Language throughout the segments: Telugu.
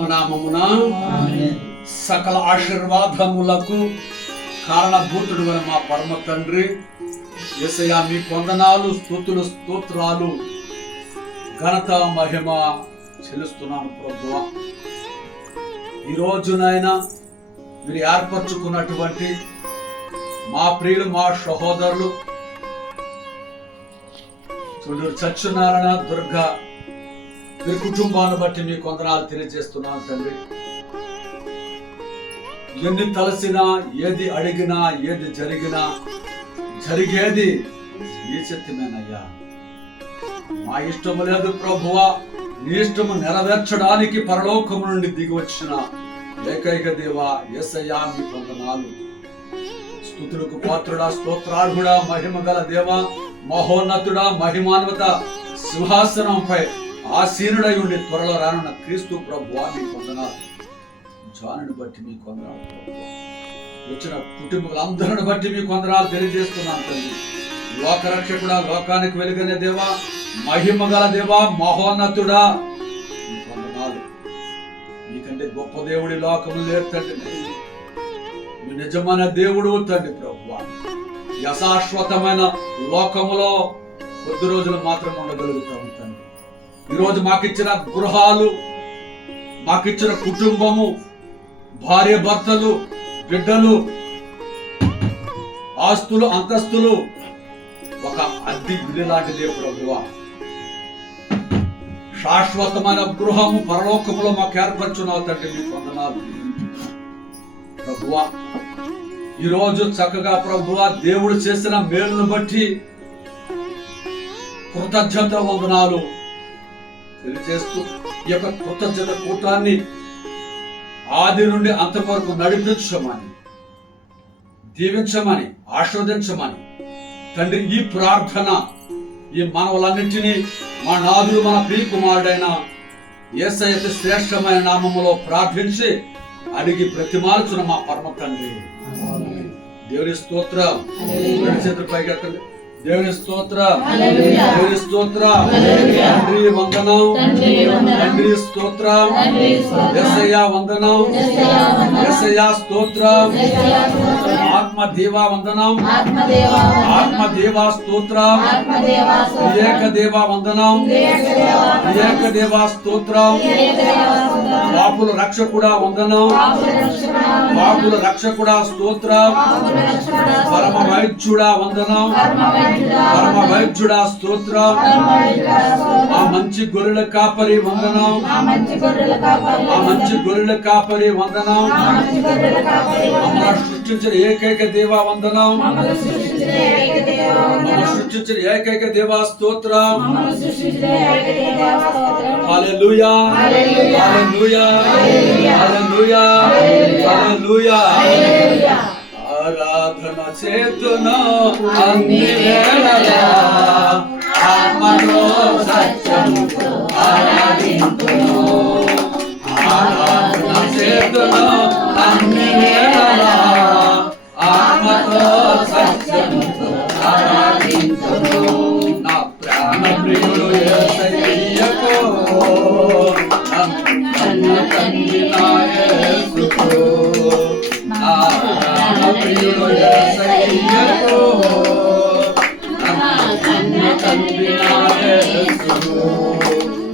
ఆత్మనామమున సకల ఆశీర్వాదములకు కారణభూతుడు మా పరమ తండ్రి యేసయ్యా, మీ వందనాలు, స్తుతులు, స్తోత్రాలు, ఘనత, మహిమ చెల్లిస్తున్నాను ప్రభువా. ఈ రోజునైనా మీరు ఏర్పరచుకున్నటువంటి మా ప్రియులు, మా సహోదరులు చూడూరు సత్యనారాయణ, దుర్గా వీరి కుటుంబాన్ని బట్టి మీ వందనాలు తెలియజేస్తున్నాను తండ్రి. ఎన్ని తలసినా, ఏది అడిగినా, ఏది జరిగినా జరిగేది నీ చిత్తమేనయ్యా. మా ఇష్టము లేదు ప్రభువా, నీ ఇష్టము నెరవేర్చడానికి పరలోకము నుండి దిగి వచ్చిన ఏకైక దేవా యేసయ్యా, మీ వందనాలు. స్తుతులకు పాత్రుడా, స్తోత్రార్హుడా, మహిమ గల దేవా, మహోన్నతుడా, మహిమాన్విత సింహాసనంపై ఆసీనుడై ఉండి త్వరలో రానున్న క్రీస్తు ప్రభువా, మీ వందనాలు. జానుని బట్టి మీ వందనాలు ప్రభువా. వచ్చిన కుటుంబాలందరిని బట్టి మీ వందనాలు తెలియజేస్తున్నాను తండ్రి. లోకరక్షకుడా, లోకానికి వెలుగనే దేవా, మహిమ గల దేవా, మహోన్నతుడా, మీ వందనాలు. మీకంటే గొప్ప దేవుడి లోకము లేరు తండ్రి. మీ నిజమైన దేవుడు తండ్రి ప్రభువా. ఈ అశాశ్వతమైన లోకములో కొద్ది రోజులు మాత్రం ఉండగలుగుతాము తండ్రి. ఈరోజు మాకిచ్చిన గృహాలు, మాకిచ్చిన కుటుంబము, భార్య భర్తలు, బిడ్డలు, ఆస్తులు, అంతస్తులు ఒక అద్దె ఇల్లు లాంటిదే ప్రభువా. శాశ్వతమైన గృహము పరలోకములో మాకు ఏర్పరచున్నావు తండ్రి, మీకు వందనాలు ప్రభువా. ఈరోజు చక్కగా ప్రభువా దేవుడు చేసిన మేలును బట్టి కృతజ్ఞత వందనాలు తెలియజేస్తూ ఈ యొక్క కృతజ్ఞత కూటాన్ని ఆది నుండి అంతవరకు నడిపించమని, దీవించమని, ఆశీర్వదించమని తండ్రి ఈ ప్రార్థన ఈ మనవలన్నింటినీ మా నాదుడు, మన ప్రియ కుమారుడైన యేసయ్య శ్రేష్టమైన నామములో ప్రార్థించి అడిగి ప్రతిమాల్చున్న మా పరమ తండ్రి. దేవుని స్తోత్రం. పైకెత్తండి. దేవుని స్తోత్రం, దేవుని స్తోత్రం, తండ్రి వందనం, తండ్రి స్తోత్రం, యేసయ్యా వందనం, యేసయ్యా స్తోత్రం, ఆత్మ దేవా వందనం, ఆత్మ దేవా స్తోత్రం, ఏక దేవా వందనం, ఏక దేవా స్తోత్రం, పాపుల రక్షకుడా వందనం, పాపుల రక్షకుడా స్తోత్రం, పరమ వైద్యుడా వందనం, పరమ వైద్యుడా స్తోత్రం, ఆ మంచి గొర్రెల కాపరి వందనం, ఆ మంచి గొర్రెల కాపరి వందనం, మమ్మల్ని సృష్టించిన ఏకైక దేవా వందనం, మమ్మల్ని సృష్టించిన ఏకైక దేవా స్తోత్రం. హల్లెలూయా, హల్లెలూయా, హల్లెలూయా, హల్లెలూయా. ఆరాధన చేతున అన్ని వేళలా ఆత్మలో సత్యముతో ఆరాధింతును. ఆరాధన చేతున అన్ని వేళలా ఆత్మతో సత్యముతో ఆరాధింతును. నా ప్రాణ ప్రియుడు యేసయ్యకు నన్ను కందిన యేసుకు, ప్రియుడు యేసయ్యకు నన్ను కందిన యేసుకు.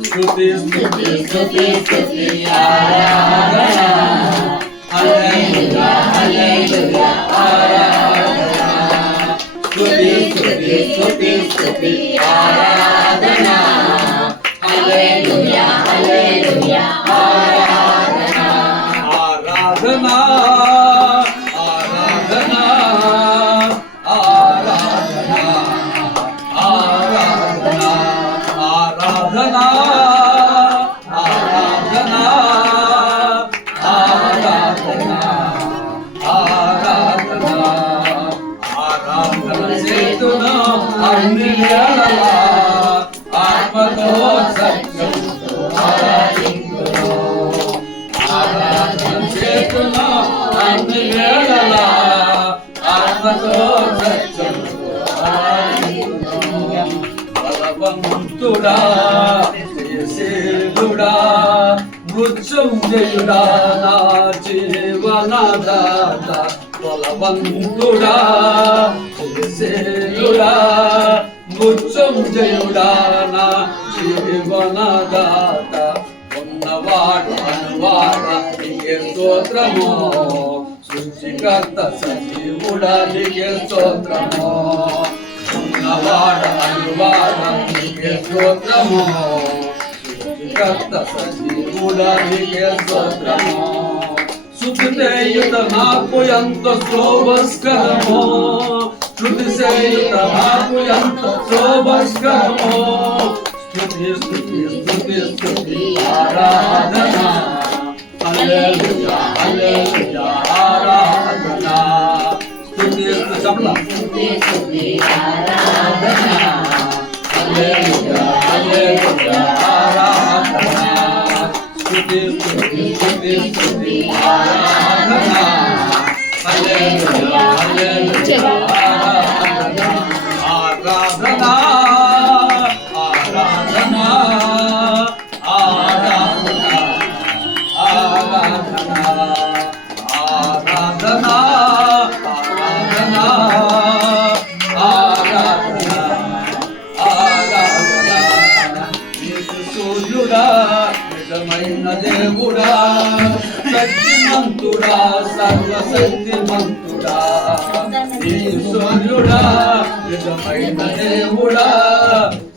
స్తుతి స్తుతి స్తుతి స్తుతి ఆరాధన, హల్లెలూయా హల్లెలూయా ఆరాధన. స్తుతి స్తుతి స్తుతి స్తుతి ఆరాధన, హల్లెలూయా హల్లెలూయా ఆరాధన. ఆరాధన అన్ని వేళలా ఆత్మతో సత్యముతో ఆరాధింతును. ఆరాధన చేతును అన్ని వేళలా ఆత్మతో సత్యముతో ఆరాధింతును. బలవంతుడా, జయశీలుడా, మృత్యుంజయుడా నా జీవనదాత బలవంతుడా జయశీలుడా మృత్యుంజయుడా నా జీవనదాత ఉన్నవాడు అనువాడ నీకే స్తోత్రము సృష్టికర్త సజీవుడా నీకే స్తోత్రము ఉన్నవాడ అనువాడ నీకే స్తోత్రము సృష్టికర్త సజీవుడా నీకే స్తోత్రము శృతి చేయుట నాకు ఎంత శోభస్కరమో శృతి చేయుట నాకు ఎంత శోభస్కరమో స్తుతి స్తుతి స్తుతి స్తుతి ఆరాధన హల్లెలూయా హల్లెలూయా ఆరాధన స్తుతి స్తుతి చెప్పలా స్తుతి స్తుతి ఆరాధన హల్లెలూయా హల్లెలూయా ఆరాధన స్తుతి స్తుతి స్తుతి స్తుతి ఆరాధన హల్లెలూయా హల్లెలూయా ఆరాధన ఆరాధన దేవుడా శక్తిమంతుడా సర్వశక్తిమంతుడా ఈశ్వరుడా నిజమైన దేవుడా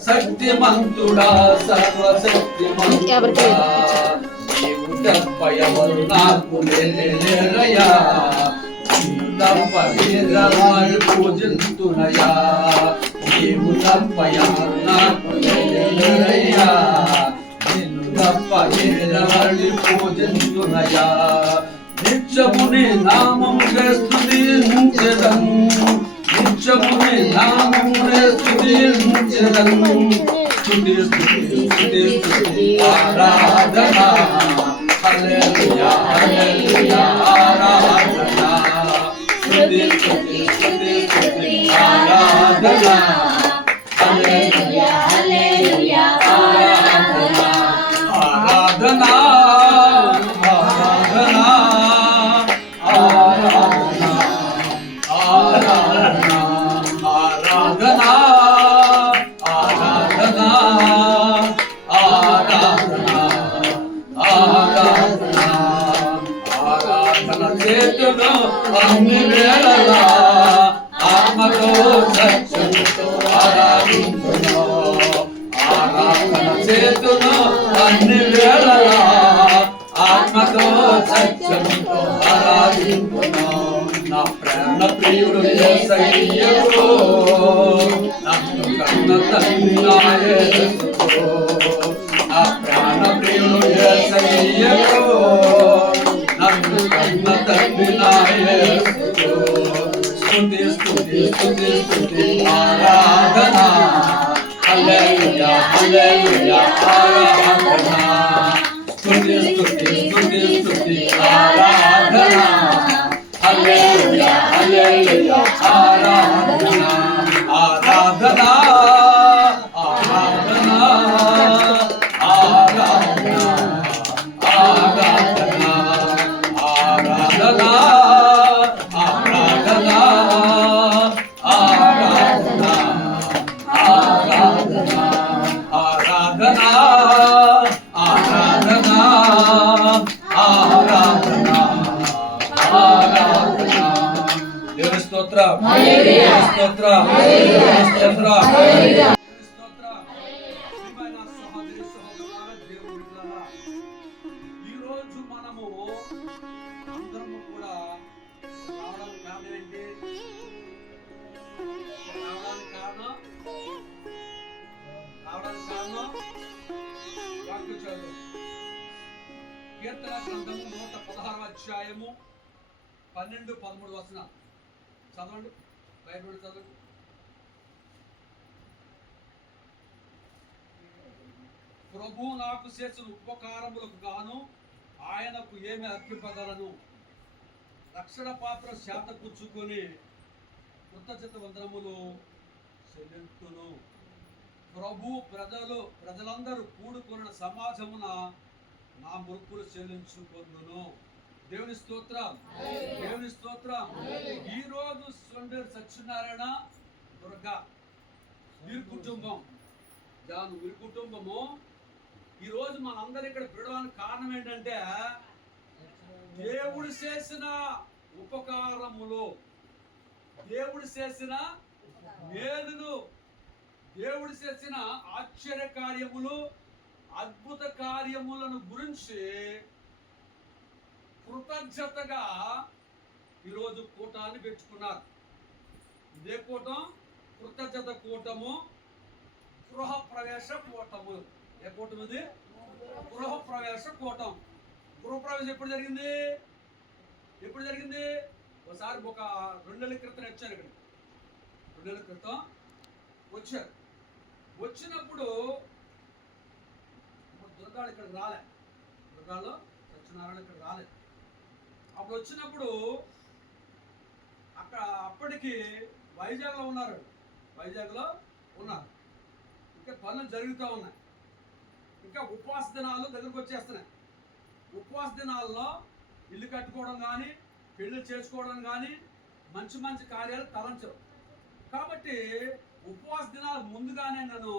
శక్తిమంతుడా సర్వశక్తిమంతుడా నీవు తప్ప ఎవరు నాకు లేరయ్యా తప్ప వీరవాళ్ళు పూజింతునయా నీవు తప్ప ఎవరు నాకు లేరయ్యా తప్ప వీరవాళ్ళు పూజింతునయా నిత్యముని నామమునే స్తుతించెదను నిత్యముని నామమునే స్తుతించెదను స్తుతి స్తుతి స్తుతి స్తుతి ఆరాధన హల్లెలూయా హల్లెలూయా ఆరాధన స్తుతి స్తుతి స్తుతి స్తుతి ఆరాధన హల్లెలూయా హల్లెలూయా ఆరాధన ఆరాధన అన్ని వేళలా ఆత్మతో సత్యముతో ఆరాధించును ఆరాధన చేతును అన్ని వేళలా ఆత్మతో సత్యముతో ఆరాధించును నా ప్రాణ ప్రియుడు యేసయ్యకు నన్ను కన్న తండ్రి నా యేసుకు నా ప్రాణ ప్రియుడు యేసయ్యకు నన్ను కన్న తండ్రి నా యేసుకు స్తుతి స్తుతి స్తుతి స్తుతి ఆరాధన హల్లెలూయా హల్లెలూయా ఆరాధన స్తుతి స్తుతి స్తుతి స్తుతి ఆరాధన హల్లెలూయా హల్లెలూయా ఆరాధన ఆరాధన ఆరాధన ఆరాధన ఆరాధన ఆరాధన ఆరాధన ఆరాధన ఆరాధన ఆరాధన ఆరాధన ఆరాధన ఆరాధన దేవుని స్తోత్రం హల్లెలూయా స్తోత్రం హల్లెలూయా స్తోత్రం హల్లెలూయా స్తోత్రం ప్రియమైన సహోదరి సహోదరులారా దేవుని బిడ్డలారా ఈ రోజు మనము అందరము కూడా రావడానికి కారణం ఏంటి రావడానికి కారణం వాక్య చదువు కీర్తన గ్రంథము 116వ అధ్యాయము 12-13 వచనాలు చదవండి బైబిల్ చదవండి ప్రభు నాకు చేసిన ఉపకారములకు గాను ఆయనకు ఏమి అర్పింపగలను రక్షణ పాత్ర శాత పుచ్చుకొని కృతజ్ఞత వందనములు చెల్లింతును ప్రభు ప్రజలందరూ కూడుకున్న సమాజమున నా మొక్కులు చెల్లించుకొందును. దేవుని స్తోత్రం, దేవుని స్తోత్రం. ఈ రోజు సొండేరు సత్యనారాయణ దుర్గా వీరి కుటుంబం, వీరి కుటుంబము ఈ రోజు మనందరూ ఇక్కడ పిలవడానికి కారణం ఏంటంటే దేవుడు చేసిన ఉపకారములు, దేవుడు చేసిన మేలులు, దేవుడు చేసిన ఆశ్చర్య కార్యములు, అద్భుత కార్యములను గురించి కృతజ్ఞతగా ఈరోజు కూటాన్ని పెట్టుకున్నారు. ఇదే కూటం కృతజ్ఞత కూటము, గృహ ప్రవేశ కూటము. ఏ కూటం ఇది? గృహ ప్రవేశ కూటం. గృహ ప్రవేశం ఎప్పుడు జరిగింది? ఎప్పుడు జరిగింది? ఒకసారి ఒక 2 నెలల క్రితం వచ్చారు. ఇక్కడ 2 నెలల క్రితం వచ్చారు. వచ్చినప్పుడు దుర్గాడు ఇక్కడికి రాలే, దుర్గాలో సత్యనారాయణ ఇక్కడ రాలేదు. అప్పుడు వచ్చినప్పుడు అప్పటికి వైజాగ్లో ఉన్నారు, వైజాగ్లో ఉన్నారు. ఇంకా పనులు జరుగుతూ ఉన్నాయి. ఇంకా ఉపవాస దినాలు దగ్గరకు వచ్చేస్తున్నాయి. ఉపవాస దినాల్లో ఇల్లు కట్టుకోవడం కానీ, పెళ్లి చేసుకోవడం కానీ, మంచి మంచి కార్యాలు తలంచరు. కాబట్టి ఉపవాస దినాలు ముందుగానే నేను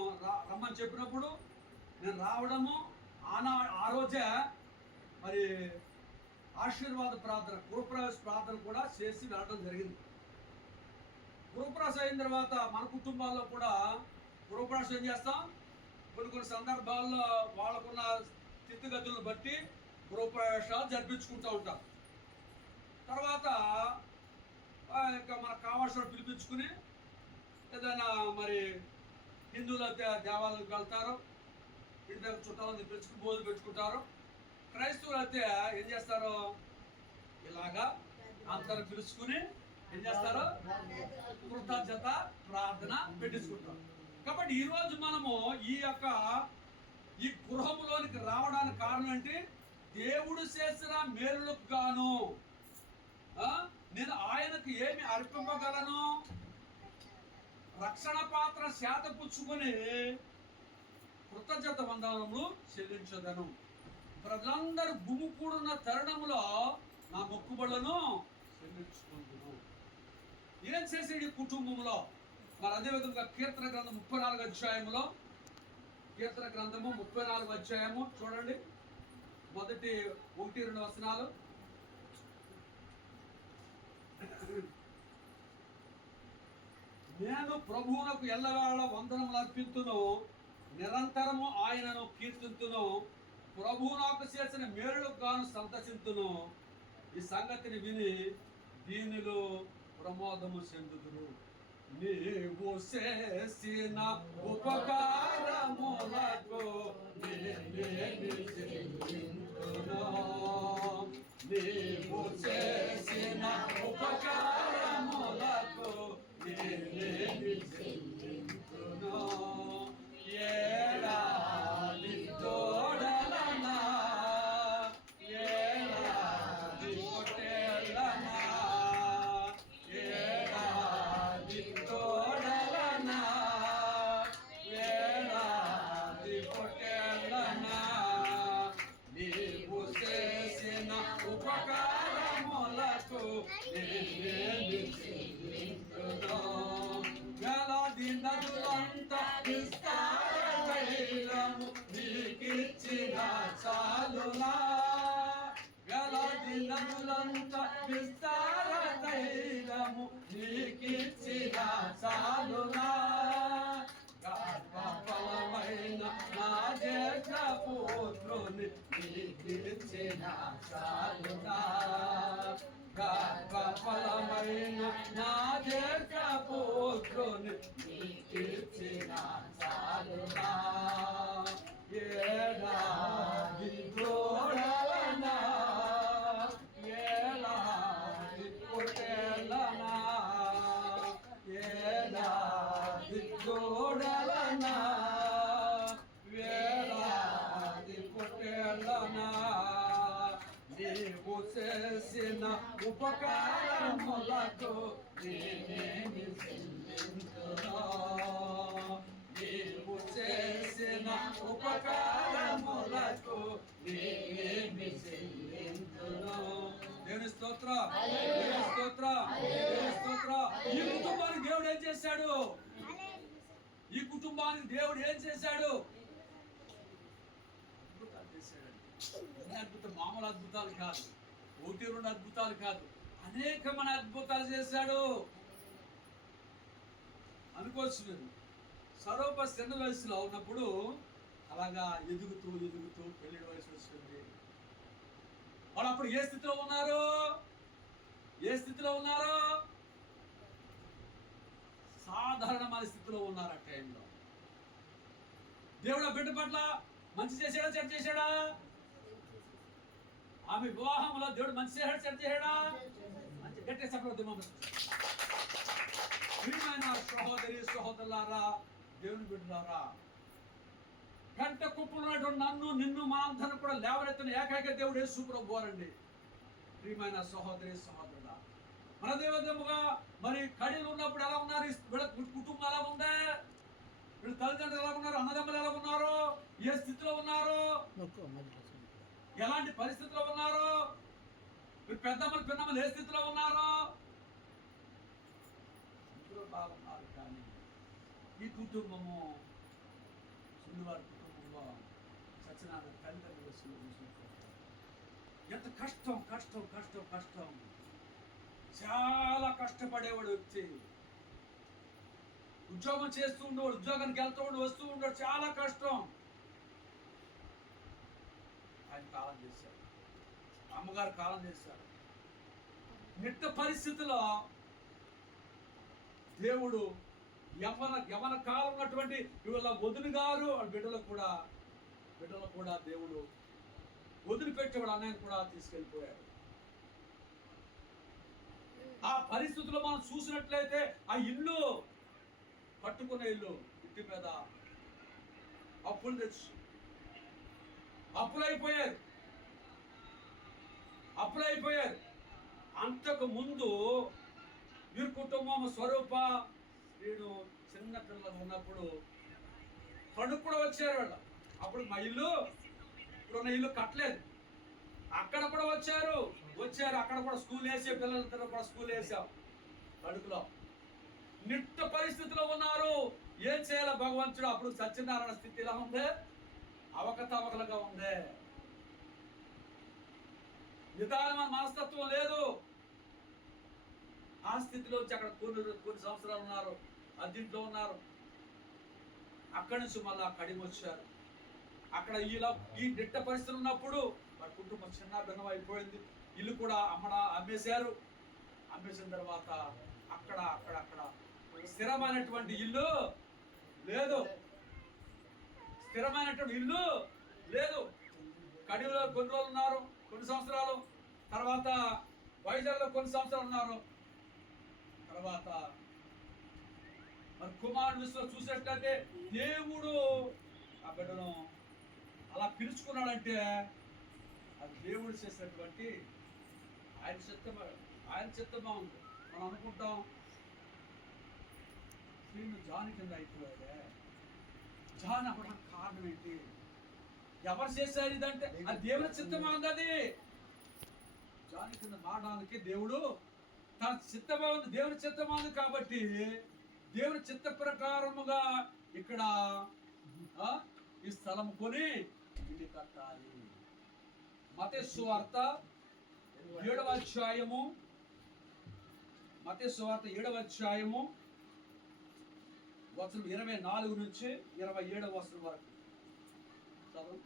రమ్మని చెప్పినప్పుడు నేను రావడము, ఆ రోజే మరి ఆశీర్వాద ప్రార్థన, గృహప్రవేశ ప్రార్థన కూడా చేసి వెళ్ళడం జరిగింది. గృహప్రవేశం అయిన తర్వాత మన కుటుంబాల్లో కూడా గృహప్రవేశం ఏం చేస్తాం? కొన్ని సందర్భాల్లో వాళ్ళకున్న స్థితిగతులను బట్టి గృహప్రవేశాలు జరిపించుకుంటూ ఉంటాం. తర్వాత ఇంకా మనకు కావాల్సిన పిలిపించుకుని ఏదైనా మరి హిందువులు అయితే దేవాలయాలకు వెళ్తారు, ఇంటి దగ్గర చుట్టాలను పిలుచుకుని భోజనం పెట్టుకుంటారు. క్రైస్తవులు అయితే ఏం చేస్తారు? ఇలాగా అందరు పిలుచుకుని ఏం చేస్తారు? కృతజ్ఞత ప్రార్థన పెట్టించుకుంటారు. కాబట్టి ఈరోజు మనము ఈ గృహంలోనికి రావడానికి కారణం ఏంటి? దేవుడు చేసిన మేలులకు గాను నేను ఆయనకు ఏమి అర్పింపగలను? రక్షణ పాత్ర శాతపుచ్చుకొని కృతజ్ఞత వందనములు చెల్లించదను. ప్రజలందరూ గుమికూడున్న తరుణంలో నా మొక్కుబడులను చెల్లించుకుంటున్నాను. ఏం చేసేది ఈ కుటుంబంలో? మరి అదేవిధంగా కీర్తన గ్రంథం 34 అధ్యాయములో, కీర్తన గ్రంథము 34 అధ్యాయము చూడండి, మొదటి 1-2 వచనాలు. నేను ప్రభువునకు ఎల్లవేళ వందనములు అర్పింతును, నిరంతరము ఆయనను కీర్తింతును, ప్రభువు నాకు చేసిన మేలులకు గాను సంతసింతును. ఈ సంగతిని విని దీనిలో ప్రమోదము చెందుదురు. నీవు చేసిన ఉపకారములకు నీవు చేసిన ఉపకారములకు ఏడాది తోడలనా, ఏడాది పొట్టేళ్ళనా, ఏడాది తోడలనా, ఏడాది పొట్టేళ్ళనా, నీవు చేసిన ఉపకారములకు గలది నదులంతా విస్తార తైలము నీకిచ్చిన చాలునా, గలది నదులంతా విస్తార తైలము నీకిచ్చిన చాలునా, గర్భఫలమైన నా జ్యేష్ఠ పుత్రుని నీకిచ్చిన చాలునా, గర్భఫలమైన నా జ్యేష్ఠ పుత్రుని నీకిచ్చిన చాలునా, ఏడాది తోడలనా, ఏడాది పొట్టేళ్ళనా, ఏడాది తోడలనా, ఏడాది పొట్టేళ్ళనా, నీవు చేసిన ఉపకారములకు నేనేమి చెల్లింతును, నీవు చేసిన ఉపకారములకు నీకేమి చెల్లింతును. దేవుని స్తోత్రం, దేవుని స్తోత్రం, దేవుని స్తోత్రం. ఈ కుటుంబానికి దేవుడు ఏం చేశాడు? ఈ కుటుంబానికి దేవుడు ఏం చేశాడు? అద్భుతాలు చేశాడండి. అద్భుతం మామూలు అద్భుతాలు కాదు, ఒకటి రెండు అద్భుతాలు కాదు, అనేకమైన అద్భుతాలు చేశాడు. అనుకోవచ్చు మీరు సరోప చిన్న వయసులో ఉన్నప్పుడు అలాగా ఎదుగుతూ ఎదుగుతూ పెళ్లి వయసు వచ్చింది. వాళ్ళు అప్పుడు ఏ స్థితిలో ఉన్నారు? ఏ స్థితిలో ఉన్నారు? సాధారణమైన స్థితిలో ఉన్నారు. ఆ టైంలో దేవుడు ఆ బిడ్డ పట్ల మంచి చేశాడా చెడ్డ చేశాడా? ఆమె వివాహంలో దేవుడు మంచి చేశాడా చెడ్డ చేశాడా? మంచి గట్టి సఫలం. సహోదరి సహోదరులారా, దేవుని బిడ్డలారా, గంట కుప్పలు నన్ను నిన్ను మా అందరిని కూడా లేవనెత్తిన ఏకైక దేవుడు యేసు ప్రభువు వారండి. ప్రియమైన సహోదరి సహోదరుడా, మన దేవదేముగా మరి కడిలు ఉన్నప్పుడు ఎలా ఉన్నారు? వీళ్ళ కుటుంబం ఎలా ఉంది? వీళ్ళ తల్లిదండ్రులు ఎలా ఉన్నారు? అన్నదమ్ములు ఎలా ఉన్నారు? ఏ స్థితిలో ఉన్నారు? ఎలాంటి పరిస్థితిలో ఉన్నారు? వీళ్ళు పెద్దమ్మలు పిన్నమ్మలు ఏ స్థితిలో ఉన్నారు? బాగున్నారు. కానీ ఈ కుటుంబము సుందువారి కుటుంబంలో సత్యనారాయణ తల్లిదండ్రులు ఎంత కష్టం కష్టం కష్టం కష్టం. చాలా కష్టపడేవాడు వ్యక్తి. ఉద్యోగం చేస్తూ ఉండేవాడు, ఉద్యోగానికి వెళ్తూ ఉండి వస్తూ ఉండేవాడు. చాలా కష్టం. ఆయన కాలం చేశారు, అమ్మగారు కాలం చేశారు. నిట్ట పరిస్థితిలో దేవుడు యవన కాలం ఉన్నటువంటి ఇవాళ వదిలి గారు బిడ్డలకు కూడా దేవుడు వదిలిపెట్టేవాడు. అన్నయ్యను కూడా తీసుకెళ్ళిపోయాడు. ఆ పరిస్థితుల్లో మనం చూసినట్లయితే ఆ ఇల్లు కట్టుకున్న ఇల్లు ఇంటి మీద అప్పులు తెచ్చు అప్పులైపోయారు. అంతకు ముందు వీరి కుటుంబం స్వరూప వీడు చిన్న పిల్లలు ఉన్నప్పుడు పండుగ కూడా వచ్చారు వాళ్ళు. అప్పుడు మా ఇల్లు ఇప్పుడున్న ఇల్లు కట్టలేదు, అక్కడ కూడా వచ్చారు. అక్కడ కూడా స్కూల్ వేసే పిల్లలతో కూడా స్కూల్ వేసాం. కడుపులో నిట్ట పరిస్థితిలో ఉన్నారు. ఏం చేయాలి భగవంతుడు? అప్పుడు సత్యనారాయణ స్థితి ఎలా ఉంది? అవకతవకలుగా ఉంది. నిదానమైన మనస్తత్వం లేదు. ఆ స్థితిలో వచ్చి అక్కడ కొన్ని సంవత్సరాలు ఉన్నారు, అద్దీంట్లో ఉన్నారు. అక్కడి నుంచి మళ్ళీ కడిమి వచ్చారు. అక్కడ ఈ నిట్ట పరిస్థితులు ఉన్నప్పుడు వాడి కుటుంబం చిన్న భిన్నం అయిపోయింది. ఇల్లు కూడా అమ్మేశారు. అమ్మేసిన తర్వాత అక్కడ స్థిరమైనటువంటి ఇల్లు లేదు. కడిలో కొన్ని రోజులు ఉన్నారు, కొన్ని సంవత్సరాలు. తర్వాత వైజాగ్లో కొన్ని సంవత్సరాలు ఉన్నారు. తర్వాత మరి కుమారుడు విషయంలో చూసినట్లయితే దేవుడు ఆ బిడ్డను అలా పిలుచుకున్నాడంటే అది దేవుడు చేసినటువంటి ఆయన చిత్తమా ఉంది. మనం అనుకుంటాం జాన్ కింద అయిపోయాడే. జాన్ అవ్వడానికి కారణం ఏంటి? ఎవరు చేశారు ఇదంటే అది దేవుని చిత్తమా ఉంది. అది జాన్ కింద మారడానికి దేవుడు తన చిత్తమా ఉంది, దేవుని చిత్తమా ఉంది. కాబట్టి దేవుని చిత్త ప్రకారముగా ఇక్కడ ఈ స్థలం కొని ఇల్లు కట్టాలి. మత్తయి సువార్త 7వ అధ్యాయము, వచనం 24 నుంచి 27వ వచనం వరకు చదువు.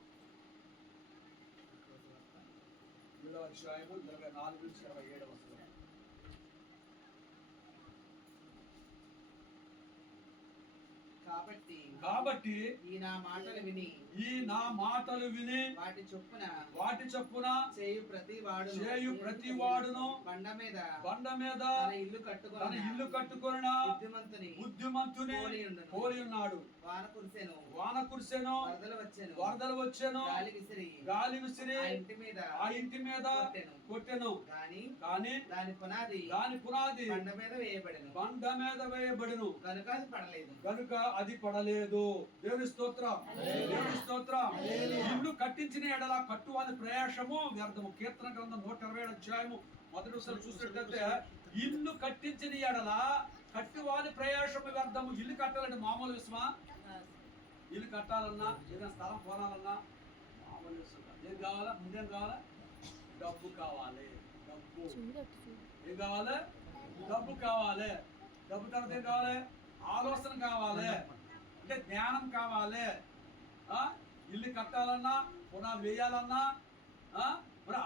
7వ అధ్యాయము 24 నుంచి 27వ వచనం. కాబట్టి ఈ నా మాటలు విని వాటి చొప్పున చేయు ప్రతి వాడును బండ మీద తన ఇల్లు కట్టుకొనిన బుద్ధిమంతుని పోలి ఉన్నాడు. వాన కురిసెను, వరదలు వచ్చెను, గాలి విసిరి ఆ ఇంటి మీద కొట్టెను. కానీ దాని పునాది బండ మీద వేయబడెను, కనుక అది పడలేదు. దేవుని స్తోత్రం, దేవుని స్తోత్రం. ఇల్లు కట్టించిన ఎడల కట్టువాని ప్రయాసము వ్యర్థము. కీర్తన గ్రంథం 127 అధ్యాయము మొదటి వచనం చూసినట్లయితే ఇల్లు కట్టించిన ఎడల కట్టువాని ప్రయాసము వ్యర్థము. ఇల్లు కట్టాలంటే మామూలు విషయమా? ఇల్లు కట్టాలన్నా ఏదైనా స్థలం కొనాలన్నా మామూలు విషయం. ఏం కావాలా? ముందేం కావాలా? డబ్బు కావాలి. డబ్బు ఏం కావాలి? డబ్బు కావాలి. డబ్బు తర్వాత ఏం కావాలి? ఆలోచన కావాలి, అంటే జ్ఞానం కావాలి. ఇల్లు కట్టాలన్నా పునాది వేయాలన్నా మరి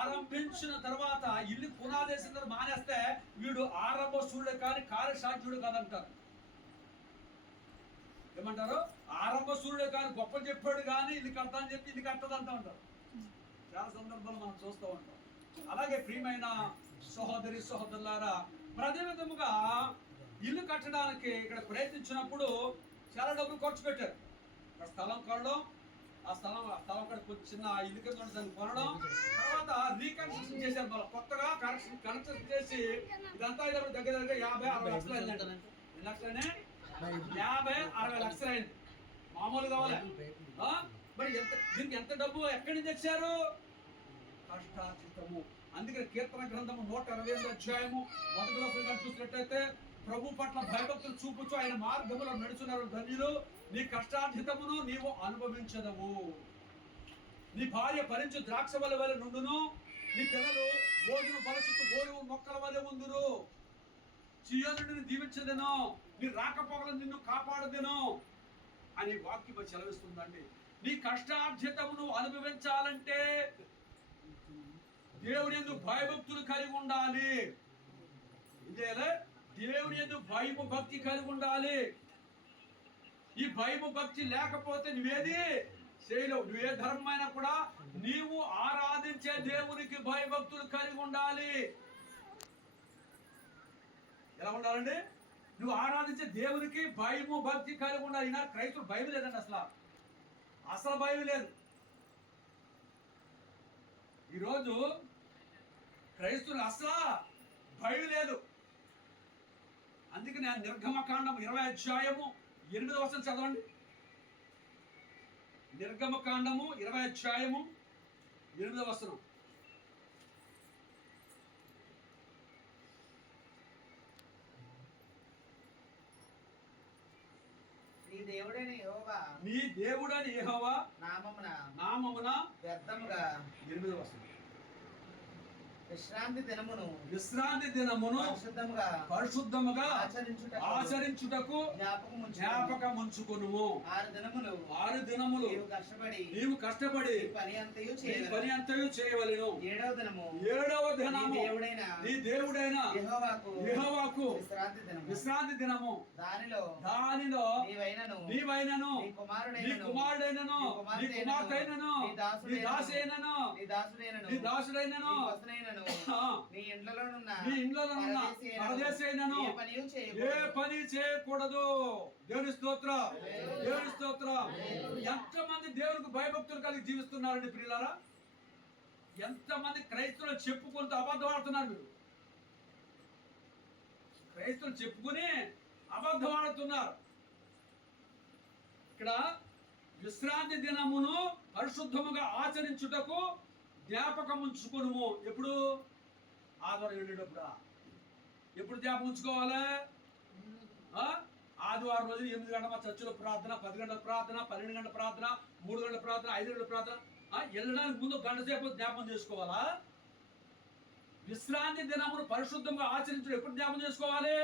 ఆరంభించిన తర్వాత ఇల్లు పునాది వేసిన తర్వాత మానేస్తే వీడు ఆరంభశూరుడు కానీ కార్యసాధ్యుడు కాదంటారు. ఏమంటారు? ఆరంభశూరుడు కానీ గొప్ప చెప్పాడు కానీ ఇల్లు కడతా అని చెప్పి ఇల్లు కట్టదంటూ ఉంటారు. చాలా సందర్భాలు మనం చూస్తూ ఉంటాం. అలాగే ప్రియమైన సహోదరి సహోదరులారా, ప్రతి విధముగా ఇల్లు కట్టడానికి ఇక్కడ ప్రయత్నించినప్పుడు చాలా డబ్బులు ఖర్చు పెట్టారు. స్థలం కొనడం, ఆ స్థలం కొంచెం చిన్న ఇల్లు కింద దాన్ని కొనడం, తర్వాత రీకన్స్ట్రక్షన్ చేశారు. మళ్ళీ కొత్తగా కన్స్ట్రక్షన్ చేసి ఇదంతా దగ్గర 50-60 లక్షలు అయిందండి. ఎన్ని లక్షలనే? 50-60 లక్షలు అయింది. మామూలు కావాలి. మరి దీనికి ఎంత డబ్బు ఎక్కడి నుంచి తెచ్చారు? కష్టార్జితము. అందుకని కీర్తన గ్రంథము 128 అధ్యాయము మొదటి వచనం చూసినట్లయితే ప్రభు పట్ల భయభక్తులు చూపుచు ఆయన మార్గములో నడుచున్నారు ధన్యులు, నీ కష్టార్జితమును నీవు అనుభవించదవు. నీ భార్య భరించు ద్రాక్ష వలె నుండును, నీ పిల్లలు భోజనం పరచుతూ గోధుమ మొక్కల వలె ఉందురు. చీయోనుడిని దీవించదను, నీ రాకపోకలను నిన్ను కాపాడదను అని వాక్యం సెలవిస్తుందండి. నీ కష్టార్జితమును అనుభవించాలంటే దేవుని యందు భయభక్తులు కలిగి ఉండాలి. దేవుని యందు భయము భక్తి కలిగి ఉండాలి. ఈ భయము భక్తి లేకపోతే నువ్వేది చేయలేవు. నువ్వే ధర్మమైనా కూడా నీవు ఆరాధించే దేవునికి భయభక్తులు కలిగి ఉండాలి. ఎలా ఉండాలండి? నువ్వు ఆరాధించే దేవునికి భయము భక్తి కలిగి ఉండాలి. ఈనాడు క్రైస్తవులు భయం లేదండి. అసలు భయం లేదు. ఈరోజు క్రైస్తవులు అసలు భయం లేదు. అందుకని నిర్గమకాండం 20 అధ్యాయము 8వ వచనం చదవండి. నిర్గమకాండము 20 అధ్యాయము 8వ వచనం. నీ దేవుడైన యెహోవా నామమున వ్యర్థముగా 8వ వచనం. విశ్రాంతి దినమును పరిశుద్ధముగా ఆచరించుటకు జ్ఞాపకముంచుకొనుము. 6 దినములు నీవు కష్టపడి పని అంతయు చేయవలెను. 7వ దినము నీ దేవుడైన యెహోవాకు విశ్రాంతి దినము. దానిలో నీవైనను నీ కుమారుడైనను నీ కుమార్తెైనను నీ దాసుడైనను నీ ఇండ్లలోనున్న పరదేశైనను ఏ పని చేయకూడదు. దేవుని స్తోత్రం, దేవుని స్తోత్రం. ఎంతమంది దేవునికి భయభక్తులు కలిగి జీవిస్తున్నారండి ప్రియులారా? ఎంతమంది క్రైస్తవులు చెప్పుకుంటూ అబద్ధం ఆడుతున్నారు. మీరు క్రైస్తవులు చెప్పుకుని అబద్ధం ఆడుతున్నారు. ఇక్కడ విశ్రాంతి దినమును పరిశుద్ధముగా ఆచరించుటకు జ్ఞాపకం ఉంచుకును. ఎప్పుడు? ఆదివారం వెళ్ళేటప్పుడు. ఎప్పుడు జ్ఞాపకం ఉంచుకోవాలి? ఆదివారం రోజు 8 గంటల చర్చిలో ప్రార్థన, 10 గంటల ప్రార్థన, 12 గంటల ప్రార్థన, 3 గంటల ప్రార్థన, 5 గంటల ప్రార్థన. వెళ్ళడానికి ముందు గంట సేపు జ్ఞాపకం చేసుకోవాలా? విశ్రాంతి దినమును పరిశుద్ధంగా ఆచరించడం ఎప్పుడు జ్ఞాపకం చేసుకోవాలి?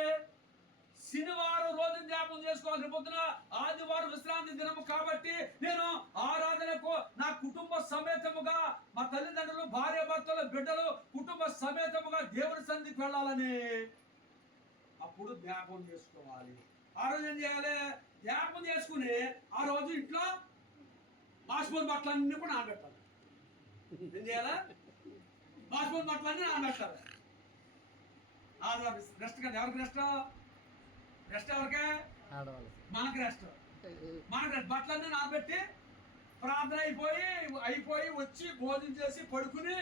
శనివారం రోజు జ్ఞాపకం చేసుకోవాలి. పొద్దున ఆదివారం విశ్రాంతి దినము కాబట్టి నేను ఆరాధనకు నా కుటుంబ సమేతముగా, మా తల్లిదండ్రులు, భార్య భర్తలు, బిడ్డలు కుటుంబ సమేతముగా దేవుని సన్నిధికి వెళ్ళాలని అప్పుడు జ్ఞాపకం చేసుకోవాలి. ఆ రోజు ఏం చేయాలి? జ్ఞాపకం చేసుకుని ఆ రోజు ఇంట్లో మాసిపోయిన బట్టలన్నీ కూడా నానబెట్టాలి. ఏం చేయాలి? మాసిపోయిన బట్టలన్నీ నానబెట్టాలి. ఆదివారం రెస్ట్ కదా. ఎవరికి రెస్ట్? రెస్ట్ ఎవరికే? మనకి రెస్ట్. బట్టలన్నీ నానబెట్టి ప్రార్థన అయిపోయి వచ్చి భోజనం చేసి పడుకుని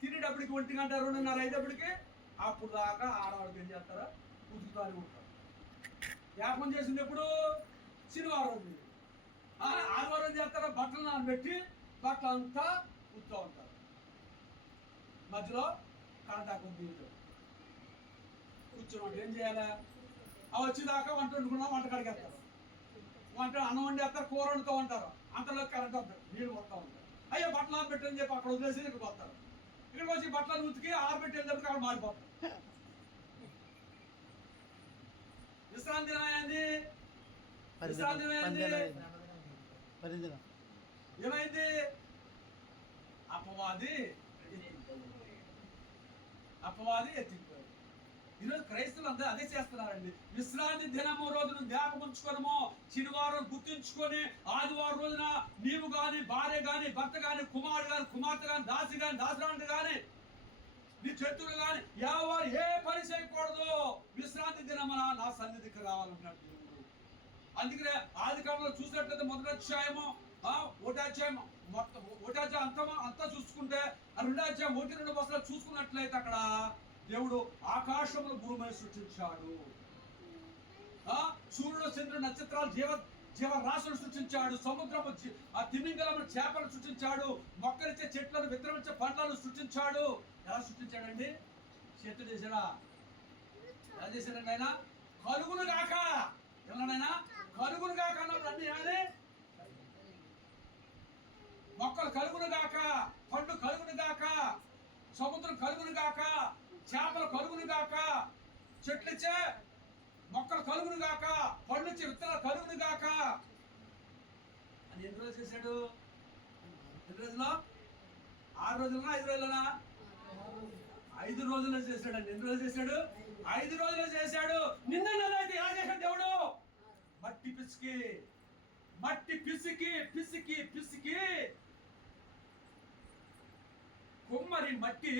తినేటప్పటికి 1 గంట 2:30 అయ్యేటప్పటికి అప్పుడు దాకా ఆడవాళ్ళకి ఏం చేస్తారా? ఉతుకుతానే ఉంటారు. జ్ఞాపకం చేసినప్పుడు శనివారం రోజు ఆదివారం ఏం చేస్తారు, బట్టలు నానబెట్టి బట్టలు అంతా కూర్చో ఉంటారు. మధ్యలో కరెంట్ ఆకుంది కూర్చోమంటే ఏం చేయాలి, అవి వచ్చేదాకా వంట వండుకున్నాం, వంట కడిగేస్తారు, వంట అన్నం వండేస్తారు, కూర వండుతూ ఉంటారు. అంతలో కరెంట్ వస్తారు, నీళ్ళు మొత్తం ఉంటారు. అయ్యో బట్టలు ఆరబెట్టని చెప్పి అక్కడ వదిలేసి ఇక్కడికి వస్తారు. ఇక్కడికి వచ్చి బట్టలు ఉతికి ఆరబెట్టి వెళ్ళేటప్పుడు అక్కడ మారిపోతారు. విశ్రాంతి ఏమైంది, విశ్రాంతి ఏమైంది, అపవాది ఎత్తిపోయాడు. ఈరోజు క్రైస్తవులు అందరూ అదే చేస్తున్నారండి. విశ్రాంతి దినము రోజును జ్ఞాపకం ఉంచుకోనము, శనివారం గుర్తుంచుకొని ఆదివారం రోజున నీవు కానీ, భార్య కానీ, భర్త కానీ, కుమారుడు కానీ, కుమార్తె కానీ, దాసి కానీ, దాసరాంటి కానీ, నీ శత్రువులు కానీ ఎవరు ఏ పని చేయకూడదు. విశ్రాంతి దినమున నా సన్నిధికి రావాలంటున్నాడు దేవుడు. అందుకనే ఆది కాలంలో చూసినట్లయితే మొదటి అధ్యాయము ఒకటి అధ్యాయం అంతా చూసుకుంటే, 2వ అధ్యాయం 1-2 వచనాలు చూసుకున్నట్లయితే అక్కడ దేవుడు ఆకాశమును భూమిని సృష్టించాడు, సూర్యుడు చంద్రుడు నక్షత్రాలు జీవరాశులు సృష్టించాడు, సముద్రము ఆ తిమింగలము చేపలు సృష్టించాడు, మొక్కలిచ్చే చెట్లను విత్తనమిచ్చే పండ్లను సృష్టించాడు. ఎలా సృష్టించాడండి, చేతులు చేశాడా, ఎలా చేశాడండి ఆయన, కలుగును గాక, ఎవరైనా కలుగును గాక అన్నప్పుడు అన్ని ఏమని, మొక్కలు కలుగును గాక, పండు కలుగును గాక, సముద్రం కలుగును గాక, చేపలు కలుగును గాక, చెట్లిచ్చే మొక్కలు కలుగును గాక, పండ్లిచ్చే విత్తనాలు కలుగును గాక అని ఎన్ని రోజులు చేశాడు, ఎన్ని రోజుల్లో, 6 రోజులనా 5 రోజులనా, 5 రోజుల్లో చేశాడండి. ఎన్ని రోజులు చేశాడు, 5 రోజుల్లో చేశాడు. నిన్న అయితే ఎలా చేశాడు దేవుడు, మట్టి పిసికి కుమ్మరి మట్టి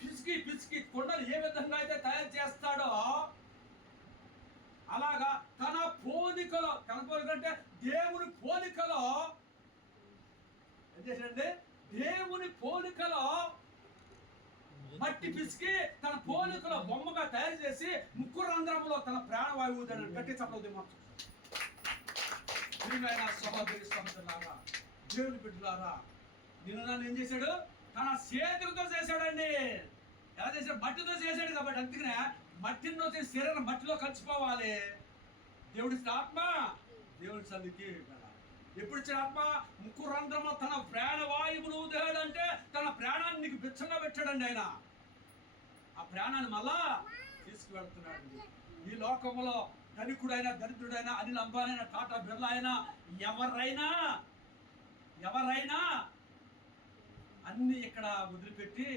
పిసికి కొండలు ఏ విధంగా అయితే తయారు చేస్తాడో అలాగా తన పోలికలో, అంటే దేవుని పోలికలో ఏం చేశాడండి, దేవుని పోలికలో మట్టి పిసికి తన పోలికలో బొమ్మగా తయారు చేసి ముక్కు రంధ్రంలో తన ప్రాణవాయువు గట్టి చప్పలు మాత్రం. సహోదరి సహోదరులారా, దేవుని బిడ్డలారా, నిన్ను నన్ను ఏం చేశాడు, తన చేతులతో చేశాడండి. ఎలా చేశాడు, మట్టితో చేశాడు. కాబట్టి అందుకనే మట్టిలో శరీరం మట్టిలో కలిసిపోవాలి. దేవుడిచ్చిన ఆత్మ దేవుడి సన్నిధికి ఎప్పుడు ఇచ్చిన ఆత్మ, ముక్కు రంధ్రంలో తన ప్రాణవాయువును ఊదాడంటే తన ప్రాణాన్ని నీకు బిచ్చంగా పెట్టాడండి ఆయన. ఆ ప్రాణాన్ని మళ్ళా తీసుకువెళ్తున్నాడు. ఈ లోకంలో ధనికుడైనా దరిద్రుడైనా అనిల్ అంబానీ అయినా టాటా బిర్లా అయినా ఎవరైనా అన్ని ఇక్కడ వదిలిపెట్టి,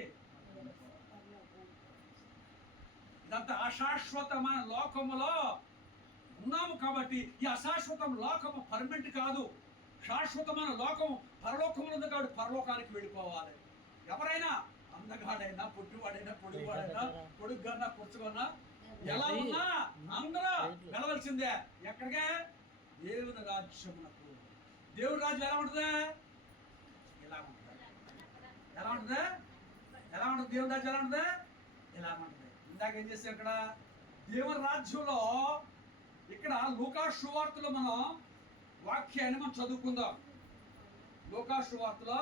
ఇదంతా అశాశ్వతమైన లోకములో ఉన్నాము. కాబట్టి ఈ అశాశ్వతం లోకము పర్మనెంట్ కాదు, శాశ్వతమైన లోకము పరలోకములు ఉంది. కాబట్టి పరలోకానికి వెళ్ళిపోవాలి. ఎవరైనా అందగాడైనా, పొట్టివాడైనా, పొడుగువాడైనా, పొడుగున్నా, కూర్చున్నా, ఎలా ఉన్నా అందరూ వెళ్ళవలసిందే. ఎక్కడికే, దేవుని రాజ్యమునకు. దేవుని రాజ్యం ఎలా ఉంటుంది, ఎలా ఉంటుంది, ఎలా ఉంటుంది, ఎలా ఉంటుంది, దేవుని రాజ్యం ఎలా ఉంటుంది, ఎలా ఉంటుంది. ఇందాక ఏం చేస్తే ఇక్కడ దేవుని రాజ్యంలో, ఇక్కడ లూకా సువార్తలో మనం వాక్యాన్ని మనం చదువుకుందాం. లూకా సువార్తలో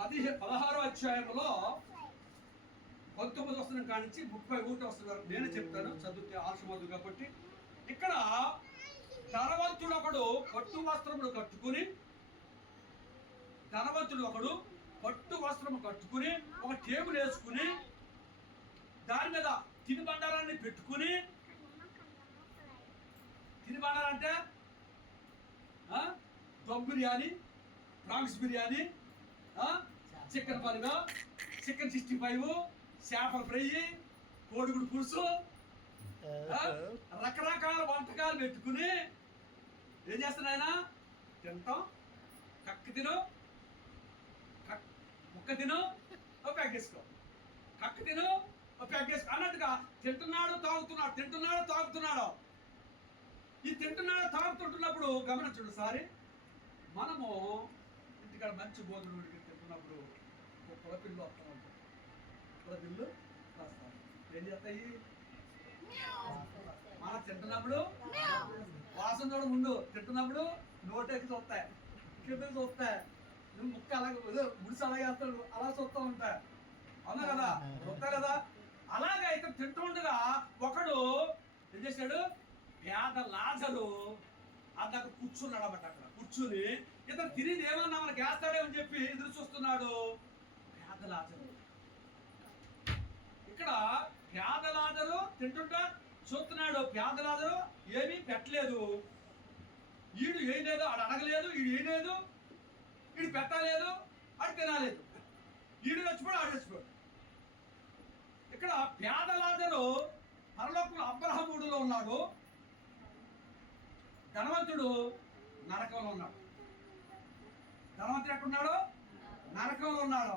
16వ అధ్యాయంలో 19 వచనం కానించి 31 వచనం వరకు నేనే చెప్తాను, చదివితే ఆలస్యమవుతుంది కాబట్టి. ఇక్కడ ధనవంతుడు ఒకడు పట్టు వస్త్రములు కట్టుకుని, పట్టు వస్త్రము కట్టుకుని ఒక టేబుల్ వేసుకుని దాని మీద తినుబండారాన్ని పెట్టుకుని, తినుబండారంటే దమ్ బిర్యానీ, ప్రాన్స్ బిర్యానీ, చికెన్ పలుగా, చికెన్ 65, చేపల ఫ్రై, కోడిగుడు పులుసు, రకరకాల వంటకాలు పెట్టుకుని ఏం చేస్తాడు ఆయన, తింటాం, కక్కి తిను, ముక్క తిను, ఒక ప్యాకేసుకో, కక్కి తిను, ఒక ప్యాకేసుకో అన్నట్టుగా తింటున్నాడు తాగుతున్నాడు. ఈ తింటున్నాడు తాగుతుంటున్నప్పుడు గమనించండి సారి, మనము ఇంటికాడ మంచి భోజనం ఉడికి తింటున్నప్పుడు ఒక కులపిల్లు వస్తూ ఉంటాం. కులపిల్లు వస్తాయి, ఏం చేస్తాయి, మన తింటున్నప్పుడు వాసన కూడా ముందు తింటున్నప్పుడు నోటెక్కి చూస్తాయి, కిందకి చూస్తాయి, నువ్వు ముక్క అలాగే ముడిసి అలాగే వేస్తాడు, అలా చూస్తూ ఉంటాయి. అవునా కదా, చూస్తాయి కదా. అలాగే ఇతను తింటూ ఉండగా ఒకడు ఏం చేశాడు, పేద లాజరు అతను కూర్చున్నాడు అన్నమాట. అక్కడ కూర్చుని ఇతను తిరిగి ఏమన్నా మనకి వేస్తాడేమని చెప్పి ఎదురు చూస్తున్నాడు. పేద లాజరు ఇక్కడ పేద లాజరు తింటుంటా చూస్తున్నాడు. పేద లాజరు ఏమీ పెట్టలేదు, ఈడు వేయలేదు, ఆడు అడగలేదు, ఈడు వేయలేదు, ఈడు పెట్టలేదు, ఆడు తినలేదు, ఈడు చచ్చిపోడు, ఆడు చచ్చిపోడు. ఇక్కడ పేద లాజరు పరలోకంలో అబ్రహాముడిలో ఉన్నాడు, ధనవంతుడు నరకంలో ఉన్నాడు. ధనవంతుడు ఎక్కడున్నాడు? నరకంలో ఉన్నాడు.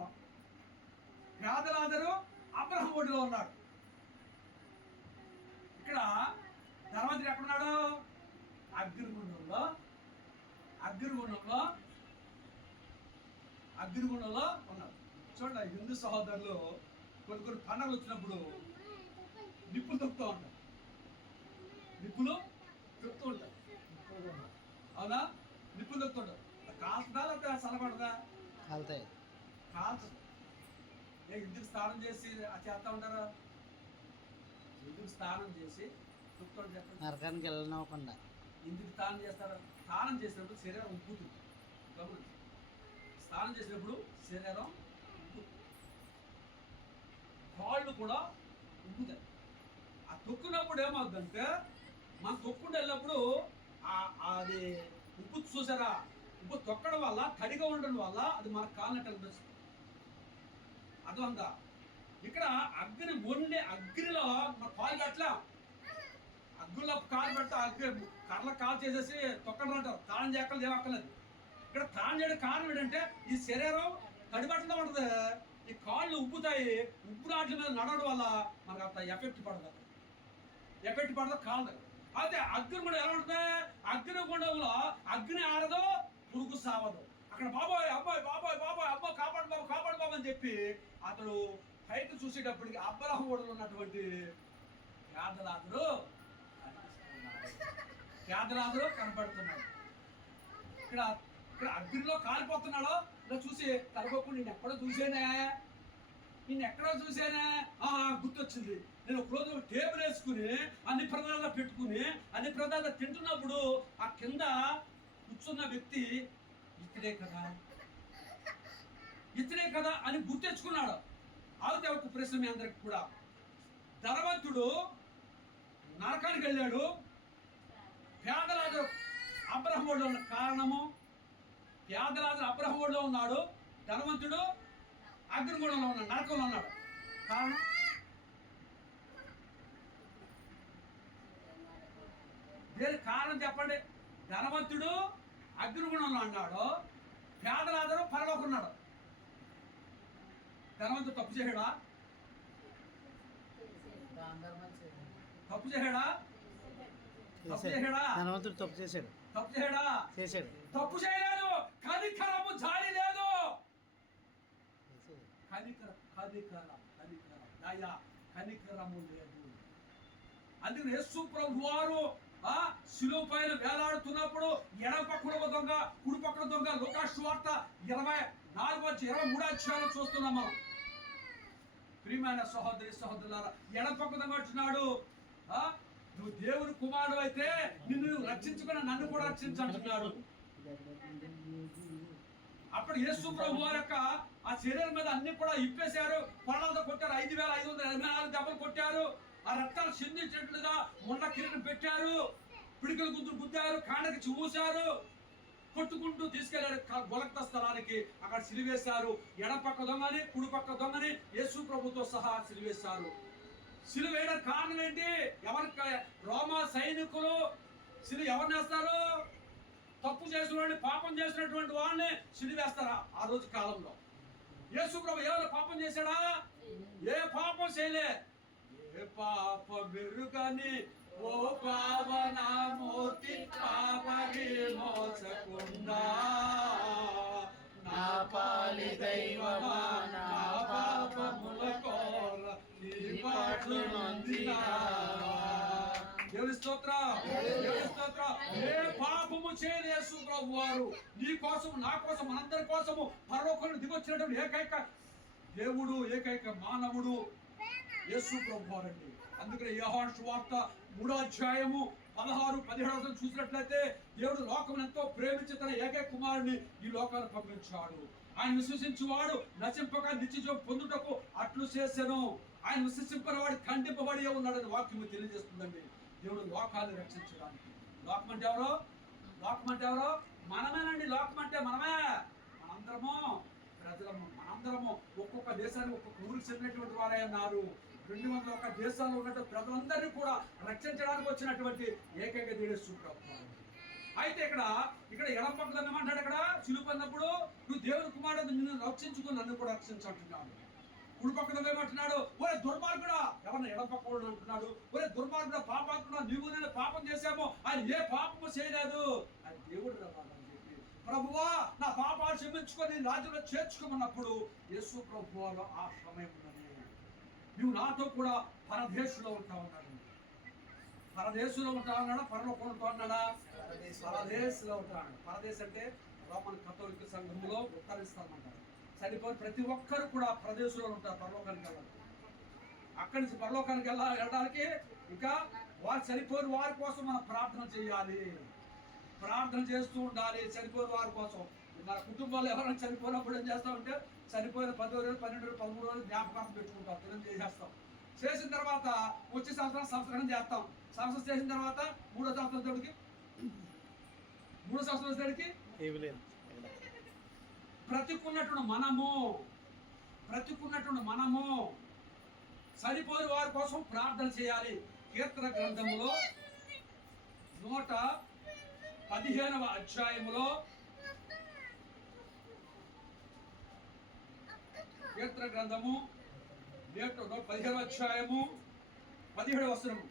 పేద లాజరు అబ్రహాముడిలో ఉన్నాడు. ఇక్కడ ధనవంతుడు ఎక్కడున్నాడు? అగ్నిగుండంలో ఉన్నాడు. చూడండి, హిందూ సహోదరులు కొన్ని పండుగలు వచ్చినప్పుడు నిప్పులు తొక్కుతూ ఉంటారు. నిప్పులు తొక్కుతూ ఉంటారు, అవునా? నిప్పులు తొక్కుతుంటారు. కాల్చుదా లేకపోతే సలపడదా? కాలుతాయి. కాల్చదు. ఇంటికి స్నానం చేసి చేస్తా ఉంటారా? ఇంటికి స్నానం చేసి తొక్కుతాడు చెప్పండి. నరకానికి వెళ్ళనివ్వకుండా ఇంటికి స్నానం చేస్తారా? స్నానం చేసినప్పుడు శరీరం ఉబ్బుతుంది. గమనించి స్నానం చేసినప్పుడు శరీరం ఉబ్బుతుంది, కాళ్ళు కూడా ఉబ్బుతాయి. ఆ తొక్కున్నప్పుడు ఏమవుతుందంటే, మనం తొక్కుంటూ వెళ్ళినప్పుడు అది ఉప్పు చూసారా, ఉప్పు తొక్కడం వల్ల తడిగా ఉండడం వల్ల అది మనకు కాలినట్టు అనిపిస్తుంది. అర్థమంతా. ఇక్కడ అగ్ని వండి అగ్నిలో మన కాలు పెట్టలేం, అగ్గుల్లో కాలు పెడితే అగ్ని కర్రలో కాలు చేసేసి తొక్కడం అంటారు. తాళం చేయక్కలు ఏమక్కర్లేదు. ఇక్కడ తాళం చేయడం కారణం ఏంటంటే, ఈ శరీరం తడిబట్టలో ఉంటుంది, ఈ కాళ్ళు ఉబ్బుతాయి. ఉప్పు రాట్ల మీద నడవడం వల్ల మనకు అంత ఎఫెక్ట్ పడదు కాదు. అయితే అగ్నిగుండం ఎలా ఉంటుంది? అగ్నిగుండంలో అగ్ని ఆడదు, పురుగు సావదు. అక్కడ బాబాయ్ అబ్బాయి అబ్బా కాపాడు బాబు అని చెప్పి అతడు పైకి చూసేటప్పటికి అబ్రహాముడిలో ఉన్నటువంటి పేదలాజరు కనపడుతున్నాడు. ఇక్కడ అగ్నిలో కాలిపోతున్నాడో ఇలా చూసి తలపోకుండా నేను ఎక్కడో చూసానే గుర్తొచ్చింది. నేను ఒక రోజు టేబుల్ వేసుకుని అన్ని ప్రదాలు పెట్టుకుని అన్ని ప్రదాలు తింటున్నప్పుడు ఆ కింద కూర్చున్న వ్యక్తి ఇతడే కదా అని గుర్తెచ్చుకున్నాడు. అయితే ఒక ప్రశ్న మీ అందరికి కూడా, ధనవంతుడు నరకానికి వెళ్ళాడు, పేదలాజరు అబ్రహాముడిలో ఉన్న కారణము, పేదలాజరు అబ్రహాముడిలో ఉన్నాడు, ధనవంతుడు అగ్నిగుండంలో ఉన్నాడు, నరకంలో ఉన్నాడు. కారణం దేని కారణం చెప్పండి? ధనవంతుడు అగ్నిగుండంలో ఉన్నాడు, పేదలాజరు పరలోకం ఉన్నాడు. ధనవంతుడు తప్పు చేయడా? ధనవంతుడు తప్పు చేశాడు. తప్పు చేయలేదు. కనికరము జాలి లేదు. కనికరము లేదు. అందుకని యేసు ప్రభు వారు శిలువ పైన వేలాడుతున్నప్పుడు ఎడమ పక్కన ఒక దొంగ, కుడి పక్కన దొంగ, లూకా సువార్త 24-23 అధ్యాయాలు చూస్తున్నాం మనం. ప్రియమైన సహోదరులారా, ఎడమ పక్క దొంగ అంటున్నాడు, నువ్వు దేవుని కుమారుడు అయితే నిన్ను రక్షించుకుని నన్ను కూడా రక్షించంటున్నాడు. అప్పుడు యేసు ప్రభు వారి యొక్క ఆ శరీరం మీద అన్ని కూడా ఇప్పేశారు, కొరలతో కొట్టారు, 5584 దెబ్బలు కొట్టారు, ఆ రక్తాలు చిందించినట్లుగా ముళ్ళ కిరీటం పెట్టారు, పిడికలు గుద్దారు, కాళ్ళకి చూశారు, కొట్టుకుంటూ తీసుకెళ్లారు గొలక్త స్థలానికి. అక్కడ సిలివేశారు. ఎడపక్క దొంగని కుడి పక్క దొంగని యేసు ప్రభుతో సహా సిలివేశారు. సిలువేయడం కారణం ఏంటి? రోమా సైనికులు ఎవరిని వేస్తారు? తప్పు చేసిన వాడిని, పాపం చేసినటువంటి వాడిని సిలివేస్తారా ఆ రోజు కాలంలో? యేసు ప్రభు ఎవరు పాపం చేశాడా? ఏ పాపం చేయలే. ఏ పాప మెరుగని ఓ పావనామూర్తి పాప విమోచకుండా, నా పాలి దైవమా నా పాపముల కోర నీ పాటలు నొందినా, దేవుని స్తోత్రం, దేవుని స్తోత్రం. ఏ పాపము చేయని యేసు ప్రభు వారు నీ కోసం, నా కోసం, మనందరి కోసము పరలోకంలో దిగొచ్చినటువంటి ఏకైక దేవుడు, ఏకైక మానవుడు యేసు ప్రభు వారండి. అందుకనే యోహాను సువార్త 3వ అధ్యాయము 16-17 చూసినట్లయితే దేవుడు లోకం ఎంతో ప్రేమించి తన ఏకైక కుమారుని ఈ లోకాన్ని పంపించాడు. ఆయన విశ్వసించువాడు నశింపక నిత్యజీవం పొందుటకు అట్లు చేసెను. ఆయన విశ్వసింపని వాడు ఖండింపబడి ఉన్నాడని వాక్యము తెలియజేస్తుందండి. దేవుడు లోకాన్ని రక్షించడానికి. లోకం అంటే ఎవరో? లోకం అంటే ఎవరో? మనమేనండి. లోకం అంటే మనమే, మనందరము ప్రజలము, మనందరము ఒక్కొక్క దేశానికి, ఒక్కొక్క ఊరికి చెందినటువంటి వారే ఉన్నారు. 201 దేశాల్లో ఉన్నటువంటి ప్రజలందరినీ కూడా రక్షించడానికి వచ్చినటువంటి ఏకైక దేవుడు యేసు ప్రభువు. అయితే ఇక్కడ ఎడం పక్కన ఏమంటాడు? ఇక్కడ సిలువ అన్నప్పుడు నువ్వు దేవుని కుమారుడు, నిన్ను రక్షించుకుని నన్ను కూడా రక్షించంటున్నాడు. కుడి పక్కన ఏమంటున్నాడు? ఒరే దుర్మార్గుడా, ఎవరిని ఎడం పక్కన అంటున్నాడు, ఒరే దుర్మార్గుడా, పాపాత్ముడా, నీవు నేను పాపం చేశామో, ఆయన ఏ పాపము చేయలేదు, ఆయన దేవుడు రావాలని చెప్పి, ప్రభువా నా పాపాలు క్షమించుకొని రాజ్యంలో చేర్చుకోమన్నప్పుడు యేసు ప్రభువాలో ఆ సమయంలోనే నువ్వు నాతో కూడా పరదేశంలో ఉంటా ఉన్నాడు. పరదేశంలో ఉంటా ఉన్నాడా? పరలోకంలో ఉంటా ఉన్నాడా? పరదేశంలో ఉంటాడు. పరదేశ్ అంటే రోమన్ కథోలిక సంఘంలో ఉత్తరిస్తామంటారు. సరిపోయి ప్రతి ఒక్కరు కూడా పరదేశంలో ఉంటారు. పరలోకానికి వెళ్ళాలి. అక్కడి నుంచి పరలోకానికి వెళ్ళడానికి ఇంకా వారు చనిపోయిన వారి కోసం మనం ప్రార్థన చేయాలి, ప్రార్థన చేస్తూ ఉండాలి. చనిపోయిన వారి కోసం మన కుటుంబాలు ఎవరైనా చనిపోయినప్పుడు ఏం చేస్తామంటే చనిపోయిన 10 రోజులు, 12 రోజులు, 13 రోజులు జ్ఞాపకార్థం పెట్టుకుంటాం, తెలియజేస్తాం. చేసేస్తాం. చేసిన తర్వాత వచ్చే సంవత్సరం చేస్తాం. సంవత్సరం చేసిన తర్వాత 3వ సంవత్సరం తోడికి 3వ సంవత్సరం తోడికి బ్రతికున్నటువంటి మనము చనిపోయిన వారి కోసం ప్రార్థన చేయాలి. కీర్తన గ్రంథములో 115వ అధ్యాయములో, కీర్తన గ్రంథము 15వ అధ్యాయము 17వ వచనము,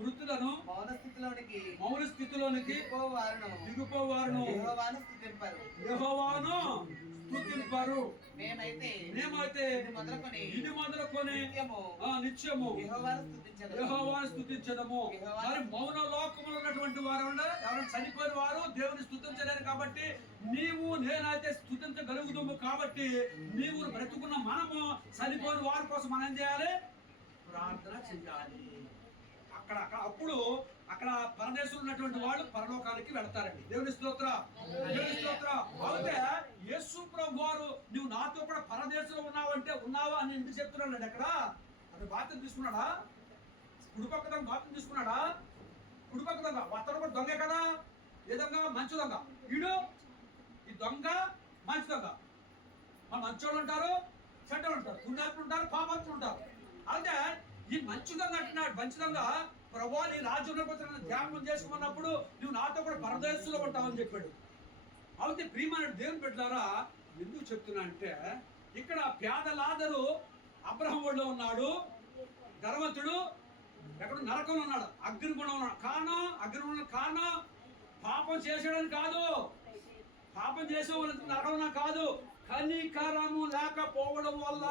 మృతులను మౌన స్థితిలోనికి దిగుపోవారును యెహోవాను స్తుతింపరు. మేమైతే ఇది మొదలుకొని నిత్యము యెహోవాను స్తుతించదము. మరి మౌన లోకములో ఉన్నటువంటి వారు ఎవరైనా చనిపోయిన వారు దేవుని స్తుతించలేరు కాబట్టి నీవు నేనైతే స్తుతించగలుగుతాము. కాబట్టి నీవు బ్రతుకున్న మనము చనిపోయిన వారి కోసం మనం ఏం చేయాలి? ప్రార్థన చేయాలి. అప్పుడు అక్కడ పరదేశంలో ఉన్నటువంటి వాళ్ళు పరలోకానికి వెళతారండి. దేవుని స్తోత్రం, దేవుని స్తోత్రం. అయితే యేసు ప్రభు వారు నువ్వు నాతో కూడా పరదేశంలో ఉన్నావంటే ఉన్నావా అని ఎందుకు చెప్తున్నాడు? అక్కడ అది బాధ్యత తీసుకున్నాడా? కుడిపక్క దొంగ బాధ్యత తీసుకున్నాడా? కుడిపక్క దొంగ అతను కూడా దొంగే కదా. ఏ దొంగ? మంచి దొంగ. వీడు ఈ దొంగ మంచి దొంగ. మన మంచోళ్ళు ఉంటారు, చెడ్డలు ఉంటారు, పుణ్యాత్ములు ఉంటారు, పాపాత్ములు ఉంటారు. అయితే ఈ మంచి దొంగ అంటున్నాడు, మంచి దొంగ ప్రభువా నీ రాజ్యంలోకి వచ్చిన ధ్యానం చేసుకోమన్నప్పుడు నువ్వు నాతో కూడా పరదేశంలో ఉంటావని చెప్పాడు. అయితే ప్రియమైన దేవుని బిడ్డలారా, ఎందుకు చెప్తున్నా అంటే ఇక్కడ పేదలాదరు అబ్రహం ఒడిలో ఉన్నాడు, ధనవంతుడు ఎక్కడ నరకంలో ఉన్నాడు, అగ్నిగుణంలో ఉన్నాడు. అగ్నిగుణం కారణం పాపం చేసాడని కాదు, పాపం చేసేవాళ్ళ నరకంలో కాదు, కనికరము లేకపోవడం వల్ల.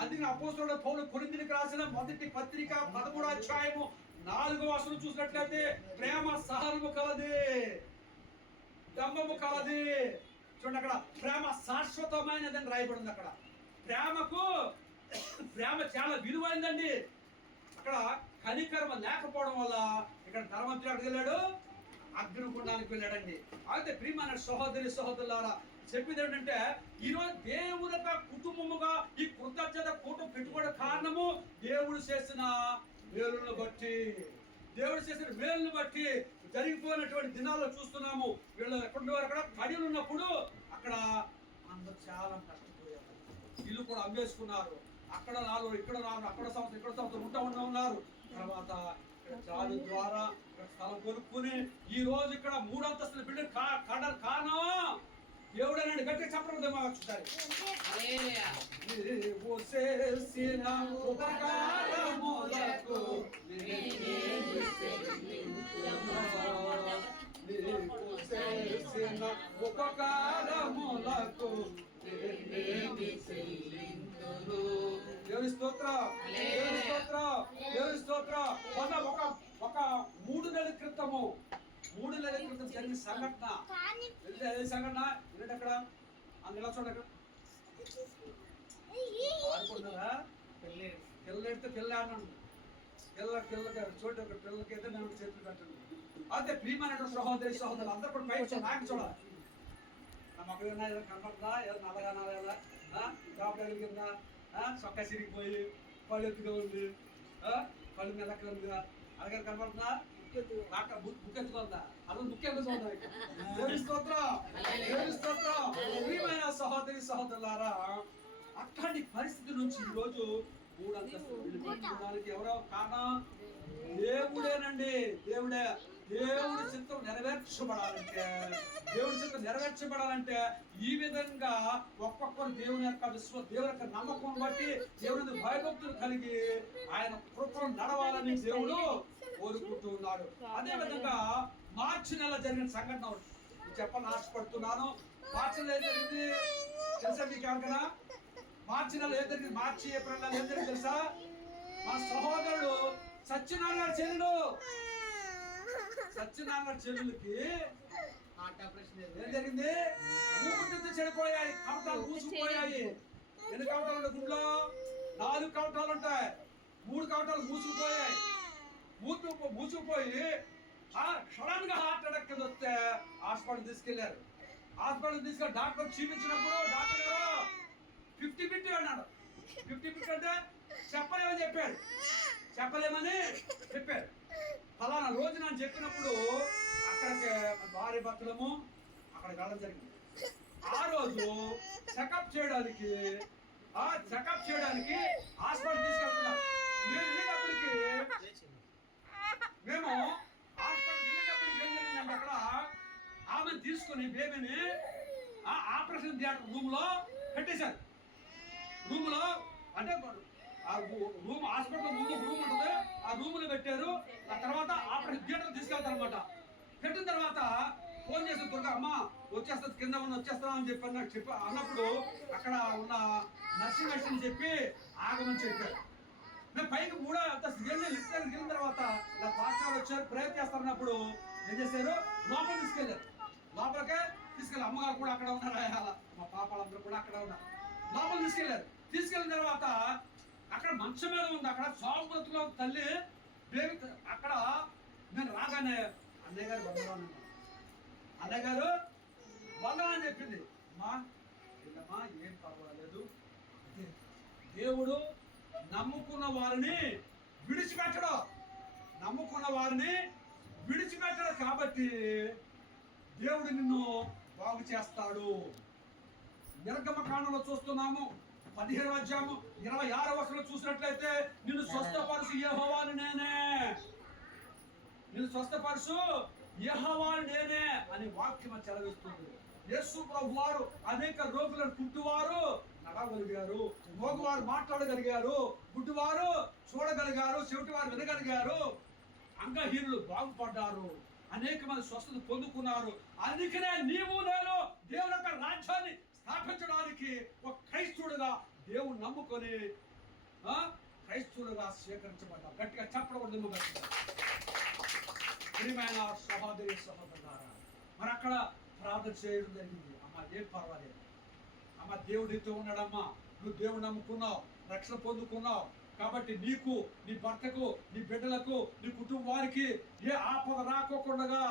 అందుకని అపోస్తలుడు పౌలు కొరింథీయులకు రాసిన మొదటి పత్రిక 13వ అధ్యాయము 4వ వచనం చూసినట్లయితే ప్రేమ సహనము కలది, దమ్మము కలది. చూడండి అక్కడ ప్రేమ శాశ్వతమైనదని రాయబడింది. అక్కడ ప్రేమ చాలా విలువైందండి. అక్కడ కనికరమ లేకపోవడం వల్ల ఇక్కడ ధనవంతుడు ఎక్కడికి వెళ్ళాడు? అగ్నిగుండానికి వెళ్ళాడండి. అయితే ప్రియమైన సహోదరులారా, చెప్పేది ఏంటంటే ఈరోజు దేవుని యొక్క కుటుంబముగా ఈ కృతజ్ఞత కూటం పెట్టుకోవడం కారణము దేవుడు చేసిన మేలును బట్టి, జరిగిపోయినటువంటి దినాల్లో చూస్తున్నాము. వీళ్ళు ఎక్కడుండేవారు? అక్కడ కడిలు ఉన్నప్పుడు అక్కడ అందరూ చాలా కష్టపోయారు. ఇల్లు కూడా అమ్మేసుకున్నారు. అక్కడ 4 ఇక్కడ 4 అక్కడ సంవత్సరం ఇక్కడ సంవత్సరం ఉంటా ఉన్నారు. తర్వాత జాలి ద్వారా స్థలం కొనుక్కుని ఈ రోజు ఇక్కడ 3 అంతస్తుల బిల్డింగ్ కారణం దేవుడు అన్నాడు. గట్టిగా చెప్పడం చూడాలి. ఉపకారములకు దేవుని స్తోత్రం, దేవుని స్తోత్రం, దేవుని స్తోత్రం. మొన్న ఒక 3 నెలల క్రితము 3 నెలల క్రితం జరిగిన సంఘటన. ఏ సంఘటన ఏంటంటే అక్కడ ఇలా చూడండి, ఆడుకుంటారా పిల్లెడితే పిల్ల అన్నాడు, పిల్లకి చోటు పిల్లలకి అయితే నేను చేతులు కట్టండి. అయితే ప్రియమైన సహోదరి సహోదరులు అందరూ కూడా పైకి నాకు చూడాలి. నా మొక్కలు ఉన్నాయి, ఏదో కనపడుతుందా, ఏదో నల్లగా నల్లగా కాపలా కలిగిందా, చొక్కా సిరిగిపోయి పళ్ళు ఎత్తుగా ఉంది, పళ్ళు మెల్లగా ఉందిగా, అలాగే కనపడుతుందా, బుక్ ఎత్తుకుందా, అలా బుక్ ఎత్తుకుందా. దేవుని స్తోత్రం, దేవుని స్తోత్రం. ప్రియమైన సహోదరి సహోదరులారా, అట్లాంటి పరిస్థితి నుంచి ఈరోజు 3 అంతస్తులు వెళ్ళిపోవడానికి ఎవరో కారణం? దేవుడేనండి. దేవుడి చిత్తం నెరవేర్చబడాలంటే, దేవుడి చిత్తం నెరవేర్చబడాలంటే ఈ విధంగా ఒక్కొక్కరు దేవుని యొక్క దేవుని యొక్క నమ్మకం బట్టి దేవుని భయభక్తులు కలిగి ఆయన కృపను నడవాలని దేవుడు కోరుకుంటూ ఉన్నాడు. అదే విధంగా మార్చి నెల జరిగిన సంఘటన చెప్పాలని ఆశపడుతున్నాను. మార్చి నెల ఏం జరిగింది తెలుసా మీకు ఎవరికైనా? మార్చి నెల ఏం జరిగింది? మార్చి ఏప్రిల్ నెల ఏం జరిగింది తెలుసా? మా సహోదరుడు సత్యనారాయణ చెల్లులకి ఏం జరిగింది? ఊపిరితిత్తులు చెడిపోయాయి, కవటాలు మూసుకుపోయాయి. ఎన్ని కవటాలు ఉంటాయి గుడ్లో? 4 కవటాలు ఉంటాయి. 3 కవటాలు మూసుకుపోయాయి. మూసుకుపోయి సడన్ గా హార్ట్ అటాక్ కింద వస్తే హాస్పిటల్ తీసుకెళ్లారు. హాస్పిటల్ తీసుకెళ్ళి డాక్టర్ చూపించినప్పుడు డాక్టర్ గారు 50-50 అన్నాడు. 50-50 అంటే చెప్పలేమని చెప్పారు. ఫలానా రోజు నేను చెప్పినప్పుడు అక్కడికి భార్య భర్తలము అక్కడికి వెళ్ళడం జరిగింది. ఆ రోజు చెకప్ చేయడానికి హాస్పిటల్ తీసుకెళ్తున్నారు. మేము హాస్పిటల్ వెళ్ళేటప్పటికి ఏం జరిగిందంటే అక్కడ ఆమెను తీసుకుని బేబీని ఆపరేషన్ థియేటర్ రూమ్ లో పెట్టేశారు. రూమ్ లో అంటే రూమ్ హాస్పిటల్ ముందు రూమ్ ఉంటుంది, ఆ రూమ్ లో పెట్టారు. ఆ తర్వాత ఆపరేషన్ థియేటర్ తీసుకెళ్తారు అనమాట. పెట్టిన తర్వాత ఫోన్ చేసి త్వరగా అమ్మ వచ్చేస్తా, కింద వచ్చేస్తాం అని చెప్పి అన్నప్పుడు అక్కడ ఉన్న నర్సింగ్ అసిస్టెంట్ చెప్పి ఆగమని చెప్పారు. మేము పైకి కూడా అంత లిఫ్ట్ వెళ్ళిన తర్వాత ఇలా పాస్టర్ వచ్చారు, ప్రేయర్ చేస్తారన్నప్పుడు ఏం చేశారు? లోపలికి తీసుకెళ్ళారు. లోపలికే తీసుకెళ్ళారు. అమ్మగారు కూడా అక్కడ ఉన్నారు, మా పాపాలందరూ కూడా అక్కడ ఉన్నారు. లోపలికి తీసుకెళ్ళిన తర్వాత అక్కడ మంచం మీద ఉంది. అక్కడ సోమృతిలో తల్లి బేబీ అక్కడ. నేను రాగానే అన్నయ్య గారు వందనా అని చెప్పింది. అమ్మా ఏం పర్వాలేదు, దేవుడు నమ్ముకున్న వారిని విడిచిపెట్టడు కాబట్టి దేవుడు నిన్ను బాగు చేస్తాడు. నిర్గమకాండంలో చూస్తున్నాము 15వ అధ్యాయము 26వ వచనంలో చూసినట్లయితే నిన్ను స్వస్థపరుచు యెహోవాను నేనే అని వాక్యం చెలవిస్తుంది. యేసు ప్రభువారు అనేక రోగులను కుట్టువారు నడవగలిగారు, మోగువారు మాట్లాడగలిగారు, గుడ్డివారు చూడగలిగారు, చెవిటివారు వినగలిగారు, అంగహీనులు బాగుపడ్డారు, అనేక మంది స్వస్థత పొందుకున్నారు. అందుకనే నీవు నేను దేవుని యొక్క రాజ్యాన్ని స్థాపించడానికి ఒక క్రైస్తవుడుగా దేవుడు నమ్ముకొని క్రైస్తవులుగా స్వీకరించబడ్డా. గట్టిగా చెప్పడం ప్రియమైన సహోదరి సహోదరులారా, మరి అక్కడ ప్రార్థన చేయడం జరిగింది. అమ్మ ఏం పర్వాలేదు, అమ్మ దేవుడితో ఉన్నాడమ్మా, నువ్వు దేవుడు నమ్ముకున్నావు, రక్షణ పొందుకున్నావు కాబట్టి నీకు, నీ భర్తకు, నీ బిడ్డలకు, నీ కుటుంబానికి ఏ ఆపద రాకోకుండా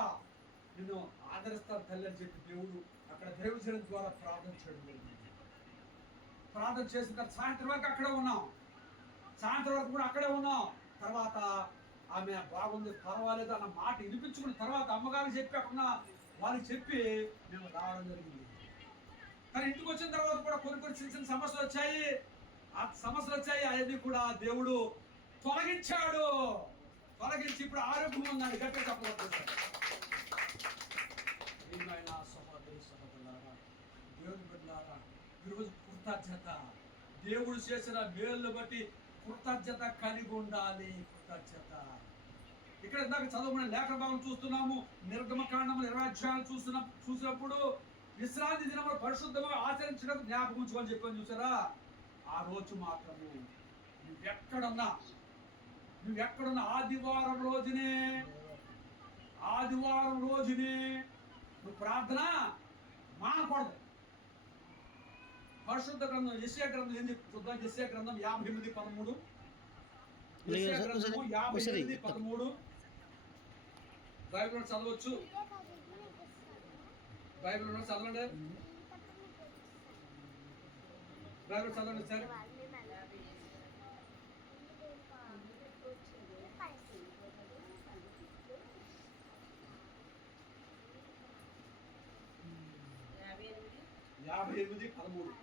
నిన్ను ఆదరిస్తాను తల్లి అని చెప్పి దేవుడు అక్కడ దేవుడి ద్వారా ప్రార్థన చేయడం జరిగింది. ప్రార్థన చేసిన తర్వాత సాయంత్రం వరకు అక్కడే ఉన్నాం. తర్వాత ఆమె బాగుంది, పర్వాలేదు అన్న మాట వినిపించుకున్న తర్వాత అమ్మగారికి చెప్పి అక్కడ వాళ్ళకి చెప్పి మేము రావడం జరిగింది. కానీ ఇంటికి వచ్చిన తర్వాత కూడా కొన్ని చిన్న సమస్యలు వచ్చాయి. ఆ సమస్యలు వచ్చాయి, అవన్నీ కూడా దేవుడు తొలగించి ఇప్పుడు ఆరోగ్యం ఉందండి. గట్టిగా చెప్పవచ్చు. సహోదరి సహోదరులారా, దేవుని బిడ్డలారా, ఈరోజు కృతజ్ఞత, దేవుడు చేసిన మేలును బట్టి కృతజ్ఞత కలిగి ఉండాలి. ఇక్కడ ఇందాక చదువుకున్న లేఖన భాగం చూస్తున్నాము. నిర్గమకాండము 20 అధ్యాయాలు చూసినప్పుడు విశ్రాంతి దినములు పరిశుద్ధంగా ఆచరించడం జ్ఞాపకం ఉంచుకొని చెప్పని చూసారా? ఆ రోజు మాత్రము నువ్వెక్కడున్నా ఆదివారం రోజునే నువ్వు ప్రార్థన మానకూడదు. పరిశుద్ధ గ్రంథం యెషయా గ్రంథం ఏం చెప్తుంది చూద్దాం. యెషయా గ్రంథం 58:13. యెషయా గ్రంథము 58:13. బైబిల్ చదవచ్చు. బైబిల్ చదవండి. బైబిల్ చదవండి సార్. యాభై 58:13.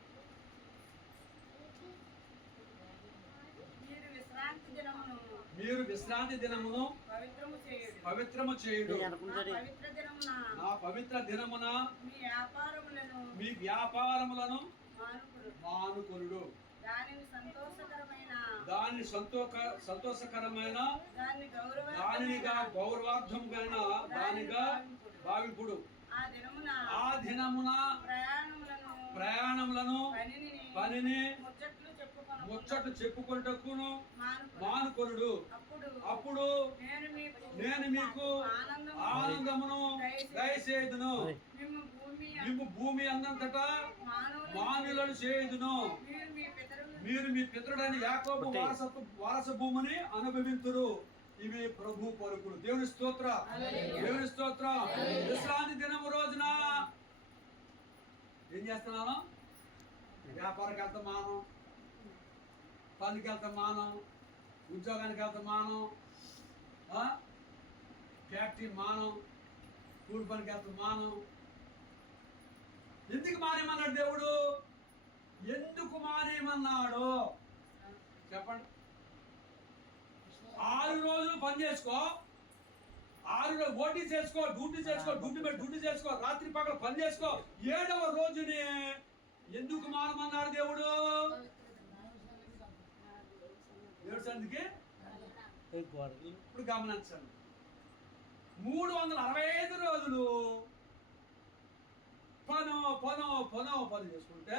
మీరు విశ్రాంతి దినమును పవిత్రము చేయుడు. నా పవిత్ర దినమున మీ వ్యాపారములను మానుకొనుడు. దానిని సంతోషకరమైన దానినిగా గౌరవార్థముగా దానిగా భావింపుడు. ఆ దినమున ప్రయాణములను పనిని ముచ్చట్లు చెప్పుకొనుటకును మానుకొనుడు. అప్పుడు నేను మీకు ఆనందమును దయచేయుదును. మేము భూమి అందంతటా మానులను చేయుదును. మీరు మీ పితరుడైన యాకోబు వారస భూమిని అనుభవింతురు. ఇవి ప్రభు పలుకులు. దేవుని స్తోత్ర. విశ్రాంతి దినము రోజున ఏం చేస్తున్నాను? వ్యాపారానికి వెళ్తా మానం, పనికి వెళ్తా మానం, ఉద్యోగానికి వెళ్తా మానం, ఫ్యాక్టరీ మానం, కూలి పనికి వెళ్తా మానం. ఎందుకు మానేమన్నాడు దేవుడు? ఎందుకు మానేమన్నాడు చెప్పండి. 6 రోజులు పని చేసుకో, 6 రోజులు డ్యూటీ చేసుకో, డ్యూటీ చేసుకో, రాత్రి పగలు పని చేసుకో. 7వ రోజుని ఎందుకు మానమన్నాడు దేవుడు? సందికి ఇప్పుడు గమనించండి. 365 రోజులు పని చేసుకుంటే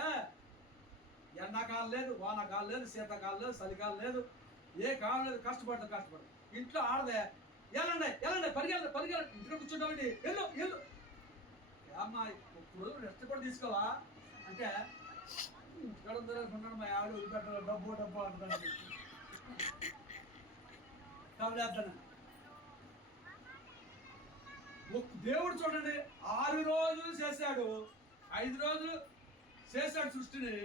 ఎండాకాలం లేదు, వానాకాలం లేదు, శీతాకాలం లేదు, చలికాలం లేదు, ఏ కాలం లేదు. కష్టపడదు. ఇంట్లో ఆడదే వెళ్ళండి పరిగెళ్ళండి ఇంట్లో కూర్చుంటామండి. వెళ్ళు అమ్మా ఇప్పుడు రెస్ట్ కూడా తీసుకోవా అంటే ఇక్కడ ఉన్నాడు మా ఆవిడ వదిలిపెట్టాలి. డబ్బు అంటాను కాబట్టి దేవుడు చూడండి 6 రోజులు చేశాడు, 5 రోజులు చేశాడు సృష్టిని,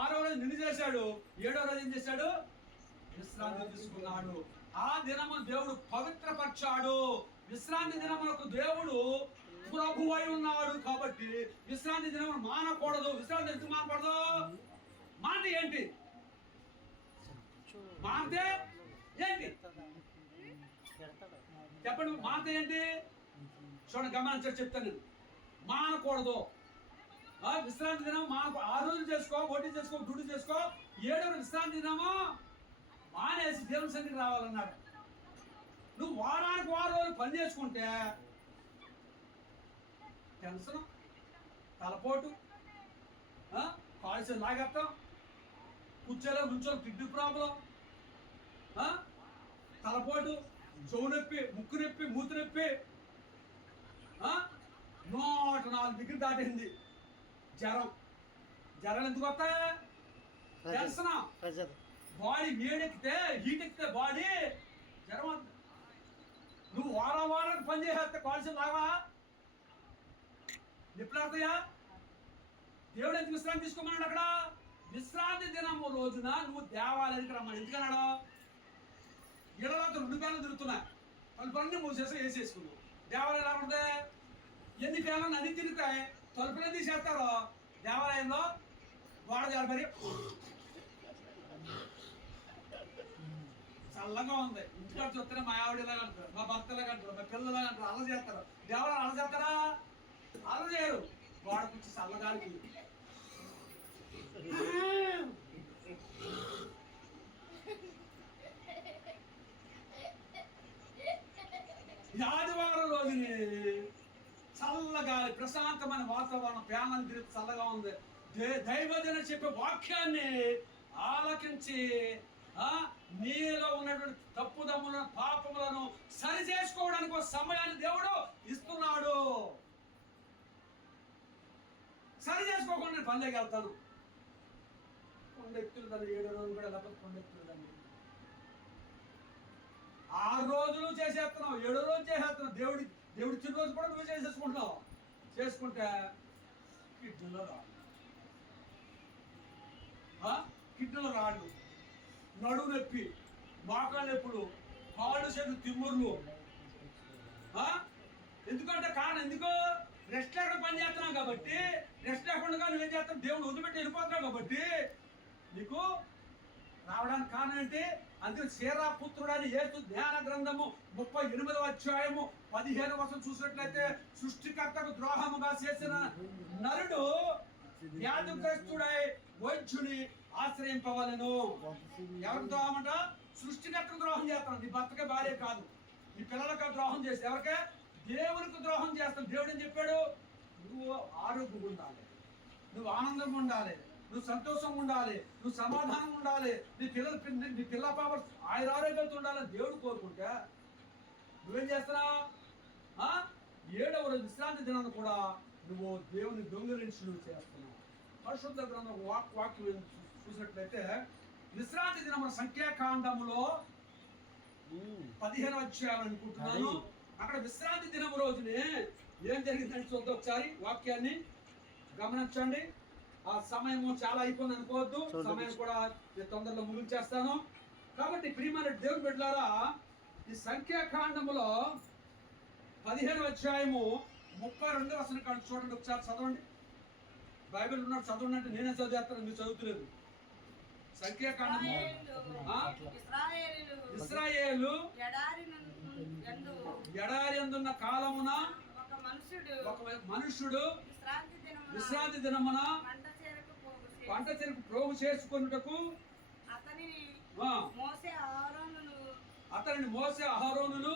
6వ రోజు నిన్ను చేశాడు, 7వ రోజు ఏం చేశాడు? విశ్రాంతి తీసుకున్నాడు. ఆ దినము దేవుడు పవిత్రపరిచాడు. విశ్రాంతి దినములకు దేవుడు ప్రభు అయి ఉన్నాడు. కాబట్టి విశ్రాంతి దినమును మానకూడదు. విశ్రాంతి ఎందుకు మానకూడదు? మాట ఏంటి? మానతే ఏంటి చెప్పండి. మాట ఏంటి చూడండి, గమనించారు చెప్తాను నేను. మానకూడదు. విశ్రాంతి దినం మానకు. 6 రోజులు చేసుకో, డ్యూటీ చేసుకో. 7వ విశ్రాంతి దినము మానేసి దేవుని సన్నిధికి రావాలన్నాడు. నువ్వు వారానికి 6 రోజులు పని చేసుకుంటే టెన్షన్, తలపోటు, కాల్సిన లాగెత్తాం, కూర్చోలో నుంచో కిడ్నీ ప్రాబ్లం, తలపోటు, చెవు నొప్పి, ముక్కు నొప్పి, మూతి నొప్పి, 104 డిగ్రీ దాటింది. జ్వరం ఎందుకు వస్తాయి? టెన్షన్. బాడీ హీట్ ఎక్కితే బాడీ జ్వరం వస్తుంది. నువ్వు వారానికి పని చేసేస్తే కాల్సిన లాగా నిప్పులాడతాయా? దేవుడు ఎందుకు విశ్రాంతి తీసుకోమన్నాడు? అక్కడ విశ్రాంతి దినము రోజున నువ్వు దేవాలయానికి రమ్మని. ఎందుకన్నాడు? ఇళ్ళలో 2 పేర్లు తిరుగుతున్నాయి, తలుపులన్నీ మూసేసి వేసేసుకున్నావు. దేవాలయం ఎలా ఉంటుంది? ఎన్ని పేర్లను అన్ని తిరుగుతాయి, తలుపులే తీసేస్తారో దేవాలయంలో గోడ జారిపడి చల్లగా ఉంది. ఇంటికాడ చూస్తేనే మా ఆవిడ ఇలాగ అంటారు, మా భర్త ఇలాగ అంటారు, మా పిల్లలు ఇలాగ అంటారు. అలా చేస్తారు. దేవాలయం అలా చేస్తారా? అలా చేయరు. గోడ కూర్చి చల్లగాలికి ఆదివారం రోజుని చల్లగాలి, ప్రశాంతమైన వాతావరణం, ప్యానం తిరిగి చల్లగా ఉంది. దైవజన చెప్పే వాక్యాన్ని ఆలకించి నీలో ఉన్నటువంటి తప్పుదమ్ములను పాపములను సరి చేసుకోవడానికి ఒక సమయాన్ని దేవుడు ఇస్తున్నాడు. సరి చేసుకోకుండా నేను పనిలోకి వెళ్తాను. కొండెత్తులు దాన్ని 7 రోజులు కూడా లేకపోతే కొండెత్తులు దాన్ని 6 రోజులు చేసేస్తున్నావు, 7 రోజులు చేసేస్తున్నావు. దేవుడి చిన్న రోజు కూడా నువ్వు చేసేసుకుంటున్నావు. చేసుకుంటే కిడ్నీలో రాడు, కిడ్నీలో రాడు, నడువు నొప్పి, మోకాళ్ళ నొప్పులు, కాళ్ళు చేతులు తిమ్ముర్లు. ఎందుకంటే కారణం ఎందుకు? రెస్ట్ లేకుండా పని చేస్తున్నావు కాబట్టి. రెస్ట్ లేకుండా నువ్వేం చేస్తావు? దేవుడు వదిలిపెట్టి వెళ్ళిపోతున్నావు కాబట్టి నీకు రావడానికి కారణం ఏంటి? అందుకే సేరా పుత్రుడని యేసు జ్ఞాన గ్రంథము 38వ అధ్యాయము 15వ వచనం చూసినట్లయితే సృష్టికర్తకు ద్రోహముగా చేసిన నరుడు వ్యాధిగ్రస్తుడై వైద్యుని ఆశ్రయింపవలెను. ఎవరికి ద్రోహం అంట? సృష్టికర్తకు ద్రోహం చేస్తాను. నీ భర్తకే భార్య కాదు, నీ పిల్లలకు ద్రోహం చేస్తే ఎవరికే? దేవునికి ద్రోహం చేస్తాను. దేవుడు ఏం చెప్పాడు? నువ్వు ఆరోగ్యంగా ఉండాలి, నువ్వు ఆనందంగా ఉండాలి, నువ్వు సంతోషంగా ఉండాలి, నువ్వు సమాధానంగా ఉండాలి, నీ పిల్ల పాప ఆరోగ్యంతో ఉండాలని దేవుడు కోరుకుంటే నువ్వేం చేస్తున్నావు? 7వ రోజు విశ్రాంతి దినాన్ని కూడా నువ్వు దేవుని దొంగిలించి నువ్వు చేస్తున్నావు. పరిశుద్ధ గ్రంథం వాక్యం చూసినట్లయితే విశ్రాంతి దినం సంఖ్యాకాండములో 15వ అధ్యాయం అనుకుంటున్నాను. అక్కడ విశ్రాంతి దినం రోజునే ఏం జరిగిందని చూద్దాం ఒకసారి. వాక్యాన్ని గమనించండి. ఆ సమయము చాలా అయిపోయింది అనుకోవద్దు, సమయం కూడా తొందరలో ముగించేస్తాను. కాబట్టి ప్రియమైన దేవుని బిడ్డలారా, ఈ సంఖ్యాకాండములో 15వ అధ్యాయము 32వ వచనం కాదు, చూడండి ఒకసారి చదవండి. బైబిల్ ఉన్నాడు చదవండి అంటే నేనే చదివేస్తాను, మీరు చదువుతులేదు. సంఖ్యాకాండము ఇశ్రాయేలు ఎడారి అందున్న కాలమున ఒక మనుష్యుడు విశ్రాంతి దినమున పంట చెరకు ప్రోగు చేసుకొనుటకు అతనిని మోసే అహరోనును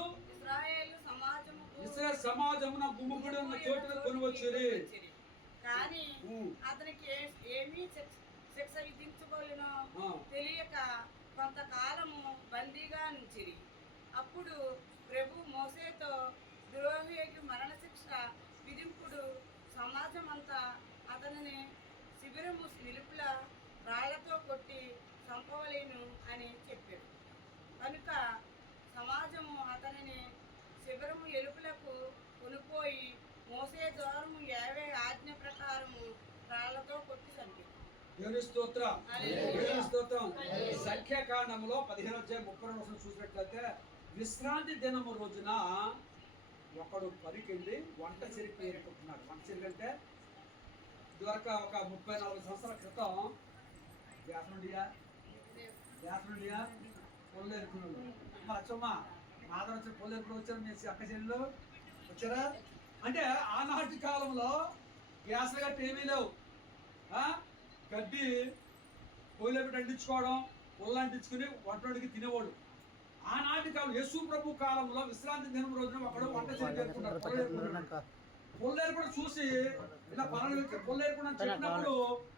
ఇశ్రాయేలు సమాజమున గుమ్ముగుడి ఉన్న చోటున కొనువచ్చురి. కానీ అతనికి ఏమీ శిక్ష విధించుకోలేనో తెలియక కొంతకాలము బందీగా ఉంచిరి. అప్పుడు ప్రభు మోసేతో ద్రోహికి మరణశిక్ష విధింపుడు సమాజమంతా అతనిని శిబిరము నిలుపుల రాళ్లతో కొట్టి చంపవలేను అని చెప్పాడు. కనుక సమాజము అతనిని శిబిరము ఎలుపులకు కొనుపోయి మోసే ద్వారము 50 ఆజ్ఞ ప్రకారము రాళ్లతో కొట్టి చంపారు. దేవుని స్తోత్రం. సంఖ్యాకాండంలో 15వ అధ్యాయం 32వ వచనం చూసినట్లయితే విశ్రాంతి దినము రోజున ఒకడు పనికెళ్ళి వంట చెరుకు ఏరుకుంటున్నాడు. వంట చెరుకు అంటే ఇదివరకు ఒక 34 సంవత్సరాల క్రితం గ్యాస్ నుండియా పొల్లు ఎరుకున్నాడు. అచ్చమ్మా మాధవ వచ్చిన పొల్లు ఎరుకుని వచ్చారు, మీ అక్క చెల్లెలు వచ్చారా? అంటే ఆనాటి కాలంలో గ్యాస్లు గట్టి ఏమీ లేవు. గడ్డి పొయ్యిలో పెట్టి అంటించుకోవడం, పొల్లు అంటించుకుని వంటడికి తినేవాడు. ఆనాటి కాలం యేసు ప్రభు కాలంలో విశ్రాంతి దినం రోజున ఒకడు వంట చేరుకున్నాడు. పొల్లేరు కూడా చూసి ఇలా పలానా వ్యక్తి పొల్లేరు కూడా చెప్పినప్పుడు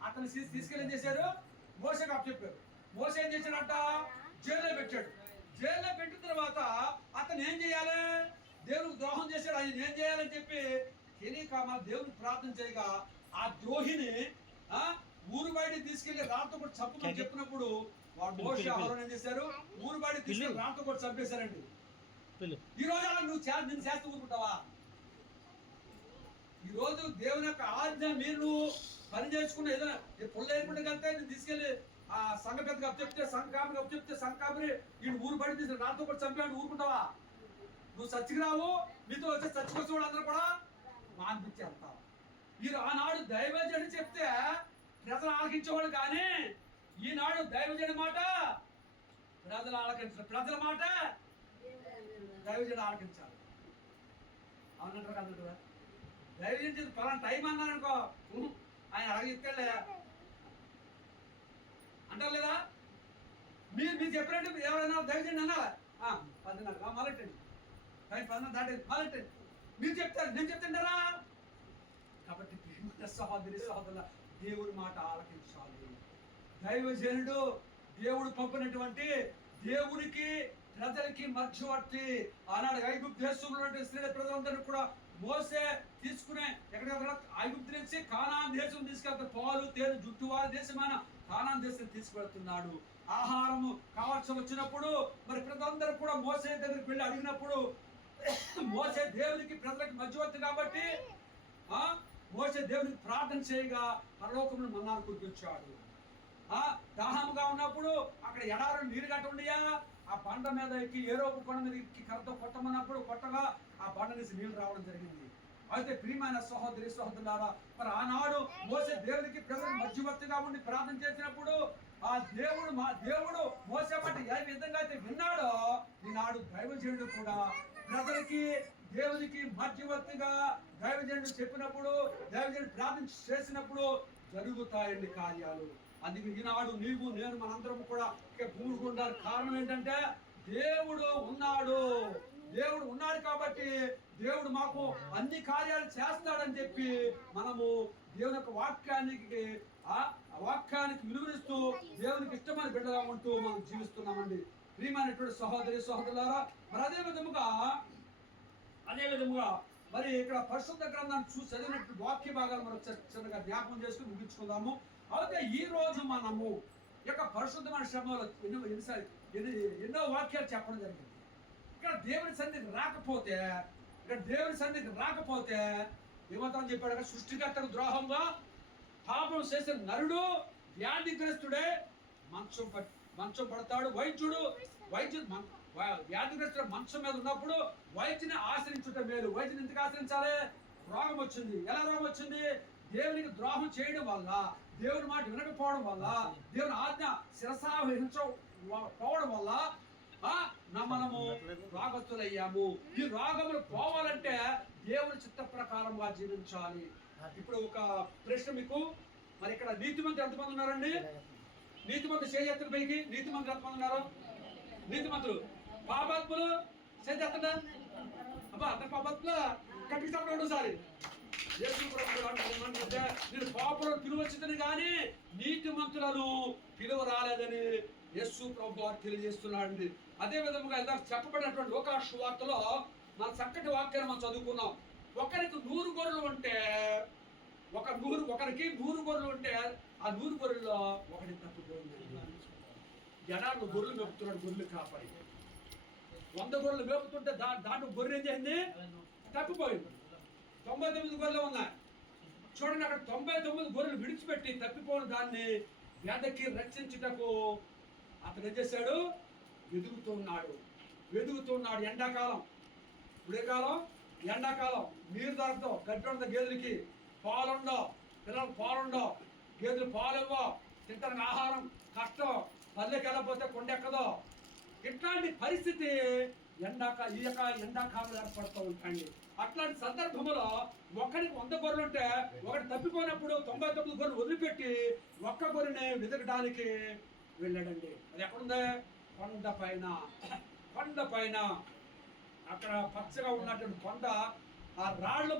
అతను తీసుకెళ్ళి ఏం చేశారు? మోసకు అప్పచెప్పారు. మోస ఏం చేశాడంట? జైల్లో పెట్టాడు. జైల్లో పెట్టిన తర్వాత అతను ఏం చేయాలి? దేవునికి ద్రోహం చేశాడు, ఆయన ఏం చేయాలని చెప్పి తెలియక దేవునికి ప్రార్థన చేయగా ఆ ద్రోహిని ఊరు బయట తీసుకెళ్లి రాతో కూడా చంపమని చెప్పినప్పుడు వాడు మోషే అహరోను ఏం చేశారు? ఊరు బయట తీసుకెళ్లి రాతో కూడా చంపేశారండి. ఈ రోజు అలా నువ్వు నిన్ను చేస్తూ ఊరుకుంటావా? ఈ రోజు దేవుని యొక్క ఆజ్ఞ మీరు పని చేసుకున్న ఏదైనా పొల్ల ఏర్పడికి వెళ్తే నేను తీసుకెళ్లి ఆ సంఘ పెద్దకి అప్పచెప్తే సంఘానికి అప్పచెప్తే సంఘాబరి ఈ ఊరు బయట తీసుకెళ్ళి రాతో కూడా చంపాడు ఊరుకుంటావా? నువ్వు చచ్చికి రావు, నీతో వచ్చే చచ్చికొచ్చి వాళ్ళు అందరూ కూడా మాన్పించి వెళ్తావు. ఆనాడు దైవజనుడు చెప్తే ప్రజలు ఆలకించేవాడు, కానీ ఈనాడు దైవజనుడి మాట ప్రజలు ఆలకించాలి, ప్రజల మాట దైవజనుడు ఆలకించాలి. అవునంటారు కదా? దైవజనుడు పలానా టైం అన్నారనుకో ఆయన అలాగే ఇస్తాడులే అంటారు లేదా? మీరు చెప్పినట్టు ఎవరైనా దైవజనుడు అన్నారా? 10:30 మొదలెట్టండి, టైం 10 దాటేది మొదలెట్టండి. మీరు చెప్తారు, నేను చెప్తుంటారా? కాబట్టి సహోదరి సహోదరుల దేవుని మాట ఆలకించాలి. దైవజనుడు దేవుడు పంపినటువంటి దేవునికి ప్రజలకి మధ్యవర్తి. ఆనాడు ఐగుప్తు దేశంలో స్త్రీ ప్రజలందరూ కూడా మోసే తీసుకునే ఎక్కడెక్కడ ఐగుప్తు నుంచి కానాన్ దేశం తీసుకెళ్తారు. పాలు తేనె జుట్టు వారి దేశమైన కానాన్ దేశం తీసుకెళ్తున్నాడు. ఆహారము కావాల్సి వచ్చినప్పుడు మరి ప్రజలందరూ కూడా మోసే దగ్గరికి వెళ్ళి అడిగినప్పుడు మోసే దేవునికి ప్రజలకి మధ్యవర్తి కాబట్టి మోసే దేవునికి ప్రార్థన చేయగా పరలోకమును మన్నాను కురిపించాడు. దాహముగా ఉన్నప్పుడు అక్కడ ఎడారు నీరు గట్ట ఉండియా ఆ బండ మీద ఎక్కి ఏరోపు కొండ మీద ఎక్కి కర్రతో కొట్టమన్నప్పుడు కొట్టగా ఆ బండ నుంచి నీళ్లు రావడం జరిగింది. అయితే ప్రియమైన సహోదరి సహోదరులారా, మరి ఆనాడు మోసే దేవునికి ప్రజలకు మధ్యవర్తిగా ఉండి ప్రార్థన చేసినప్పుడు ఆ దేవుడు మోసే పట్టి ఏ విధంగా అయితే విన్నాడో ఈనాడు దైవజనుడు కూడా ప్రజలకి దేవునికి మధ్యవర్తిగా దైవజనుడు చెప్పినప్పుడు దైవజనుడు ప్రార్థన చేసినప్పుడు జరుగుతాయండి కార్యాలు. అందుకే ఈనాడు నీవు నేను మనందరం కూడా భూమి ఉండాలి. కారణం ఏంటంటే దేవుడు ఉన్నాడు కాబట్టి దేవుడు మాకు అన్ని కార్యాలు చేస్తాడని చెప్పి మనము దేవుని యొక్క వాక్యానికి విలువనిస్తూ దేవునికి ఇష్టమైన బిడ్డగా ఉంటూ మనం జీవిస్తున్నామండి. ప్రియమైనటువంటి సహోదరి సహోదరులారా, మరి అదే విధముగా మరి ఇక్కడ పరిశుద్ధ గ్రంథాన్ని చూసి చదివినట్టు వాక్య భాగాలు మనం చిన్నగా జ్ఞాపకం చేసుకుని ముగించుకుందాము. అయితే ఈ రోజు మనము యొక్క పరిశుద్ధమైన శ్రమలో ఎన్నో వాక్యాలు చెప్పడం జరిగింది. ఇక్కడ దేవుని సన్నిధికి రాకపోతే ఏమవుతామని చెప్పాడు? సృష్టికర్తకు ద్రోహంగా పాపం చేసిన నరుడు వ్యాధిగ్రస్తుడే మంచం పడతాడు. వైద్యుడు వ్యాధిగ్రస్తుడు మంచం మీద ఉన్నప్పుడు వైద్యుని ఆశ్రయించుట మేలు. వైద్యుని ఎందుకు ఆశ్రయించాలి? రోగం వచ్చింది. ఎలా రోగం వచ్చింది? దేవునికి ద్రోహం చేయడం వల్ల, దేవుని మాట వినకపోవడం వల్ల, దేవుని ఆజ్ఞ శిరసావహించకపోవడం వల్ల మనము రోగస్తులయ్యాము. ఈ రోగములు పోవాలంటే దేవుని చిత్త ప్రకారంగా జీవించాలి. ఇప్పుడు ఒక ప్రశ్న మీకు, మరి ఇక్కడ నీతిమంతులు ఎంతమంది ఉన్నారండి? నీతిమంతులు చేతుల పైకి. నీతిమంతులు ఎంతమంది ఉన్నారు? నీతిమంతులు. పాపాత్ములు చేతున్నా అబ్బా, అందరు పాపాత్ములు కట్టించడం రెండోసారి. నేను పాపలను పిలువచ్చిందని కానీ నీతిమంతులను పిలువ రాలేదని యేసు ప్రభు వారు తెలియజేస్తున్నాడు. అదే విధముగా ఇందాక చెప్పబడినటువంటి లోకాసు వార్తలో మన చక్కటి వాక్యాన్ని మనం చదువుకున్నాం. ఒకరికి 100 గొర్రెలు ఉంటే ఒకరికి 100 గొర్రెలు ఉంటే ఆ 100 గొర్రెల్లో ఒకటి తప్పిపోయింది. జనాలు గొర్రెలు మేపుతున్నాడు గొర్రెలు కాపాడి. 100 గొర్రెలు మేపుతుంటే దాంట్లో గొర్రెలు ఏం చేసింది? తప్పిపోయింది. 99 గొర్రెలు ఉన్నాయి. చూడండి, అక్కడ 99 గొర్రెలు విడిచిపెట్టి తప్పిపోయిన దాన్ని వెదకి రక్షించుటకు అతను ఏం చేశాడు? వెతుకుతున్నాడు. ఎండాకాలం, ఉడేకాలం, ఎండాకాలం నీరు దొరకదు, గడ్డి ఉండదు, గేదెలకి పాలుండవు, పిల్లలకు పాలుండవు, గేదెలు పాలు ఇవ్వవు, తింటానికి ఆహారం కష్టం, పల్లెకి వెళ్ళకపోతే కొండెక్కదో. ఇట్లాంటి పరిస్థితి ఎండాకాలం ఏర్పడుతూ ఉంటాయండి. అట్లాంటి సందర్భంలో ఒకరికి 100 గొర్రెలు ఉంటే ఒకటి తప్పిపోయినప్పుడు 99 గొర్రెలు వదిలిపెట్టి ఒక్క గొర్రెని వెతకడానికి వెళ్ళాడండి. అది ఎక్కడుంది? కొండ పైన అక్కడ పచ్చగా ఉన్నటువంటి కొండ, ఆ రాళ్ల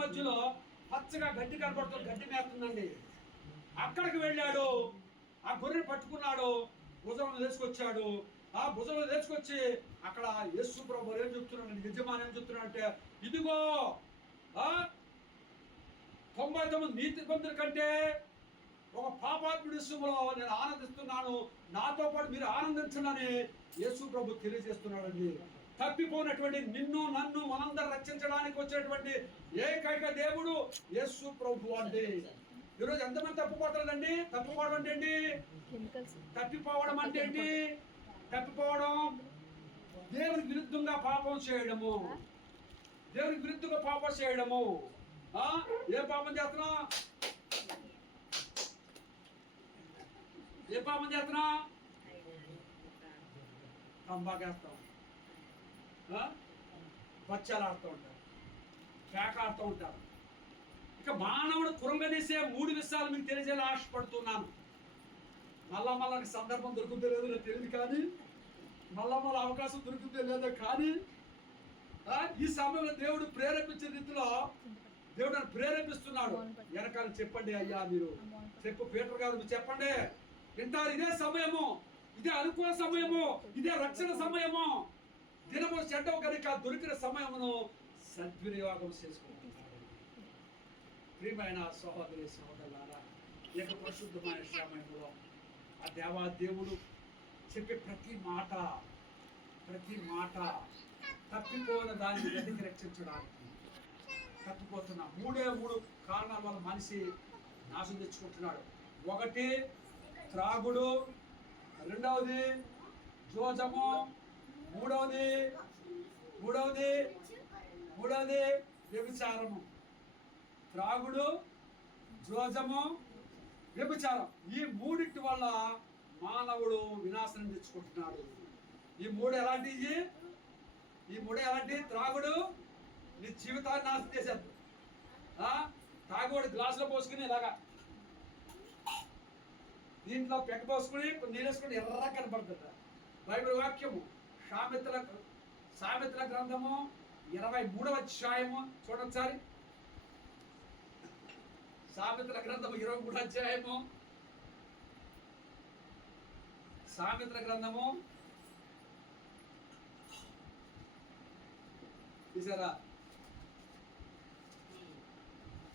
మధ్యలో పచ్చగా గడ్డి కనపడుతుంది, గడ్డి మేస్తుందండి. అక్కడికి వెళ్ళాడు, ఆ గొర్రెని పట్టుకున్నాడు, భుజంలో తీసుకొచ్చాడు. ఆ భుజంలో తీసుకొచ్చి అక్కడ యేసు ప్రభు ఏం చెప్తున్నాడు, యజమాని ఏం చెప్తున్నాడు అంటే, ఇదిగో 99 నీతిమంతుల కంటే ఒక పాపాత్ముడి విషయంలో నేను ఆనందిస్తున్నాను, నాతో పాటు మీరు ఆనందించండి యేసు ప్రభు తెలియజేస్తున్నాడండి. తప్పిపోయినటువంటి నిన్ను నన్ను మనందరూ రక్షించడానికి వచ్చినటువంటి ఏకైక దేవుడు యేసు ప్రభు అండి. ఈరోజు ఎంతమంది తప్పిపోతారండి? తప్పిపోవడం అంటే ఏంటి? తప్పిపోవడం అంటే ఏంటి? తప్పిపోవడం దేవునికి విరుద్ధంగా పాపం చేయడము. దేవునికి విరుద్ధంగా పాపం చేయడము. ఏ పాపం చేస్తున్నా? తంబాకేస్తాం, బచ్చాలు ఆడుతూ ఉంటారు, పేక ఆడుతూ ఉంటారు. ఇక మానవుడు కురంగదీసే 3 విషయాలు మీకు తెలిసేలా ఆశపడుతున్నాను. మళ్ళా సందర్భం దొరుకుతుందో లేదో నాకు తెలియదు, కానీ మళ్ళా అవకాశం దొరుకుతుందో లేదో, కానీ ఈ సమయంలో దేవుడు ప్రేరేపించే రీతిలో దేవుడు నన్ను ప్రేరేపిస్తున్నాడు. వెనకాల చెప్పండి అయ్యా, మీరు చెప్పు పీటర్ గారు, చెప్పండి వింటారు. ఇదే సమయము, ఇదే అనుకూల సమయము, ఇదే రక్షణ సమయము. దినము చెడ్డవు కనుక దొరికిన సమయమును సద్వినియోగం చేసుకుంటున్నారు. ప్రియమైన సహోదరి సహోదరులారా, ఈ యొక్క పరిశుద్ధమైన సమయంలో ఆ దేవుడు చెప్పే ప్రతి మాట తప్పిపోయిన దాన్ని వెతికి రక్షించడానికి తప్పిపోతున్నా. మూడు కారణాల వల్ల మనిషి నాశనం తెచ్చుకుంటున్నాడు. ఒకటి త్రాగుడు, రెండవది జోజము, మూడవది వ్యభిచారము. త్రాగుడు, జోజము, వ్యభిచారం, ఈ మూడింటి వల్ల మానవుడు వినాశనం తెచ్చుకుంటున్నాడు. ఈ మూడు ఎలాంటివి? త్రాగుడు నీ జీవితాన్ని నాశనం చేసేది. తాగుడు గ్లాసులో పోసుకుని ఇలాగా దీంట్లో పెక్క పోసుకుని నీళ్ళు వేసుకుని ఎర్ర కనపడుతుంది. బైబిల్ వాక్యము సామెతల గ్రంథము 23వ అధ్యాయము చూడొచ్చారి. సామెతల గ్రంథము 23వ అధ్యాయము. సామెతల గ్రంథము చూసారా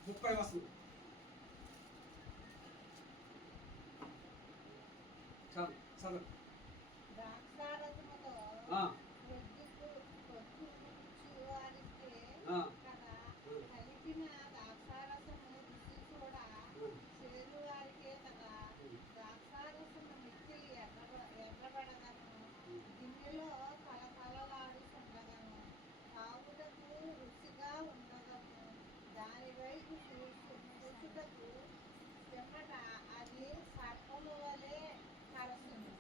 30 వస్తుంది. చాలు చదువు. గిన్నెలో కలకలలాడుతుండగను, తాగుటకు రుచిగా ఉండగను, దాని వైపు చూచుటకు చెమట అది సర్పము వలె కరచును,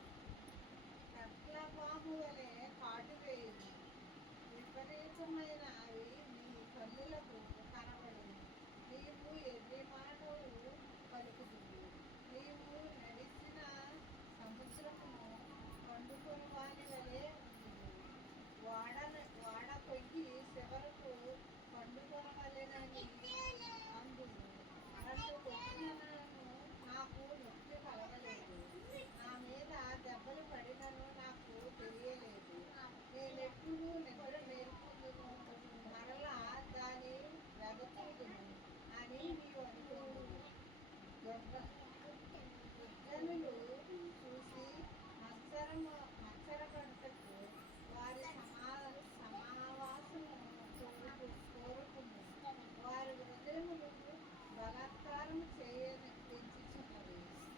కట్లపాము వలె కాటు వేయును. విపరీతమైన అవి నీ కన్నులకు కనబడును. నీవు ఎన్ని మాటలు పలుకుతుంది. నీవు నడిచిన సముద్రమును పండుకొని వాని వలె వాడ పొయ్యి చివరకు పండుకొనవలెనని అందును. నన్ను కొట్టినను నాకు నొప్పి కలగలేదు, నా మీద దెబ్బలు పడినను నాకు తెలియలేదు. నేనెప్పుడు నిద్ర మేల్కొందును, మరలా దాని వెదకుదును అని నీవు అనుకోను. దుర్జనులు చూసి మత్సరపడుటకు వారి సమావాసము కోరుకును. వారి హృదయములు బలాత్కారము పెంచుచున్నవి,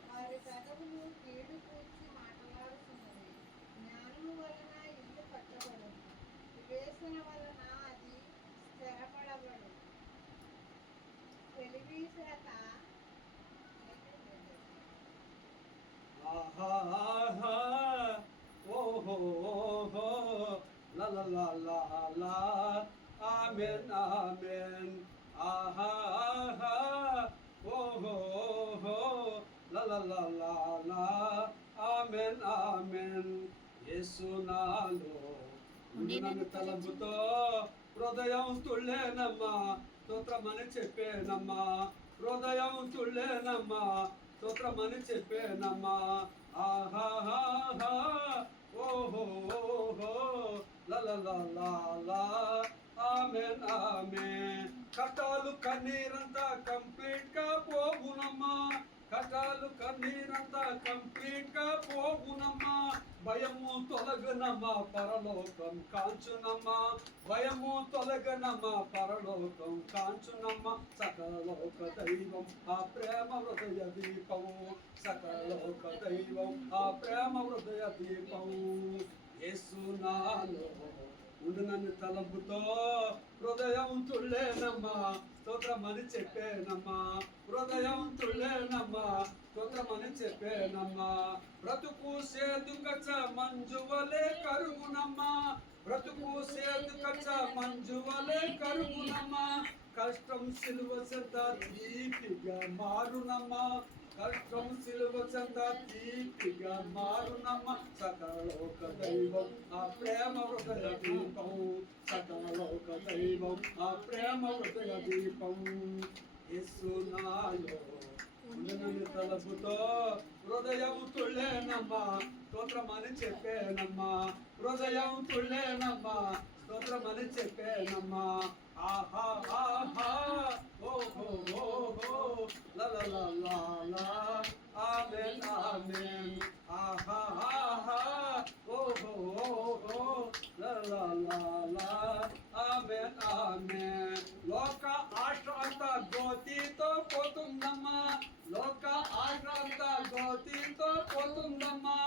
వారి పెదవులు కీడు కూర్చి మాట్లాడుతున్నవి. జ్ఞానము వలన ఇల్లు కట్టబడును, వివేచన వలన అది స్థిరపడబడు. తెలివి చేత amen amen. Amen amen. Yesu నాలో ఉండిన తలంపుతో హృదయం తుళ్ళేనమ్మా, స్తోత్రమని చెప్పేనమ్మా. హృదయం తుళ్ళేనమ్మా, స్తోత్రమని చెప్పేనమ్మా. ఆహాహా ఓహో లలలా ఆమెన్ ఆమెన్. కష్టాలు కన్నీరంతా కంప్లీట్ గా పోగునమ్మా, కష్టాలు కన్నీరంతా కంప్లీట్ గా పోగునమ్మా. భయము తొలగనమ్మా, పరలోకం కాంచునమ్మా. భయము తొలగనమ్మా, పరలోకం కాంచునమ్మా. సకలోక దైవం ఆ ప్రేమ హృదయ దీపము, సకలోక దైవం ఆ ప్రేమ హృదయ దీపము. యేసు నాలో ఉండునన్ను తలంపుతో హృదయం తుళ్ళేనమ్మా, స్తోత్రమని చెప్పేనమ్మా. హృదయం తుళ్ళేనమ్మా, స్తోత్రమని చెప్పేనమ్మా. బ్రతుకు సేదుకచ్చ మంజువలే కరుగునమ్మా, బ్రతుకు సేదుకచ్చ మంజువలే కరుగునమ్మా. కష్టం సిలువ చెంత తీపిగా మారునమ్మా, కష్టం సిలువ చెంత తీపిగా మారునమ్మా. సకలోక దైవం ఆ ప్రేమ హృదయ దీపం, సకలోక దైవం ఆ ప్రేమ హృదయ దీపం. యేసు నాలో ఉండిన నిన్ను తలపుతో హృదయం తుళ్ళేనమ్మా స్తోత్రమని చెప్పేనమ్మా హృదయం తుళ్ళేనమ్మా స్తోత్రమని చెప్పేనమ్మా ఆహా ఆహా ఓహో ఓహో లా ఆమేన్ ఆమేన్ ఆహా ఆహా ఓహో ఓహో లా ఆమేన్ ఆమేన్ లోక ఆశ అంతా గోతితో పోతుందమ్మా లోక ఆశ అంతా గోతితో పోతుందమ్మా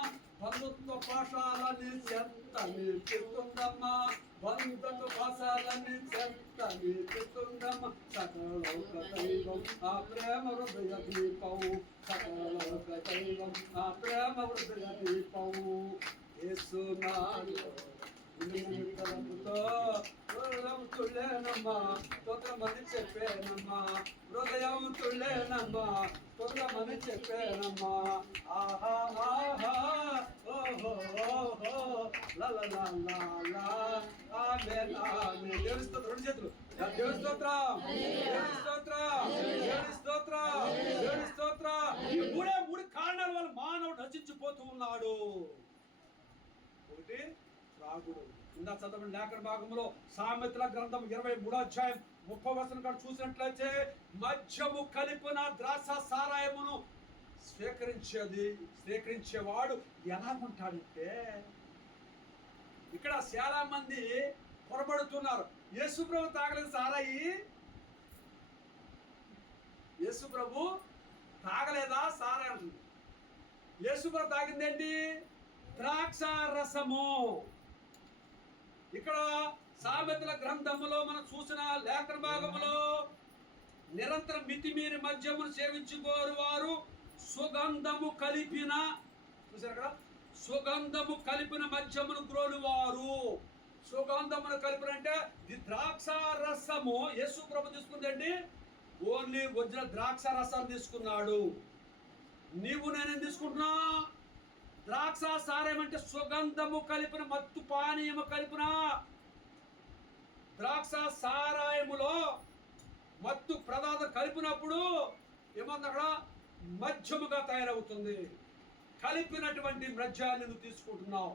బంధుత్వ పాఠాలని చెత్త నేర్పిస్తుందమ్మా బంధుత్వ పాఠాలని చెత్త నేర్పిస్తుందమ్మా సకలౌక దైవం ఆ ప్రేమ హృదయ దీపం సకలౌక దైవం ఆ ప్రేమ హృదయ దీపం యేసునామములో నిన్నుతో హృదయం తుళ్ళేనమ్మా స్తోత్రమని చెప్పేనమ్మా హృదయం తుళ్ళేనమ్మా స్తోత్రమని చెప్పేనమ్మా ఆహా ఆహా ఓహో ఓహో లా ఆమేన్ ఆమేన్ దేవుని స్తోత్రం రెండు చేతులు దేవుని స్తోత్రం దేవుని స్తోత్రం దేవుని స్తోత్రం దేవుని స్తోత్రం ఈ మూడు కారణాల వల్ల మానవుడు నశించిపోతూ ఉన్నాడు. ఒకటి రాగుడు ఇందా చదవండి లేఖన భాగంలో సామెతల గ్రంథం 23వ అధ్యాయం 30వ వచనం కాడ చూసినట్లయితే మద్యము కలిపిన ద్రాక్ష సారాయమును స్వీకరించేవాడు ఎలాగుంటాడంటే ఇక్కడ చాలా మంది పొరబడుతున్నారు. యేసుప్రభు తాగలేదు సారాయి, యేసుప్రభు తాగలేదా సారాయి? యేసుప్రభు తాగిందేంటి? ద్రాక్ష రసము. ఇక్కడ సామెతల గ్రంథములో మనం చూసిన లేఖన భాగములో నిరంతరం మితిమీరి మద్యమును సేవించుకోరు వారు సుగంధము కలిపిన, చూసారు కదా, సుగంధము కలిపిన మద్యమును గ్రోలువారు. సుగంధమును కలిపిన అంటే ఇది ద్రాక్ష రసము. యేసు ప్రభు తీసుకుందండి ఓన్లీ ఒరిజినల్ ద్రాక్ష రసాన్ని తీసుకున్నాడు. నీవు నేనేం తీసుకుంటున్నా? ద్రాక్ష సారం అంటే సుగంధము కలిపిన మత్తు పానీయము కలిపిన. ద్రాక్ష సారాయములో మత్తు పదార్థం కలిపినప్పుడు ఏమన్నా అక్కడ మద్యముగా తయారవుతుంది. కలిపినటువంటి మద్యాన్ని నువ్వు తీసుకుంటున్నావు.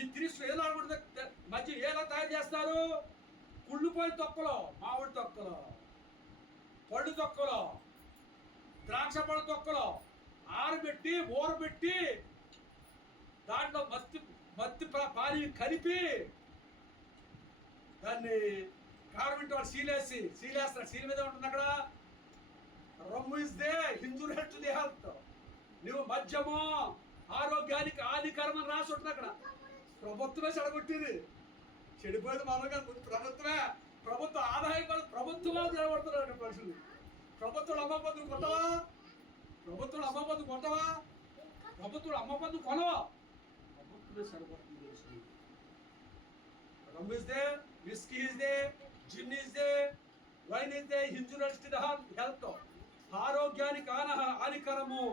ఈ ఎలా మద్యం ఎలా తయారు చేస్తారు? కుళ్ళిపోయిన తొక్కలో, మామిడి తొక్కలో, పళ్ళు తొక్కలో, ద్రాక్ష పళ్ళ తొక్కలో ఆరబెట్టి ఊరబెట్టి దాంట్లో మత్తి పానీయం కలిపి దాన్ని కారమింటి వాళ్ళు సీలేస్తారు. సీల్ మీద ఉంటుంది అక్కడ rum is the injurious to the health. నువ్వు మద్యము ఆరోగ్యానికి హానికరమని రాసి ఉంటుంది అక్కడ. ప్రభుత్వమే చెడగొట్టింది. చెడిపోయేది మామూలుగా ప్రభుత్వ ఆదాయం కాదు, ప్రభుత్వమే చెడగొడుతున్నారు మనుషులు. ప్రభుత్వం అమ్మబద్దు కొట్టవా? ప్రభుత్వం అమ్మబద్దు కొట్టవా? ప్రభుత్వం అమ్మబద్దు కొనవా? ప్రభుత్వమే చెడగొడుతుంది. Rum is the, whisky is the, gin is the, wine is the injurious to the health. ఆరోగ్యానికి హానికరము.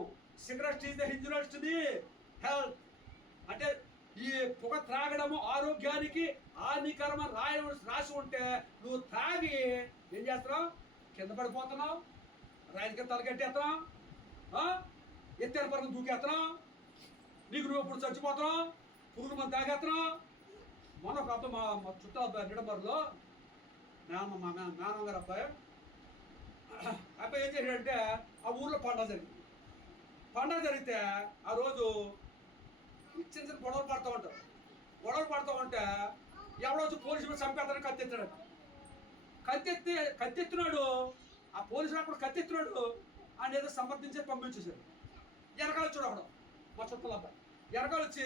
Cigarette is the injurious to the health. అంటే ఈ పొగ త్రాగడము ఆరోగ్యానికి హానికరమని రాసి ఉంటే నువ్వు త్రాగి ఏం చేస్తున్నావు? కింద పడిపోతున్నావు, రైలుకి తలకెట్టేస్తున్నావు, ఎత్తేన పరకు దూకేస్తున్నావు, నీకు నువ్వు ఇప్పుడు చచ్చిపోతున్నావు, పురుగులు మంది తాగేస్తున్నావు. మొన్న ఒక అబ్బాయి మా చుట్టాల అబ్బాయి నిడమరులో మా మేనమ్మ గారు అబ్బాయి ఏం చేశాడంటే ఆ ఊర్లో పండగ జరిగింది. పండగ జరిగితే ఆ రోజు చిన్న చిన్న గొడవలు పడుతూ ఉంటారు. గొడవలు పడుతూ ఉంటే ఎవడో వచ్చి పోలీసులు చంపేస్తారని కత్తెత్తాడు. కత్తెత్తినాడు. ఆ పోలీసులు అప్పుడు కత్తెత్తినాడు. ఆయన ఏదో సమర్థించి పంపించేశాడు. వెనకాల వచ్చాడు అక్కడ మా చుట్టాల అబ్బాయి. వెనకాల వచ్చి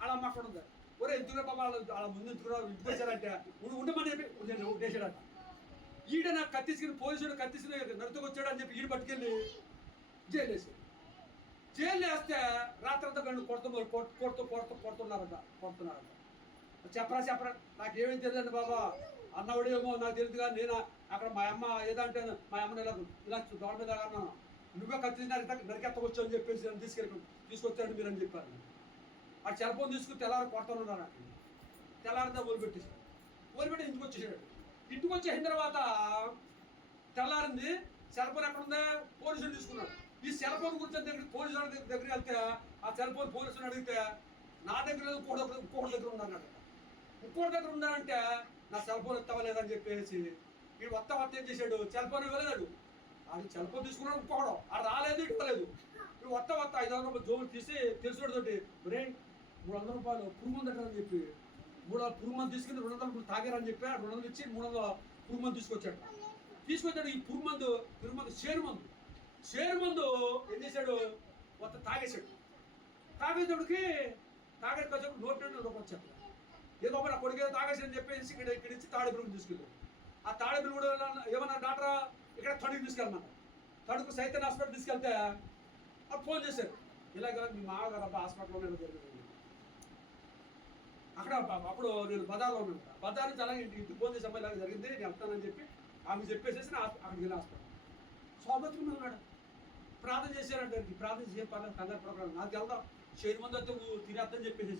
వాళ్ళ అమ్మ అక్కడ ఉంది. ఒరే ఎందుకు బాబా వాళ్ళ ముందు ఎందుకు ఇంటికి వచ్చారంటే ఉండమని చెప్పి ఉండేసాడట. ఈడ నాకు కత్తిసుకుని పోలీసుడు కత్తిసుకుని నడుతుకొచ్చాడు అని చెప్పి ఈడు పట్టుకెళ్ళి జైలు వేసాడు. జైలు వేస్తే రాత్రంతా గండు కొడుతున్నారట. చెప్పరా నాకేమేం తెలియదండి బాబా అన్నవాడేమో నాకు తెలియదు. కానీ నేను అక్కడ మా అమ్మ ఏదంటే మా అమ్మని ఇలా దోడ మీద అన్నాను. నువ్వే కత్తి నరికెత్తవచ్చు అని చెప్పేసి నన్ను తీసుకొచ్చాడు మీరు అని చెప్పారు. ఆ సెల్ఫోన్ తీసుకుని తెల్లారి కొడుతున్నాను. తెల్లారితో ఓలిపెట్టేసాడు. ఓలిపెట్టి ఇంటికి వచ్చేసాడు. ఇంటికి వచ్చేసిన తర్వాత తెల్లారింది. సెల్ఫోన్ ఎక్కడ ఉందా? పోలీసులు తీసుకున్నాడు. ఈ సెల్ ఫోన్ గురించి పోలీసు వాళ్ళ దగ్గరికి వెళ్తే ఆ సెల్ ఫోన్ పోలీసుని అడిగితే నా దగ్గర లేదు, ఇంకోటి దగ్గర ఉన్నారన్నట. ఇంకోటి దగ్గర ఉన్నారంటే నా సెల్ ఫోన్ ఎత్తవలేదని చెప్పేసి వీడు వత్త ఏం చేశాడు, సెల్ ఫోన్ ఇవ్వలేడు. ఆడు సెల్ ఫోన్ తీసుకున్నాడు ఇంకోవడం, ఆడు రాలేదు ఇవ్వలేదు. వీడు వత్త 500 రూపాయలు జోబులు తీసి తెలిసినతోటి రే 300 రూపాయలు పురుగు మందు అని చెప్పి 300 పురుగు మందు తీసుకుని 200 రూపాయలు తాగారని చెప్పి 200 ఇచ్చి 300 పురుగు మందు తీసుకొచ్చాడు. ఈ పురుగు మందు షేరు మందు ఏం చేశాడు, మొత్తం తాగేశాడు. తాగేటోడికి తాగేటప్పుడు నోట్ రూపాయలు వచ్చాడు. ఏదో ఒకటి ఆ కొడుకు తాగేసి అని చెప్పేసి ఇక్కడ ఇచ్చి తాడేపల్లికి తీసుకెళ్ళాడు. ఆ తాడేపల్లి కూడా ఏమన్నా డాక్టరా ఇక్కడ తణుకు తీసుకెళ్ళమన్నా. తణుకు సైతన్య హాస్పిటల్ తీసుకెళ్తే అప్పుడు ఫోన్ చేశారు, ఇలాగ మీ మామగారు అబ్బా హాస్పిటల్లో జరిగింది. అక్కడ అప్పుడు నేను బజార్లో ఉన్నాను. బజార్ నుంచి అలాగే ఇంటికి ఫోన్ చేసి అమ్మాయి ఇలాగ జరిగింది, నేను వెళ్తానని చెప్పి ఆమె చెప్పేసేసి అక్కడికి వెళ్ళి హాస్పిటల్ సోబతులు మీద ఉన్నాడు. ప్రార్థన చేశారంటే ప్రార్థన చేయ పర్లేదు, కంగారు పడకూడదు, నాకు వెళ్దాం షేరు మందు అయితే తినేద్దని చెప్పేసి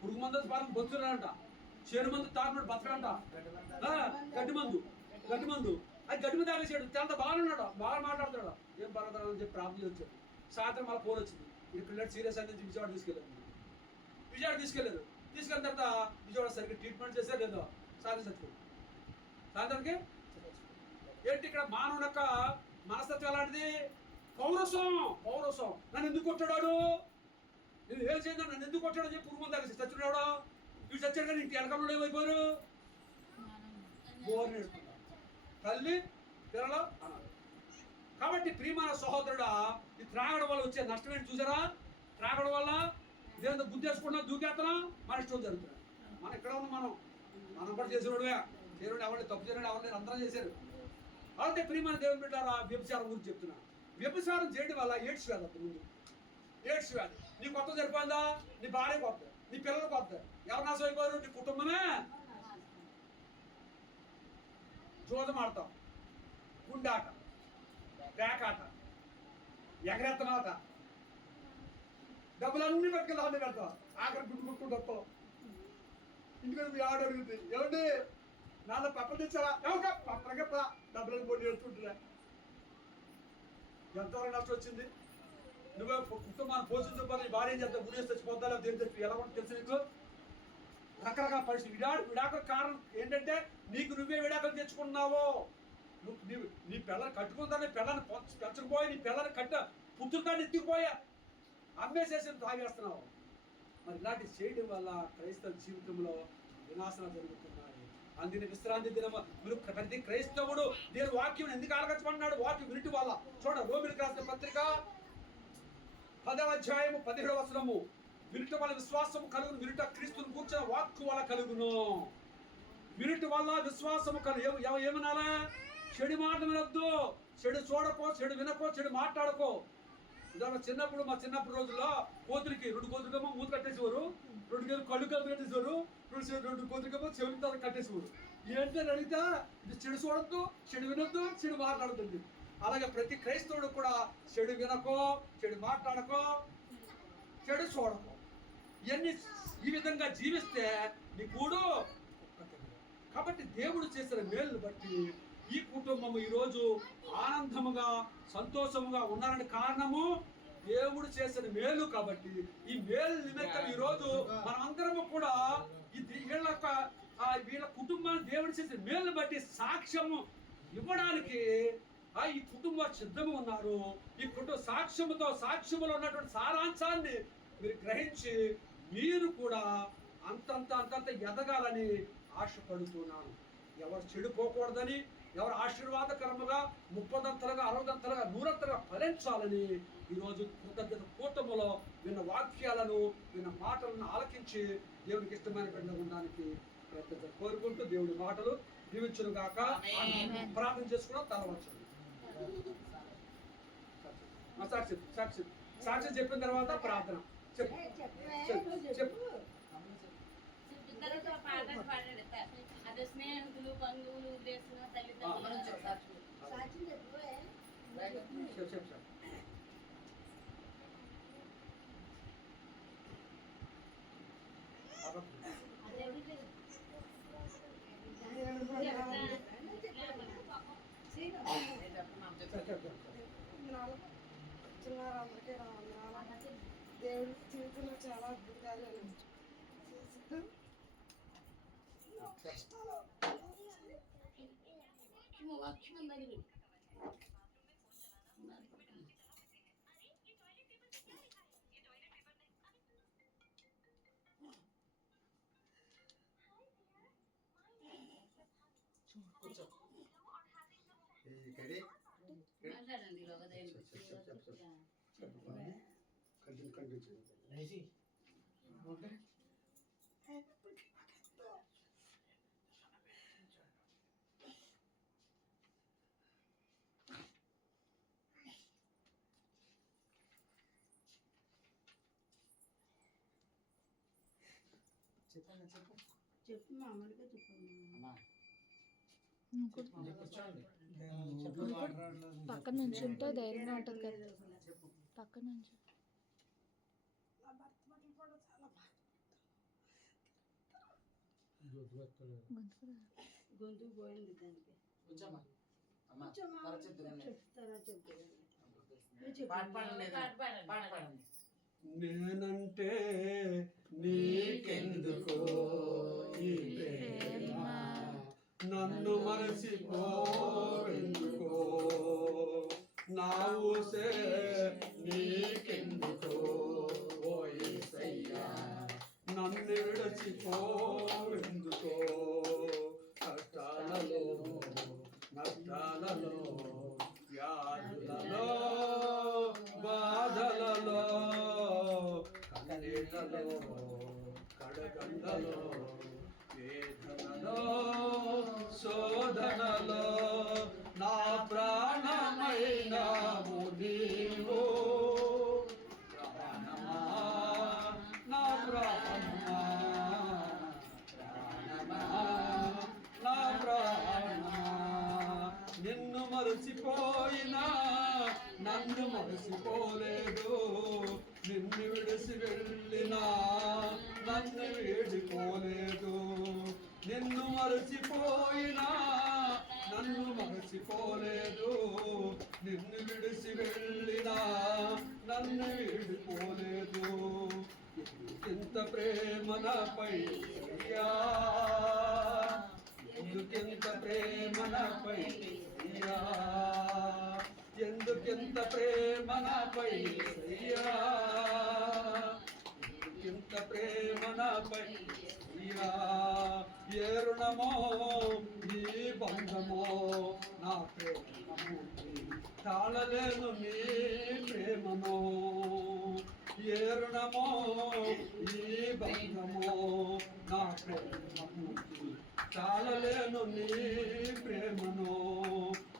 పురుగు మందు అయితే బాగా బతుకున్నాడంట. షేరు మందు తాగినాడు బతకడంట. గడ్డి మందు అది గడ్డి మీద తాగేసాడు. అంత బాగా ఉన్నాడు, బాగా మాట్లాడుతాడు. ఏం పర్వాలేదు అని చెప్పి ప్రార్థన వచ్చాడు. సాయంత్రం మళ్ళీ ఫోన్ వచ్చింది, ఇది పిల్లలు సీరియస్ అని విజయవాడ తీసుకెళ్ళారు. తీసుకెళ్ళిన తర్వాత విజయవాడ సరిగ్గా ట్రీట్మెంట్ చేశారు లేదో సాయంత్రం సాయంత్రానికి ఏంటి ఇక్కడ మానవుని యొక్క మనస్తత్వం ఎలాంటిది, పౌరసం. నన్ను ఎందుకు కొట్టాడు, నేను ఏం చేద్దా, నన్ను ఎందుకు కొట్టాడు చెప్పి పురుగు మంది తాగేసి చచ్చున్నాడు. వీడు చచ్చాడు కానీ ఇంటి వెనకాల ఏమైపోయారు, బోర్ నేర్చుకున్నారు, తల్లి పిల్లలు అన్నారు. కాబట్టి ప్రియమైన సహోదరుడా, ఈ త్రాగడం వల్ల వచ్చే నష్టం ఏంటి చూసారా? త్రాగడం వల్ల ఇదేందో గుద్దేసుకున్నా దూకేస్తున్నాం, మన ఇష్టం జరుగుతున్నాం. మనం ఇక్కడ ఉన్నాం, మనం కూడా చేసినోడువే, ఎవరిని తప్పు చేయడం ఎవరిని అందరం చేశారు. అలాంటి ప్రియమైన దేవుని బిడ్డారా, వ్యభిచారం గురించి చెప్తున్నా. వ్యభిచారం చేయడం వల్ల ఎయిడ్స్ వ్యాధి అప్పుడు ముందు ఎయిడ్స్ వ్యాధి. నీ కొత్త సరిపోయిందా, నీ భార్య కొత్త, నీ పిల్లలు కొత్త, ఎవరు నాశం అయిపోయారు, నీ కుటుంబమే. జోదం ఆడతాం, గుండాట, పేకాట, ఎగరెత్తనాట, డబ్బులన్నీ పట్టుకెళ్ళి ఆడ పెడతాం, ఆఖరి గుడ్డు కొట్టుకుంటూ వస్తాం. ఇంటికి మీ ఆడ అడుగుతుంది, ఏమండి నాన్న పప్పలు తెచ్చారా, పప్పలకే డబ్బులను పోటీ వేస్తుంటున్నా. ఎంతవరకు నష్టం వచ్చింది, నువ్వే కుటుంబాన్ని పోషించకపోతే భార్య ఏం చేస్తావు, గురి తెచ్చిపోతా దేని తెచ్చి ఎలా ఉంటుంది తెలుసు నీకు. రకరకాల పరిస్థితి విడాకుల కారణం ఏంటంటే నీకు నువ్వే విడాకులు తెచ్చుకున్నావు. నీ పిల్లలు కట్టుకుందాన్ని పిల్లల్ని పెంచకపోయి నీ పిల్లల్ని పుత్రుకాన్ని ఎత్తుకుపోయా అమ్మేసేసి తాగేస్తున్నావు. మరి ఇలాంటి చేయడం వల్ల క్రైస్తవ జీవితంలో వినాశనం జరుగుతున్నాయి. అందుకని విశ్రాంతి దినము మీరు ప్రతి క్రైస్తవుడు నేను వాక్యం ఎందుకు ఆలకించమన్నాడు, వాక్యం వినుటి వల్ల. చూడ రోమిలికి రాసిన పత్రిక 10వ అధ్యాయము 17వ వచనము, వినుట వల్ల విశ్వాసము కలుగును, వినుట క్రీస్తును కూర్చున్న వాక్కు వల్ల కలుగును. వినుటి వల్ల విశ్వాసము ఏమనాలా, చెడు మాట వినొద్దు, చెడు చూడకో, చెడు వినకో, చెడు మాట్లాడుకో. చిన్నప్పుడు మా చిన్నప్పుడు రోజుల్లో కోతులకి 2 కోతులకేమో మూత కట్టేసేవారు, 2 కళ్ళు కట్టేసేవారు, 2 కోతులకేమో చెవిని కట్టేసేవారు. ఏంటని అడిగితే ఇది చెడు చూడద్దు, చెడు వినొద్దు, చెడు మాట్లాడుతుంది. అలాగే ప్రతి క్రైస్తవుడు కూడా చెడు వినకో, చెడు మాట్లాడకో, చెడు చూడకో. ఇవన్నీ ఈ విధంగా జీవిస్తే నీ కూడు. కాబట్టి దేవుడు చేసిన మేలును బట్టి ఈ కుటుంబము ఈరోజు ఆనందముగా సంతోషముగా ఉన్నారని కారణము దేవుడు చేసిన మేలు. కాబట్టి ఈ మేలు నిమిత్తం ఈరోజు మనమందరము కూడా వీళ్ళ కుటుంబాన్ని దేవుడు చేసిన మేలును బట్టి సాక్ష్యము ఇవ్వడానికి ఈ కుటుంబం సిద్ధము ఉన్నారు. ఈ కుటుంబ సాక్ష్యములో ఉన్నటువంటి సారాంశాన్ని మీరు గ్రహించి మీరు కూడా అంతంత ఎదగాలని ఆశపడుతున్నాను. ఎవరు చెడిపోకూడదని, ఎవరు ఆశీర్వాదకరముగా 30దంతలుగా 60దంతలుగా 100దంతలుగా ఫలించాలని ఈరోజు కృతజ్ఞత కూటములో విన్న వాక్యాలను విన్న మాటలను ఆలకించి దేవునికి ఇష్టమైన బిడ్డగా ఉండడానికి ప్రయత్నం కోరుకుంటూ దేవుడి మాటలు దీవించును గాక. ప్రార్థన చేసుకున్నాం. తలవంచండి. సాక్షి చెప్పిన తర్వాత ప్రార్థన చెప్పు. అదే స్నేహితులు, బంధువులు, ఉద్దేశం, తల్లిదండ్రులు అందరికీ నా వందనాలు. దేవుడి జీవితంలో చాలా అద్భుతాలు చేశాడు. కష్టాలు వాక్యం దగ్గర మాట్లాడండి చెప్పు మామూలుగా పక్కన నుంచి ఉంటే ధైర్యంగా ఉంటుంది కదా. పక్కన నుంచి నా భర్త మాటలు కూడా చాలా బాగా గొంతు పోయింది దానికి చెప్తారా చెప్తారా నేనంటే నీకెందుకో ఈ ప్రేమ, నన్ను మరచిపోవెందుకో, నా ఊసే నీకెందుకో ఓ యేసయ్యా, నన్ను విడచిపోవెందుకో, కష్టాలలో నష్టాలలో వ్యాధులలో బాధలలో కన్నీళ్లలో కడగండలో వేదనలో శోధనలో నా ప్రాణమైనావు నీవు, ప్రాణమా నా ప్రాణమా, ప్రాణమా నా ప్రాణమా, నిన్ను మరచిపోయినా నన్ను మరచిపోలేదు, నిన్ను విడిసి వెళ్ళినా నన్ను వేడుకోలేదు, నిన్ను మరచిపోయినా నన్ను మరచిపోలేదు, నిన్ను విడిసి వెళ్ళినా నన్ను వేడుకోలేదు, ఎందుకింత ప్రేమ నాపై అయ్యా, ఎందుకింత ప్రేమ నాపై అయ్యా, ఎందుకింత ప్రేమ నాపై అయ్యా, ఎందుకింత ప్రేమ నాపై అయ్యా, ఏ రుణమో ఈ బంధమో నా ప్రేమము తాళలేను నీ ప్రేమను, ఏ రుణమో ఈ బంధమో నా ప్రేమము తాళలేను నీ ప్రేమను,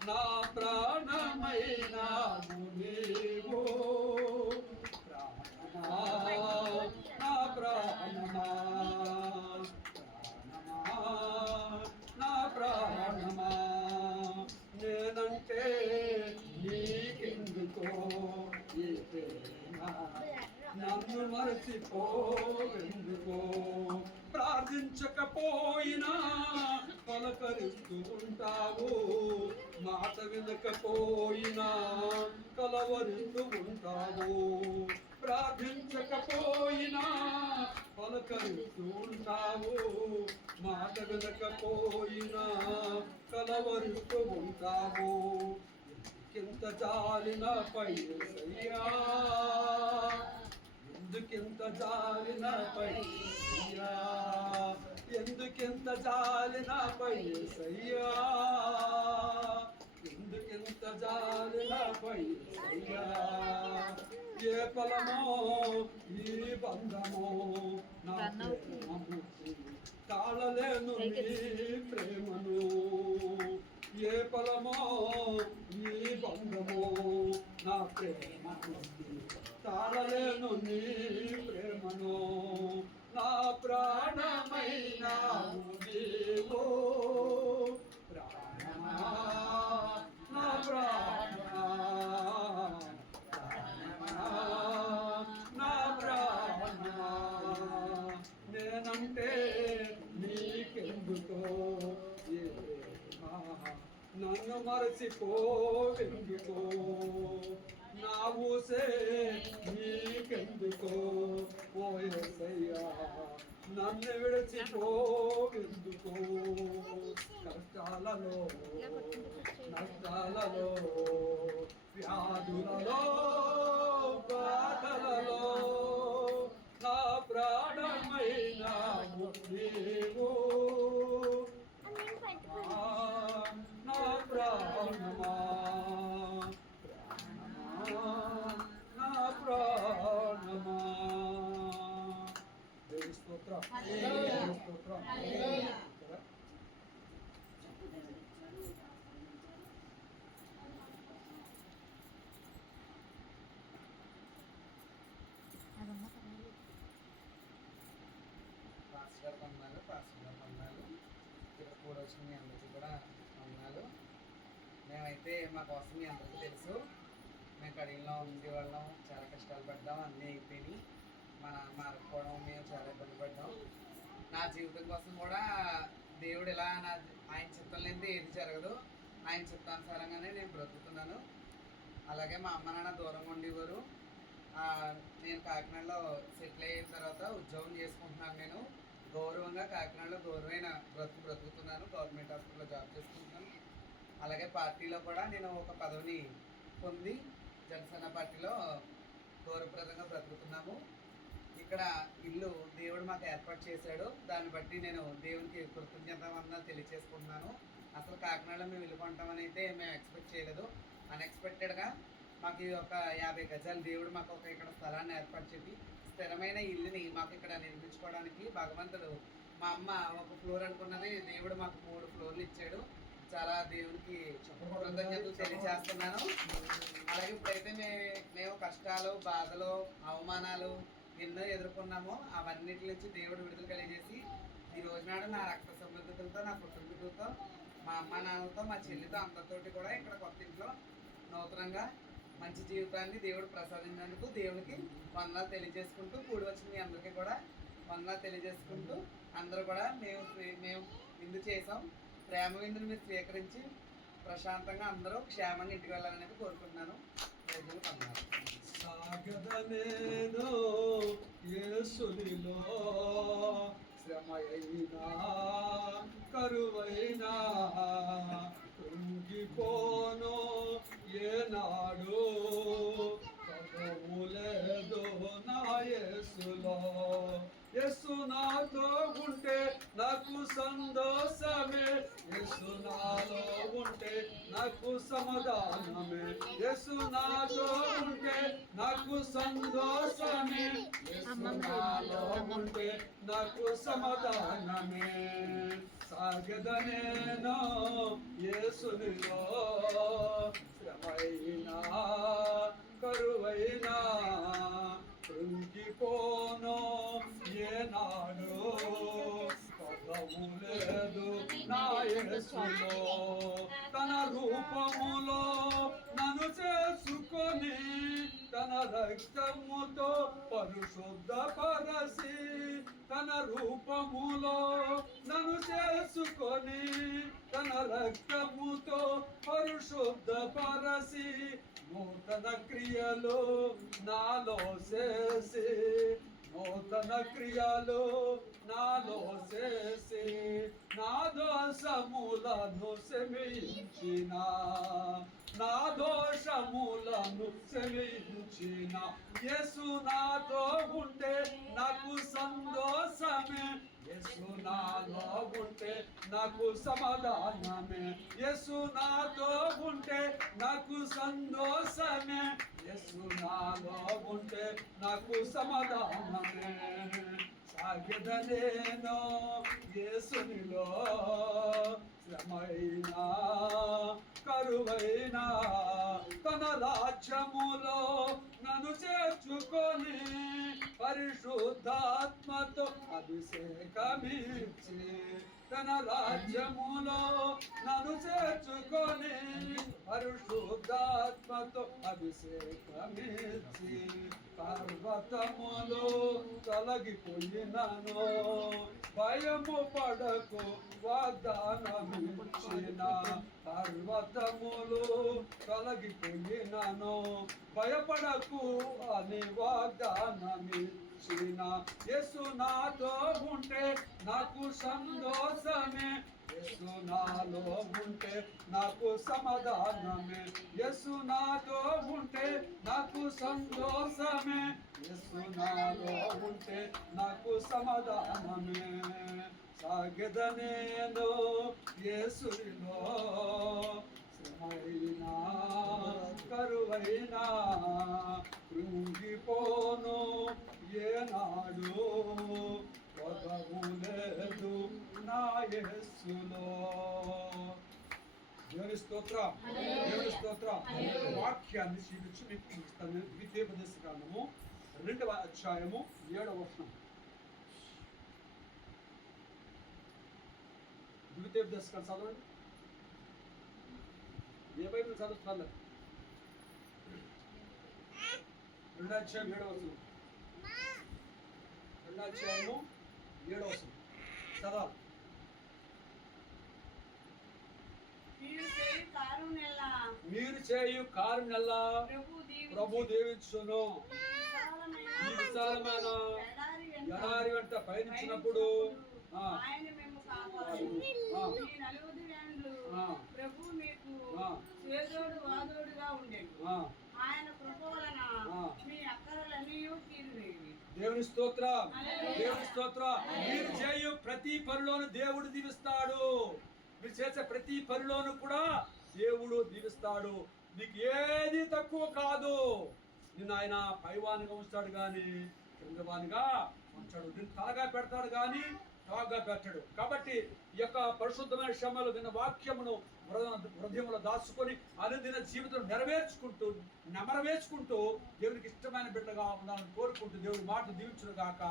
నా ప్రాణమైనావు నీవు, ప్రాణమా నా ప్రాణమా, ప్రాణమా నా ప్రాణమా, నేనంటే నీకెందుకో ఈ ప్రేమ, నన్ను మరచిపోవెందుకో, ప్రార్థించకపోయినా పలకరిస్తూ ఉంటావు, మాట వినకపోయినా కలవరిస్తూ ఉంటావు, ప్రార్థించకపోయినా పలకరిస్తూ ఉంటావు, మాట వినకపోయినా కలవరిస్తూ ఉంటావు, ఎందుకింత జాలినపై యేసయ్యా, ఎందుకింత జాలినపై యేసయ్యా, ఎందుకింత జాలినపై యేసయ్యా, ఎందుకింత జాలినపై యేసయ్యా, ఏ ఫలమో ఈ బంధమో నా ప్రేమము తాళలేను నీ ప్రేమను, ఏ ఫలమో ఈ బంధమో నా ప్రేమను తాళలేను నీ ప్రేమను, నా ప్రాణమైనావు నీవు, ప్రాణమా నా ప్రాణమా, ప్రాణమా నా ప్రాణమా, నేనంటే నీకెందుకో ఏ నన్ను మరచిపోవెందుకో, నా ఊసే నన్ను విడిచిపోవెందుకు కష్టాలలో నష్టాలలో వ్యాధులలో బాధలలో నా ప్రాణమైన నీవు నా ప్రాణమా నా ప్రాణమా దేవుని స్తోత్రం దేవుని స్తోత్రం పాస్టర్ గారు వందనాలు, పాస్టర్ గారు వందనాలు, ఇక్కడ కూడా వచ్చిన మీ అందరికీ కూడా వందనాలు. మేమైతే మా కోసం మీ అందరికీ తెలుసు, మేము కడిగిలో ఉండేవాళ్ళం, చాలా కష్టాలు పడ్డాం, అన్నీ అయిపోయినాయి. మా నాన్న మారకపోవడం మేము చాలా ఇబ్బంది పడ్డాం. నా జీవితం కోసం కూడా దేవుడు ఇలా ఆయన చిత్తం లేనిది ఏది జరగదు, ఆయన చిత్తానుసారంగానే నేను బ్రతుకుతున్నాను. అలాగే మా అమ్మ నాన్న దూరంగా ఉండేవారు. నేను కాకినాడలో సెటిల్ అయిన తర్వాత ఉద్యోగం చేసుకుంటున్నాను. నేను గౌరవంగా కాకినాడలో గౌరవమైన బ్రతుకుతున్నాను. గవర్నమెంట్ హాస్పిటల్లో జాబ్ చేసుకుంటున్నాను. అలాగే పార్టీలో కూడా నేను ఒక పదవిని పొంది జనసేన పార్టీలో గౌరవప్రదంగా బ్రతుకుతున్నాము. ఇక్కడ ఇల్లు దేవుడు మాకు ఏర్పాటు చేశాడు. దాన్ని బట్టి నేను దేవునికి కృతజ్ఞతావందనాలు తెలియజేసుకుంటున్నాను. అసలు కాకినాడలో మేము ఇల్లు కొంటామని అయితే మేము ఎక్స్పెక్ట్ చేయలేదు. అన్ఎక్స్పెక్టెడ్గా మాకు ఒక 50 గజాలు దేవుడు మాకు ఒక ఇక్కడ స్థలాన్ని ఏర్పాటు చేసి స్థిరమైన ఇల్లుని మాకు ఇక్కడ నిర్మించుకోవడానికి భగవంతుడు, మా అమ్మ ఒక ఫ్లోర్ అనుకున్నది, దేవుడు మాకు 3 ఫ్లోర్లు ఇచ్చాడు. చాలా దేవునికి కృతజ్ఞతలు తెలియజేస్తున్నాను. అలాగే ఇప్పుడైతే మేము కష్టాలు, బాధలు, అవమానాలు ఎన్నో ఎదుర్కొన్నామో అవన్నిటి నుంచి దేవుడు విడుదల కలిగజేసి ఈ రోజునాడు నా రక్త సమృద్ధులతో, నా కుటుంబీకులతో, మా అమ్మ నాన్నలతో, మా చెల్లితో అందరితోటి కూడా ఇక్కడ కొత్త ఇంట్లో నూతనంగా మంచి జీవితాన్ని దేవుడు ప్రసాదించినందుకు దేవుడికి వందనాలు తెలియజేసుకుంటూ, కూడి వచ్చిన మీ అందరికీ కూడా వందనాలు తెలియజేసుకుంటూ, అందరూ కూడా మేము విందు చేసాం. ప్రేమ విందుని మీరు స్వీకరించి ప్రశాంతంగా అందరూ క్షేమంగా ఇంటికి వెళ్ళాలనేది కోరుకుంటున్నాను. సాగదనేను యేసునిలో శ్రమయైనా కరువైనా కృంగిపోను ఏనాడు కదములేదు నా యేసులో. యేసు నాతో ఉంటే నాకు సంతోషమే, యేసు నాలో ఉంటే నాకు సమాధానమే, యేసు నాతో ఉంటే నాకు సంతోషమే, యేసు నాలో ఉంటే నాకు సమాధానమే. సాగదనేనో యేసునిలో శ్రమైనా కరువైనా కృంగిపోను ఏనాడు కదములేదు నా యేసులో. తన రూపములో నన్ను చేసుకొని తన రక్తముతో పరిశుద్ధపరచి, తన రూపములో నన్ను చేసుకొని తన రక్తముతో పరిశుద్ధపరచి, నూతన క్రియలు నాలో చేసి, నూతన క్రియలు నాలో చేసి, నా దోషములను క్షమించిన, నా దోషములను క్షమించిన, యేసు నాతో ఉంటే నాకు సంతోషమే, యేసు నాలో ఉంటే నాకు సమాధానమే, యేసు నాతో ఉంటే నాకు సంతోషమే, యేసు నాలో ఉంటే నాకు సమాధానమే. సాగదనేనో యేసునిలో శ్రమైనా కరువైనా తన రాజ్యములో నన్ను చేర్చుకొని పరిశుద్ధాత్మతో అభిషేకమిచ్చి, తన రాజ్యములో నన్ను చేర్చుకొని పరిశుద్ధాత్మతో అభిషేకమిచ్చి, పర్వతములు తొలగిపోయినను భయము పడకు వాగ్దానమిచ్చిన, పర్వతములు తొలగిపోయినను భయపడకు అని వాగ్దానమిచ్చిన, యేసు నాతో ఉంటే నాకు సంతోషమే, యేసు నాలో ఉంటే నాకు సమాధానమే, యేసు నాతో ఉంటే నాకు సంతోషమే, యేసు నాలో ఉంటే నాకు సమాధానమే. సాగెద నేను యేసులో, శ్రమైనా కరువైనా కృంగిపోను ఏనాడు, కొదవు లేదు నా యేసులో. దేవుని స్తోత్రం, దేవుని స్తోత్రం. వాక్యాన్ని చూపించి మీకు చూపిస్తాను. ద్వితీయోపదేశ కాండము 2వ అధ్యాయము 7వ వచనం. ద్వితీయోపదేశ కాండం చదవండి. ఏ బైబిల్ చదువుతున్నారు? 2వ అధ్యాయం 7వ వచనం. 2వ అధ్యాయము 7వ వచనం చదవాలి. మీరు చేయు కార్యమెల్లా ప్రభు దీవించును. ఈ విశాలమైన ఎడారి వెంట పయనించినప్పుడు ప్రభు మీకు చేదోడు వాదోడుగా ఉండేది. ఆయన కృప వలన మీ అక్కరలన్నీ తీరివేవి. దేవుని స్తోత్రం, దేవుని స్తోత్రం. మీరు చేయు ప్రతి పనిలోను దేవుడు దీవిస్తాడు. మీరు చేసే ప్రతి పనిలోను కూడా దేవుడు దీవిస్తాడు. నీకు ఏది తక్కువ కాదు. నిన్ను ఆయన పైవానిగా ఉంచుతాడు కానీ కిందవానిగా ఉంచాడు. నిన్ను తలగా పెడతాడు కానీ తాగా పెట్టాడు. కాబట్టి ఈ యొక్క పరిశుద్ధమైన శ్రమలు విన్న వాక్యమును హృదయంలో దాచుకొని అనుదిన జీవితం నెమరవేసుకుంటూ దేవునికి ఇష్టమైన బిడ్డగా ఉండాలని కోరుకుంటూ దేవుడి మాట దీవించును గాక.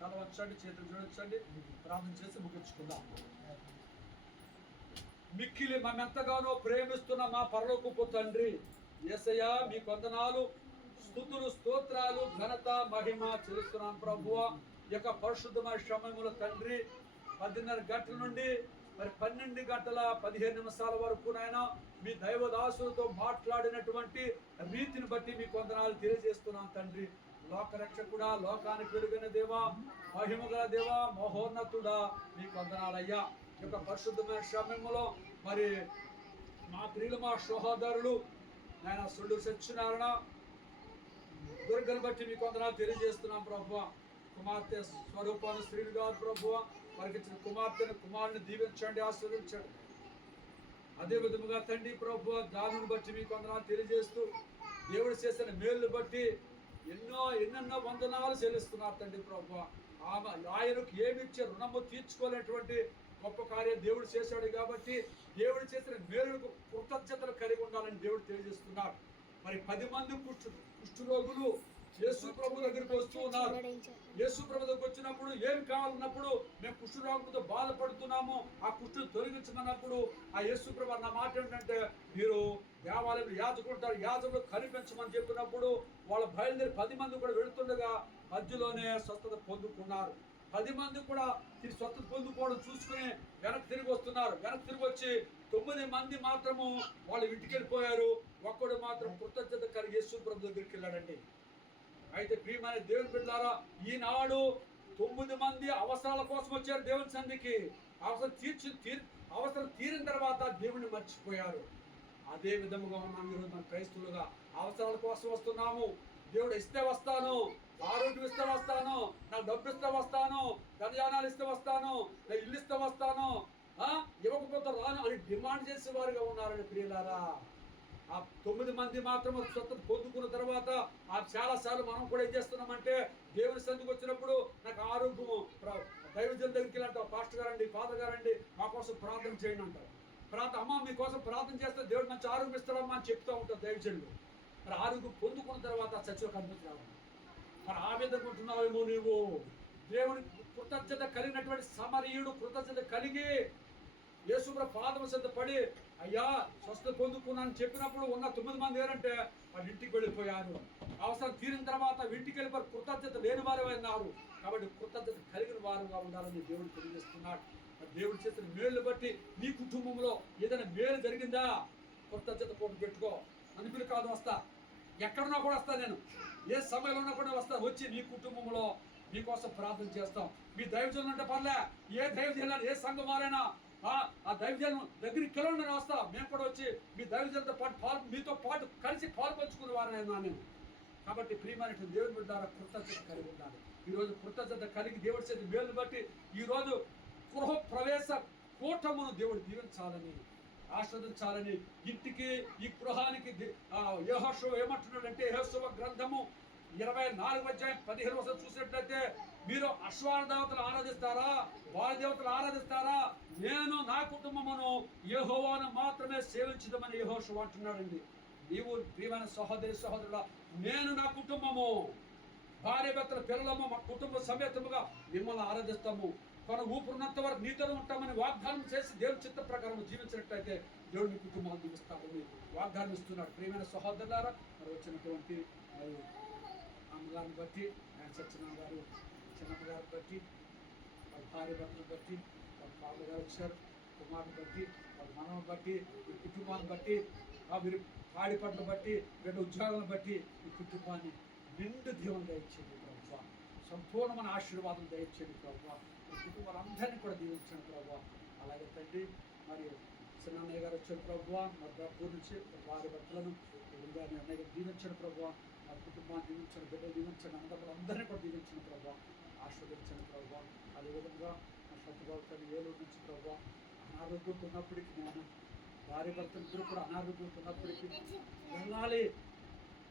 తల వంచండి, చేతులు జోడించండి, ప్రార్థన చేసి ముగించుకుందాం. మిక్కిలి మమ్మెంతగానో ప్రేమిస్తున్న మా పరలోకపు తండ్రి యేసయ్యా, మీ వందనాలు, స్తుతులు, స్తోత్రాలు, ఘనత, మహిమ చెల్లిస్తున్నాను ప్రభువా. ఈ యొక్క పరిశుద్ధమైన శ్రమముల తండ్రి 10:30 గంటల నుండి మరి 12 గంటల 15 నిమిషాల వరకు నాయన మీ దైవదాసులతో మాట్లాడినటువంటి రీతిని బట్టి మీ వందనాలు తెలియజేస్తున్నాను తండ్రి. లోకరక్షకుడా, లోకానికి వెలుగైన దేవా, మహిమగల దేవా, మహోన్నతుడా, మీ వందనాలయ్యా. ఈ యొక్క పరిశుద్ధమైన శ్రమములో మరి మా ప్రియులు, మా సహోదరులు నాయన సుండు సత్యనారాయణ దుర్గను బట్టి మీ వందనాలు తెలియజేస్తున్నాం ప్రభువా. కుమార్తె స్వరూపాన్ని స్త్రీలు కాదు ప్రభువా, వారికి ఇచ్చిన కుమారుని దీవించండి, ఆశీర్వదించండి. అదే విధముగా తండ్రి ప్రభువా, దానిని బట్టి మీకు వందనాలు తెలియజేస్తూ దేవుడు చేసిన మేలును బట్టి ఎన్నెన్నో వందనాలు చెల్లిస్తున్నారు తండ్రి ప్రభువా. ఆయనకు ఏమిచ్చే రుణము తీర్చుకోలేటువంటి గొప్ప కార్యం దేవుడు చేశాడు కాబట్టి దేవుడు చేసిన మేలుకు కృతజ్ఞతలు కలిగి ఉండాలని దేవుడు తెలియజేస్తున్నాడు. మరి 10 మంది కుష్ఠరోగులు యేసు ప్రభు దగ్గరికి వస్తూ ఉన్నారు. యేసు ప్రభు దగ్గరికి వచ్చినప్పుడు ఏం కావాలన్నప్పుడు మేము కుష్ఠరోగంతో బాధపడుతున్నాము, ఆ కుష్ఠు తొలగించమన్నప్పుడు ఆ యేసు ప్రభు అన్న మాట ఏంటంటే, మీరు దేవాలయం యాజకుంటారు, యాజకులు కనిపించమని చెప్పినప్పుడు వాళ్ళు బయలుదేరి 10 మంది కూడా వెళుతుండగా మధ్యలోనే స్వస్థత పొందుకున్నారు. 10 మంది కూడా స్వస్థత పొందుకోవడం చూసుకుని వెనక్కి తిరిగి వస్తున్నారు. వెనక్కి తిరిగి వచ్చి 9 మంది మాత్రము వాళ్ళు ఇంటికి వెళ్ళిపోయారు. ఒక్కడు మాత్రం కృతజ్ఞత కలిగి యేసు ప్రభు దగ్గరికి వెళ్ళాడండి. అయితే ప్రియమైన దేవుని బిడ్డలారా, ఈనాడు 9 మంది అవసరాల కోసం వచ్చారు దేవుని సన్నిధికి. అవసరం తీరిన తర్వాత దేవుని మర్చిపోయారు. అదే విధముగా ఉన్నాం ఈరోజు మన క్రైస్తవులుగా. అవసరాల కోసం వస్తున్నాము. దేవుడు ఇస్తే వస్తాను, ఆరోగ్యం ఇస్తే వస్తాను, నాకు డబ్బు ఇస్తే వస్తాను, ధనజానాలు ఇస్తే వస్తాను, నా ఇల్లు ఇస్తే వస్తాను, ఇవ్వకపోతే రాను అని డిమాండ్ చేసే వారుగా ఉన్నారని ప్రియులారా. ఆ 9 మంది మాత్రం స్వస్థత పొందుకున్న తర్వాత చాలాసార్లు మనం కూడా ఏం చేస్తున్నామంటే, దేవుని సన్నిధికి వచ్చినప్పుడు నాకు ఆరోగ్యము, దైవజన్ దగ్గరికి వెళ్ళంటారు, పాస్టర్ గారండి, ఫాదర్ గారండి, మా కోసం ప్రార్థన చేయండి అంటారు. అమ్మ మీకోసం ప్రార్థన చేస్తే దేవుడు మంచి ఆరోగ్యం ఇస్తాడమ్మా అని చెప్తూ ఉంటారు దైవజనులు. మరి ఆరోగ్యం పొందుకున్న తర్వాత సచివ కనిపించాలి. మరి ఆ విధంగా ఉంటున్నావేమో నీవు. దేవుని కృతజ్ఞత కలిగినటువంటి సమరీయుడు కృతజ్ఞత కలిగి యేసుప్రభు పాదము చెంత పడి అయ్యా స్వస్థత పొందుకున్నాను చెప్పినప్పుడు ఉన్న 9 మంది ఏంటంటే వాళ్ళ ఇంటికి వెళ్ళిపోయారు. అవసరం తీరిన తర్వాత ఇంటికి వెళ్ళిపోయి కృతజ్ఞత లేని వారు అన్నారు. కాబట్టి కృతజ్ఞత కలిగిన వారుగా ఉండాలని దేవుడు తెలియజేస్తున్నాడు. దేవుడు చేసిన మేలు బట్టి నీ కుటుంబంలో ఏదైనా మేలు జరిగిందా, కృతజ్ఞత పోటు పెట్టుకో. అనుకుని కాదు వస్తా, ఎక్కడున్నా కూడా వస్తాను నేను, ఏ సమయంలో ఉన్నా కూడా వస్తాను. వచ్చి మీ కుటుంబంలో మీకోసం ప్రార్థన చేస్తాం. మీ దైవజనులు అంటే పర్లే, ఏ దైవజనులు ఏ సంఘం వారైనా ఆ దైవజనం దగ్గరికి కిలోమీటర్ నేను వస్తా. మేము కూడా వచ్చి మీ దైవజనులతో పాటు మీతో పాటు కలిసి పాల్పంచుకునే వారైనా నేను. కాబట్టి ప్రియమైన దేవుని బిడ్డ కృతజ్ఞత కలిగి ఉండాలి. ఈరోజు కృతజ్ఞత కలిగి దేవుడి చేతి మేలు బట్టి ఈరోజు గృహ ప్రవేశ కూటమును దేవుడు దీవించాలని, ఆస్వాదించాలని, ఇంటికి ఈ గృహానికి యెహోషువ ఏమంటున్నాడంటే, యెహోషువ గ్రంథము 24:15 చూసినట్లయితే, మీరు అశ్వాన దేవతలు ఆరాధిస్తారా, వారి దేవతలు ఆరాధిస్తారా, నేను నా కుటుంబమును యెహోవాను మాత్రమే సేవించదమని యెహోషువ అంటున్నాడండి. నీవు ప్రియమైన సహోదరి సహోదరుడా, నేను నా కుటుంబము భార్య భర్తల పిల్లలము మా కుటుంబ సమేతముగా మిమ్మల్ని ఆరాధిస్తాము, మన ఊపిరినంత వరకు నీతో ఉంటామని వాగ్దానం చేసి దేవుని చిత్త ప్రకారం జీవించినట్లయితే దేవుడు మీ కుటుంబాలు దీవిస్తామని వాగ్దానం ఇస్తున్నాడు. ప్రియమైన సహోదరులారా, మరి వచ్చినటువంటి మరి అమ్మగారిని బట్టి, ఆయన సత్యనారాయణ గారు చిన్నమ్మగారిని బట్టి, వాళ్ళ భార్య భర్తలు బట్టి, వాళ్ళ బాబు గారు వచ్చారు, కుమారుని బట్టి, వాళ్ళ మనవని బట్టి, ఈ కుటుంబాన్ని బట్టి, వీరి పాడి పట్ల బట్టి, వీళ్ళ ఉద్యోగాలను బట్టి ఈ కుటుంబాన్ని నిండు దీవెన దయచేయండి ప్రభువా. సంపూర్ణమైన ఆశీర్వాదం దయచేయండి ప్రభువా. ఈ కుటుంబాలందరినీ కూడా దీవించండి ప్రభువా. అలాగే తండ్రి, మరియు చిన్నయ్య గారు వచ్చారు ప్రభువా, మరి డబ్బు నుంచి వారి భర్తలను అన్నయ్య గారు దీవించండి ప్రభువా. మా కుటుంబాన్ని దీవించండి, బిడ్డలు దీవించండి, అందరినీ కూడా దీవించండి ప్రభువా, ఆశీర్వదించండి ప్రభువా. అదేవిధంగా మా సత్యబాబు తల్లి ఏలూరు నుంచి ప్రభువా, అనారోగ్యంతో ఉన్నప్పటికీ నేను భార్య భర్తలు ఇద్దరు కూడా అనారోగ్యంతో ఉన్నప్పటికీ వెళ్ళాలి,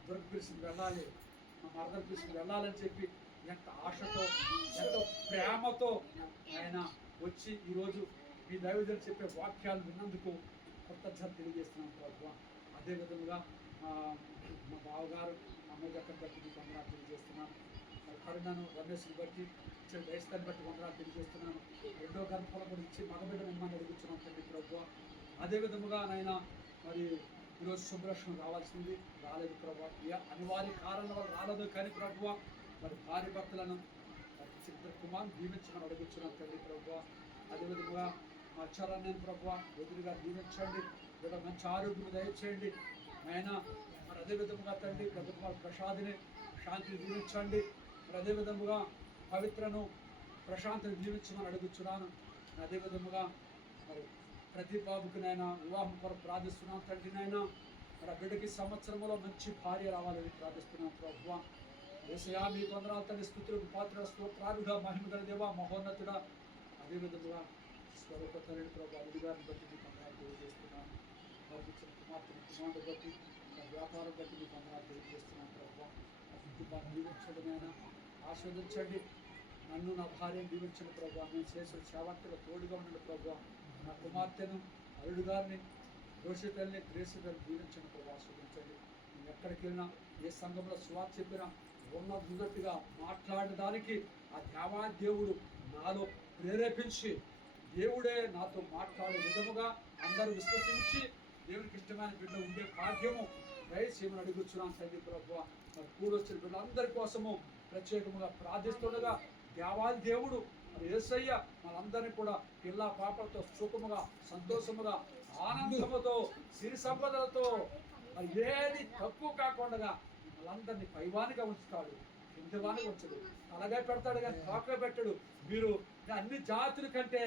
దుర్గ పిలిచింది వెళ్ళాలి, మా మరదలు పిలిచింది వెళ్ళాలని చెప్పి ఎంత ఆశతో ఎంతో ప్రేమతో ఆయన వచ్చి ఈరోజు మీ దైవజనులు చెప్పే వాక్యాలు విన్నందుకు కృతజ్ఞత తెలియజేస్తున్నాం ప్రభువా. అదేవిధంగా మా బావగారు అమ్మాయి దగ్గర బట్టి మీకు వందనాలు తెలియజేస్తున్నాను. మరి కరుణను రమేష్ని బట్టి ఇచ్చిన దయస్థాన్ని బట్టి వందనాలు తెలియజేస్తున్నాను. రెండో గర్భఫలం కూడా ఇచ్చి మగబిడ్డ మిమ్మల్ని అడుగుతున్నాం తండ్రి ప్రభువా. అదేవిధముగా నాయన మరి ఈరోజు శుభ్రష్ణం రావాల్సింది, రాలేదు ప్రభువా. అనివార్య కారణాల వల్ల రాలేదు కానీ ప్రభువా, మరి భార్య భర్తలను చిత్ర కుమార్ దీవించమని అడుగుతున్నాం తండ్రి ప్రభువా. అదేవిధంగా మా చరణ్యం ప్రభువా ఎదురుగా దీవించండి, లేదా మంచి ఆరోగ్యం దయచేయండి ఆయన. మరి అదేవిధంగా తండ్రి పెద్ద కుమార్ ప్రసాద్ని శాంతిని దీవించండి. మరి అదేవిధముగా పవిత్రను ప్రశాంతిని దీవించమని అడుగుతున్నాను. అదేవిధముగా మరి ప్రతి బాబుకి నాయన వివాహం కొరకు ప్రార్థిస్తున్నాం తండ్రి నాయన. మరి ఆ బిడ్డకి సంవత్సరంలో మంచి భార్య రావాలని ప్రార్థిస్తున్నాం ప్రభువా. యేసయ్యా మీ వందనాలు తండ్రి, స్తుతులకు పాత్ర, స్తోత్రాలుగా మహిమగల దేవా, మహోన్నతుడా. అదేవిధంగా స్వరూప తండ్రి ప్రభు అల్లుడి గారిని బట్టి మీకు వందనాలు తెలియజేస్తున్నాను. వారికి ఇచ్చిన కుమార్తెను బట్టి, వ్యాపారం బట్టి మీకు వందనాలు తెలియజేస్తున్నాను ప్రభువా. ఆ కుటుంబాన్ని దీవించడమైనా ఆస్వాదించండి, నన్ను నా భార్యను దీవించండి ప్రభువా. నేను చేసిన సేవకులు తోడుగా ఉండండి ప్రభువా. నా కుమార్తెను అల్లుడు గారిని దోషితల్ని గ్రేసితల్ని దీవించండి ప్రభు, ఆస్వాదించండి. నేను ఎక్కడికి వెళ్ళినా ఏ సంఘంలో స్వార్థ చెప్పినా ఉన్నట్టుగా మాట్లాడడానికి ఆ దేవుడు నాలో ప్రేరేపించి దేవుడే నాతో మాట్లాడే విధముగా అందరూ విశ్వసించి దేవునికి ఇష్టమైన బిడ్డ ఉండే భాగ్యము దయచేయమని అడుగుతున్నాను తండ్రి ప్రభువా. మరి కూడొచ్చిన బిడ్డలందరి కోసము ప్రత్యేకముగా ప్రార్థిస్తుండగా దేవాది దేవుడు మరి యేసయ్య మనందరినీ కూడా పిల్ల పాపలతో సుఖముగా, సంతోషముగా, ఆనందముతో, సిరి సంపదలతో మరి ఏది తక్కువ కాకుండా వాళ్ళందరినీ పైవానిగా ఉంచుతాడు, కిందవానిగా ఉంచడు. అలాగే పెడతాడు కానీ తోకగా పెట్టడు. మీరు అన్ని జాతుల కంటే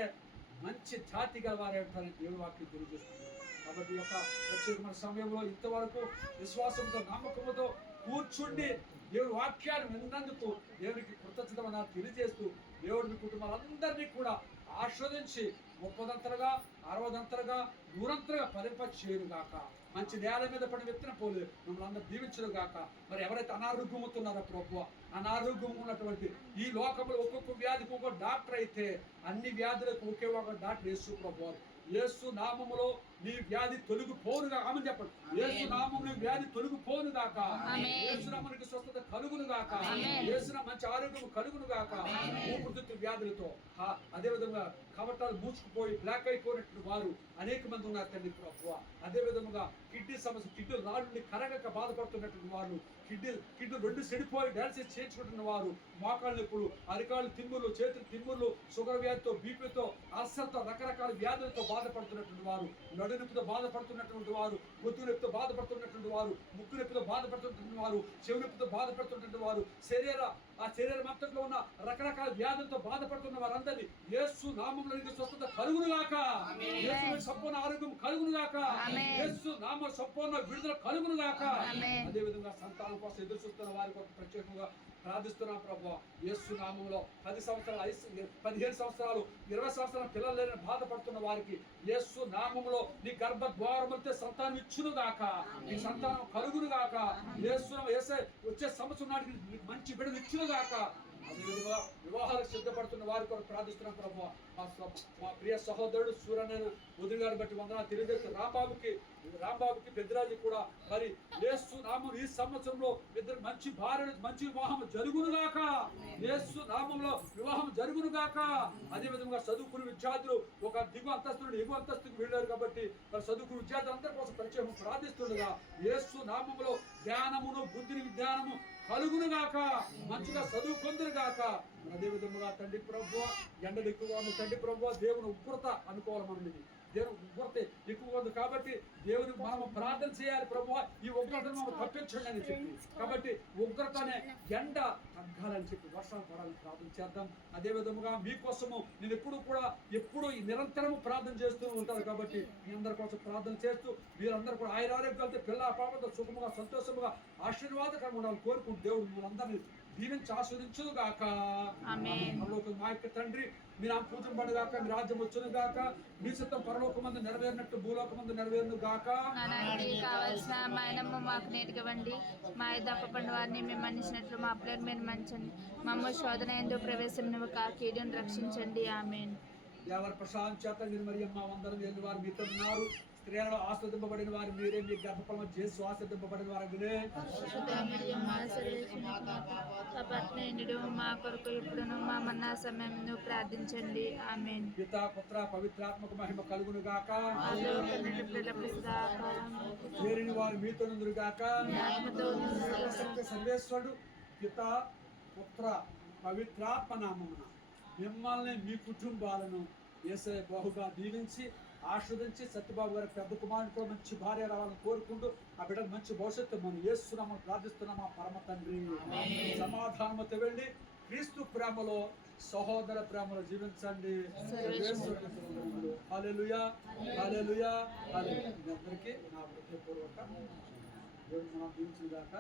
మంచి జాతి గల వారే ఉంటారని దేవుని వాక్యం తెలియజేస్తుంది. కాబట్టి యొక్క ప్రత్యేకమైన సమయంలో ఇంతవరకు విశ్వాసంతో, నమ్మకంతో కూర్చుండి దేవుడి వాక్యాన్ని విన్నందుకు దేవునికి కృతజ్ఞతగా తెలియజేస్తూ దేవుడి కుటుంబాలందరినీ కూడా ఆస్వాదించి 30దంతలుగా 60దంతలుగా 100ంతలుగా ఫలింపచేయుగాక. మంచి నేల మీద పడి విత్తన పోలేదు మిమ్మల్ని అందరూ దీవించరు గాక. మరి ఎవరైతే అనారోగ్యమవుతున్నారో ప్రభువా, అనారోగ్యం ఉన్నటువంటి ఈ లోకంలో ఒక్కొక్క వ్యాధికి ఒక్కొక్క డాక్టర్ అయితే అన్ని వ్యాధులకు ఒకే ఒక డాక్టర్ యేసు ప్రభువా. యేసు నామములో నీ వ్యాధి తొలగిపోనుగా. ఆమె చెప్పండి, యేసు నామములో వ్యాధి తొలగిపోను గాక. యేసు నామమునికి స్వస్థత కలుగును గాక. యేసు మంచి ఆరోగ్యం కలుగును గాక. ఊపిరితిత్తు వ్యాధులతో అదేవిధంగా కవటాలు మూసుకుపోయి బ్లాక్ అయిపోయినట్టు వారు అనేక మంది ఉన్నారు తండ్రి ప్రభువా. అదేవిధంగా కిడ్నీ సమస్య, కిడ్నీలు రాళ్ళని కరగక బాధపడుతున్నటువంటి వారు, కిడ్నీ 2 చెడిపోయి డయాలసిస్ చేయించుకుంటున్న వారు, మోకాళ్ళ నొప్పులు, అరికాళ్ళు తిమ్ములు, చేతులు తిమ్ములు, షుగర్ వ్యాధితో, బీపీతో, అల్సర్తో, రకరకాల వ్యాధులతో బాధపడుతున్నటువంటి వారు, నొప్పితో బాధపడుతున్నటువంటి వారు, గొంతు నొప్పితో బాధపడుతున్నటువంటి వారు, ముక్కు నొప్పితో బాధపడుతున్నటువంటి వారు, చెవి నొప్పితో బాధపడుతున్నటువంటి వారు, ఆ శరీరం అంతట్లో ఉన్న రకరకాల వ్యాధులతో బాధపడుతున్న వారందరినీ యేసు నామములో నీకు స్వస్థత కలుగును గాక. యేసు సంపూర్ణ ఆరోగ్యం కలుగును గాక. యేసు నామ సంపూర్ణ విడుదల కలుగును గాక. అదే విధంగా సంతానం కోసం ఎదురు చూస్తున్న వారి కోసం ప్రత్యేకంగా ప్రార్థిస్తున్నాం ప్రభువా. యేసు నామంలో 10 సంవత్సరాలు, 15 సంవత్సరాలు, 20 సంవత్సరాల పిల్లలు లేని బాధపడుతున్న వారికి యేసు నామములో నీ గర్భ ద్వారములతో సంతానం ఇచ్చును గాక. నీ సంతానం కలుగును గాక. యేసు వచ్చే సంవత్సరం నాటికి నీకు మంచి బిడ్డలు ఇచ్చును గాక. అదేవిధంగా వివాహాలకు సిద్ధపడుతున్న వారి కొరకు ప్రార్థిస్తున్నాం ప్రభువా. మా ప్రియ సహోదరుడు సూర్యనారాయణ వదిలి గారిని బట్టి వందనాలు తెలియజేస్తూ రాంబాబుకి పెద్దరాజు కూడా మరి యేసు నామం ఈ సంవత్సరంలో ఇద్దరు మంచి భార్యలు, మంచి వివాహం జరుగును గాక. యేసు నామంలో వివాహం జరుగును గాక. అదే విధంగా చదువుకున్న విద్యార్థులు ఒక దిగు అంతస్తు నుండి ఎగువ అంతస్తుకు వెళ్ళారు కాబట్టి మరి చదువుకున్న విద్యార్థులందరి కోసం ప్రత్యేకం ప్రార్థిస్తుండగా యేసు నామంలో జ్ఞానమును, బుద్ధిని, విజ్ఞానము కలుగును గాక. మంచిగా చదువుకొందురు గాక. అదే విధముగా తండ్రి ప్రభువా, ఎండలు ఎక్కువగా ఉంది తండ్రి ప్రభువా, దేవుని ఉగ్రత అనుకోవాలి మనం. ఇది దేవుని ఉగ్రత ఎక్కువగా ఉంది కాబట్టి దేవుని మనం ప్రార్థన చేయాలి ప్రభువా, ఈ ఉగ్రతను మనం తప్పించండి అని చెప్పి. కాబట్టి ఉగ్రత అనే ఎండ తగ్గాలని చెప్పి వర్షాలు పడాలని ప్రార్థన చేద్దాం. అదే విధముగా మీకోసము నేను ఎప్పుడు నిరంతరము ప్రార్థన చేస్తూ ఉంటాను కాబట్టి మీ అందరి కోసం ప్రార్థన చేస్తూ మీరందరూ కూడా ఆయురారోగ్యాలతో పిల్ల పాపంతో సుఖముగా సంతోషముగా ఆశీర్వాదకరంగా ఉండాలని కోరుకుంటూ దేవుడు మీరందరినీ దీవించి ఆస్వాదించును గాక. మా యొక్క తండ్రి మీ నామ పూజింపబడు గాక. మీ రాజ్యం వచ్చును గాక. మీ చిత్తం పరలోకమందు నెరవేరినట్టు భూలోకమందు నెరవేరును గాక. కావాల్సిన మైనము మాకు నేర్చుకోవండి. మా తప్పకుండా వారిని మేము మన్నించినట్లు మా అప్పులను మీరు మంచండి. మమ్మ శోధన ఎందు ప్రవేశం కీడును రక్షించండి. ఆమేన్. దేవర ప్రశాంత్ చేత నిర్మరియమ్మ వందనం వెళ్ళి వారు మీతో ఉన్నారు. స్త్రీలలో ఆస్వాదింపబడిన వారు మీరే, మీ గర్భఫలం చేసి ఆస్వాదింపబడిన వారు మా కొరకు ఇప్పుడును మా మన్నా సమయంలో ప్రార్థించండి. ఆమేన్. పితా పుత్ర పవిత్రాత్మక మహిమ కలుగును గాక. చేరిన వారు మీతో నుందురు గాక. సర్వేశ్వరుడు పితా పుత్ర పవిత్రాత్మ నామమున మిమ్మల్ని మీ కుటుంబాలను యేసయ్య బహుగా దీవించి ఆస్వాదించి సత్యబాబు గారి పెద్ద కుమారుని కూడా మంచి భార్య రావాలని కోరుకుంటూ ఆ బిడ్డకు మంచి భవిష్యత్తు మనం యేసునామమున ప్రార్థిస్తున్నాం. ఆ పరమ తండ్రి సమాధానముతో వెళ్ళి క్రీస్తు ప్రేమలో, సహోదర ప్రేమలో జీవించండి. హల్లెలూయా, హల్లెలూయా, హల్లెలూయా. మీ అందరికీ నా హృదయపూర్వక దేవుడు మనం దీవించుగాక.